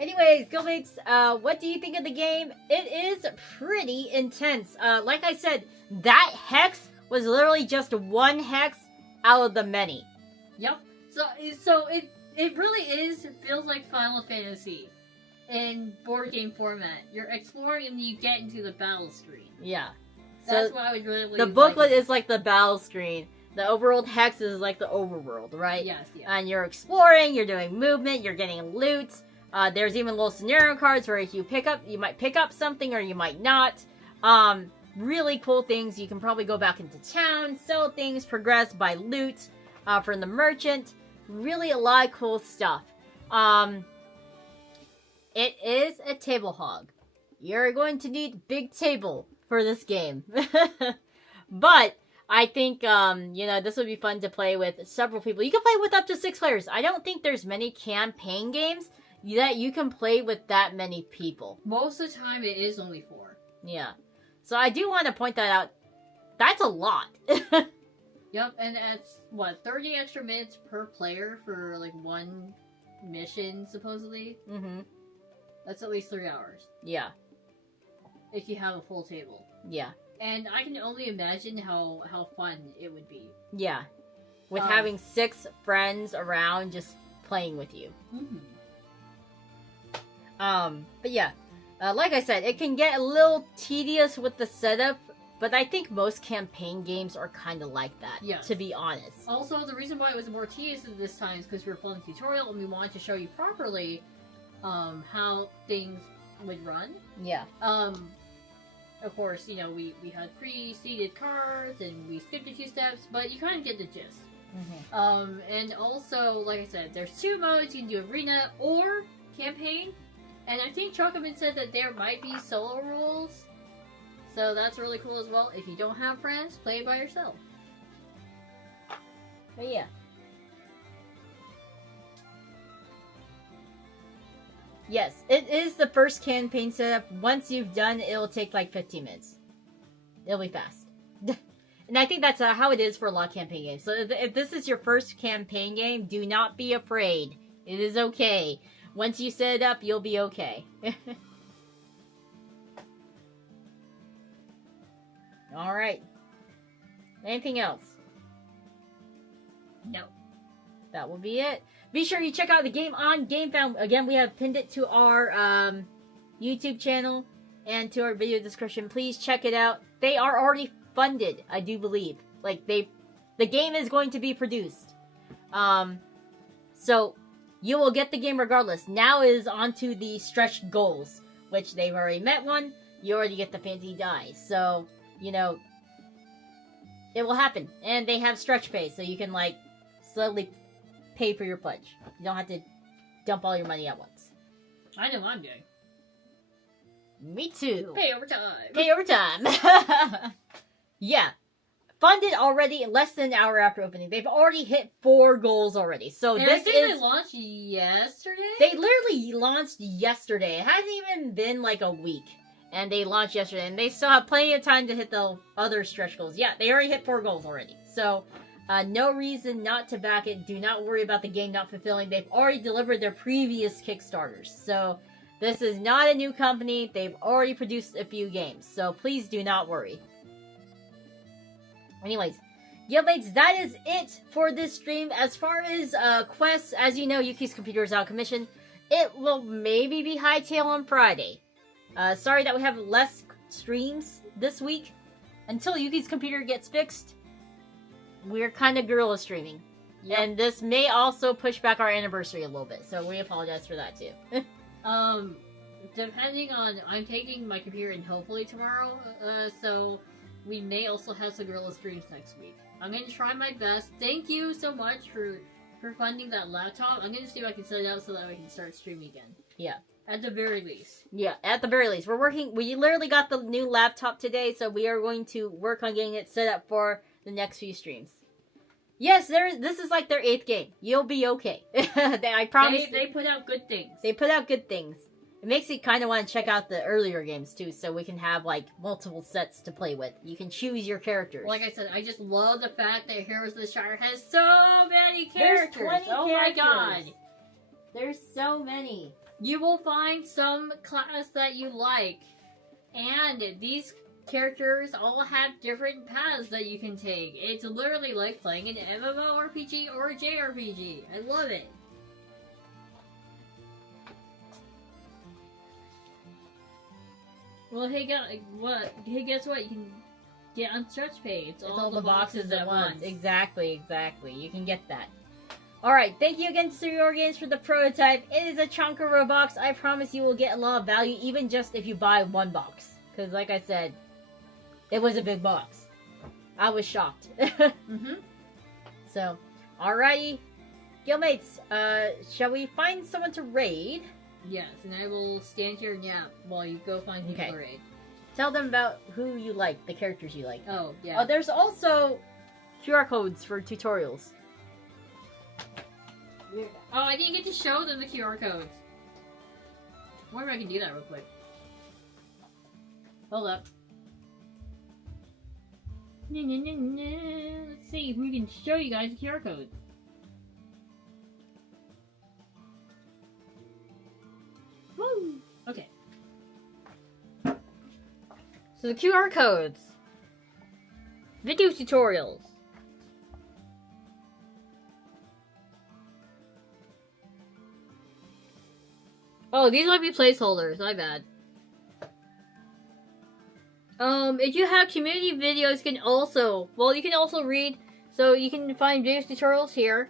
Anyways, Guildmates, what do you think of the game? It is pretty intense. Like I said, that hex was literally just one hex out of the many. Yep. So it really is. It feels like Final Fantasy in board game format. You're exploring and you get into the battle screen. Yeah. That's what I would really The booklet is like the battle screen. The overworld hex is like the overworld, right? Yes, yes. And you're exploring, you're doing movement, you're getting loot. There's even little scenario cards where if you might pick up something or you might not. Really cool things. You can probably go back into town, sell things, progress, buy loot from the merchant. Really a lot of cool stuff. It is a table hog. You're going to need big table for this game. But I think, this would be fun to play with several people. You can play with up to 6 players. I don't think there's many campaign games that you can play with that many people. Most of the time, it is only 4. Yeah. So I do want to point that out. That's a lot. Yep, and it's, 30 extra minutes per player for, like, one mission, supposedly? Mm-hmm. That's at least 3 hours. Yeah. If you have a full table. Yeah. And I can only imagine how fun it would be. Yeah. With having 6 friends around just playing with you. But yeah. Like I said, it can get a little tedious with the setup, but I think most campaign games are kind of like that, to be honest. Also, the reason why it was more tedious this time is because we were following the tutorial and we wanted to show you properly how things would run. Yeah. Of course, you know, we had pre-seeded cards and we skipped a few steps, but you kind of get the gist. And also, like I said, there's 2 modes. You can do arena or campaign. And I think Chocomin said that there might be solo rules. So that's really cool as well. If you don't have friends, play by yourself. But yeah. Yes, it is the first campaign setup. Once you've done, it'll take like 15 minutes. It'll be fast. And I think that's how it is for a lot of campaign games. So if this is your first campaign game, do not be afraid. It is okay. Once you set it up, you'll be okay. Alright. Anything else? No. That will be it. Be sure you check out the game on GameFound. Again, we have pinned it to our YouTube channel and to our video description. Please check it out. They are already funded, I do believe. Like, the game is going to be produced. So, you will get the game regardless. Now is onto the stretch goals, which they've already met one. You already get the fancy dice. So, you know, it will happen. And they have stretch pay, so you can, like, slowly pay for your pledge. You don't have to dump all your money at once. I know what I'm doing. Me too. Pay over time. Pay over time. Yeah. Funded already in less than an hour after opening. They've already hit 4 goals already. So and this I think they launched yesterday? They literally launched yesterday. It hasn't even been like a week. And they launched yesterday. And they still have plenty of time to hit the other stretch goals. Yeah, they already hit 4 goals already. So, no reason not to back it. Do not worry about the game not fulfilling. They've already delivered their previous Kickstarters. So, this is not a new company. They've already produced a few games. So, please do not worry. Anyways, Guildmates, that is it for this stream. As far as quests, as you know, Yuki's computer is out of commission. It will maybe be hightail on Friday. Sorry that we have less streams this week. Until Yuki's computer gets fixed, we're kind of guerrilla streaming. Yep. And this may also push back our anniversary a little bit, so we apologize for that too. Depending on, I'm taking my computer in hopefully tomorrow, so we may also have some guerrilla streams next week. I'm going to try my best. Thank you so much for funding that laptop. I'm going to see if I can set it up so that I can start streaming again. Yeah. At the very least. Yeah, at the very least. We literally got the new laptop today, so we are going to work on getting it set up for the next few streams. Yes, this is like their 8th game. You'll be okay. I promise. They put out good things. They put out good things. It makes you kind of want to check out the earlier games, too, so we can have, like, multiple sets to play with. You can choose your characters. Like I said, I just love the fact that Heroes of the Shire has so many characters. There's 20 oh characters. My god. There's so many. You will find some class that you like. And these characters all have different paths that you can take. It's literally like playing an MMORPG or a JRPG. I love it. Well, hey, guess what? You can get on Stretch Pay. It's all the boxes at once. Exactly. You can get that. Alright, thank you again to Studio Games for the prototype. It is a Chonkoro box. I promise you will get a lot of value, even just if you buy 1 box. Because, like I said, it was a big box. I was shocked. So, alrighty. Guildmates, shall we find someone to raid? Yes, and I will stand here and nap while you go find people to raid. Tell them about who you like, the characters you like. Oh, yeah. Oh, there's also QR codes for tutorials. Oh, I didn't get to show them the QR codes. I wonder if I can do that real quick. Hold up. Let's see if we can show you guys the QR codes. Woo! So the QR codes. Video tutorials. Oh, these might be placeholders. My bad. If you have community videos, you can also read. So you can find video tutorials here.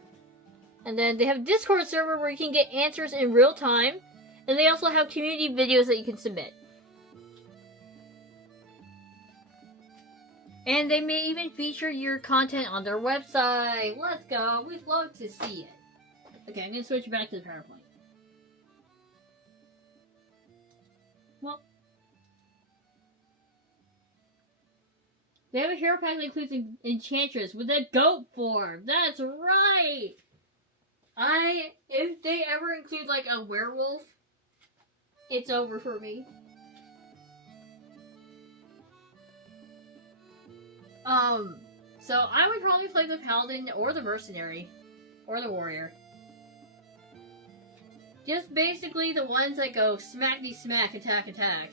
And then they have a Discord server where you can get answers in real time. And they also have community videos that you can submit. And they may even feature your content on their website. Let's go. We'd love to see it. Okay, I'm going to switch back to the PowerPoint. Well, they have a hero pack that includes an Enchantress with a goat form. That's right! If they ever include like a werewolf, it's over for me. So I would probably play the Paladin or the Mercenary or the Warrior. Just basically the ones that go smackety smack, attack, attack.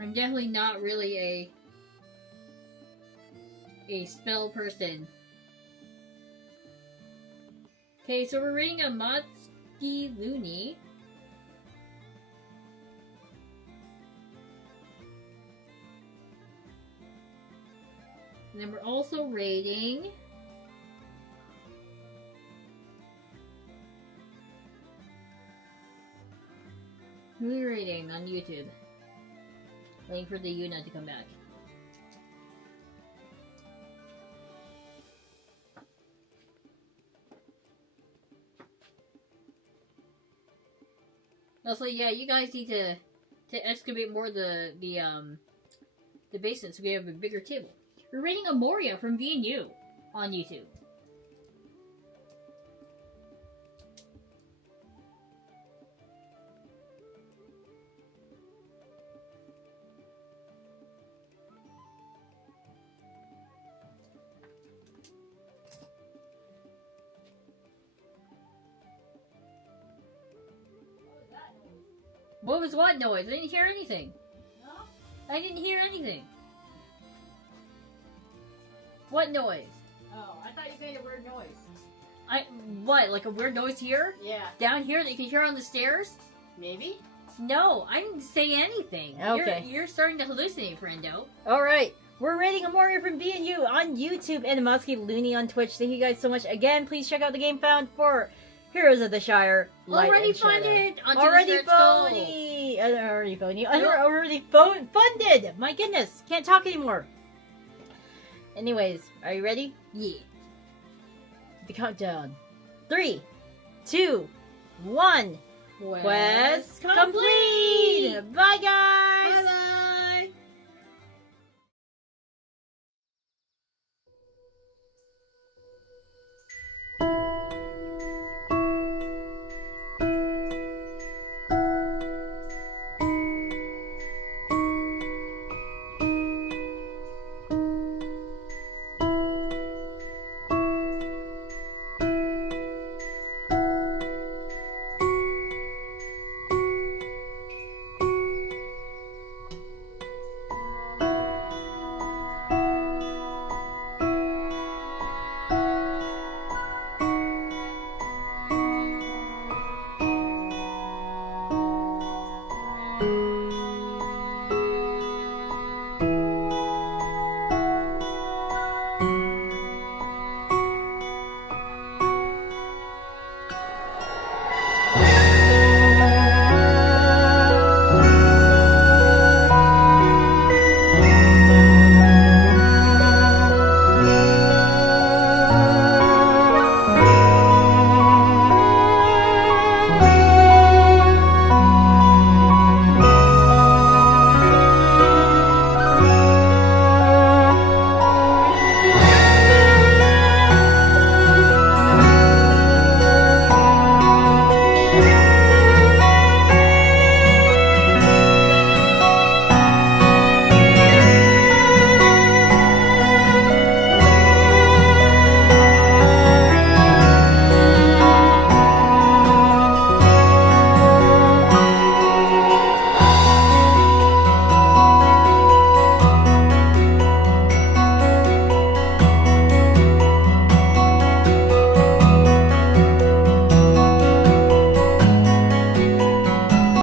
I'm definitely not really a spell person. Okay, so we're reading a Matsuki Luni. And then we're also rating who are we rating on YouTube? Waiting for the Yuna to come back. Also, yeah, you guys need to excavate more the basement so we have a bigger table. We're rating Amoria from VNU on YouTube. What was what noise? I didn't hear anything. No? I didn't hear anything. What noise? Oh, I thought you made a weird noise. What? Like a weird noise here? Yeah. Down here that you can hear on the stairs? Maybe? No, I didn't say anything. Okay. You're starting to hallucinate, friendo. Alright. We're rating Amoria from VNU on YouTube and Musky Looney on Twitch. Thank you guys so much. Again, please check out the game found for Heroes of the Shire. Already funded! Already funded! My goodness, can't talk anymore. Anyways, are you ready? Yeah. The countdown. 3, 2, 1. Quest complete! Bye guys! Bye-bye!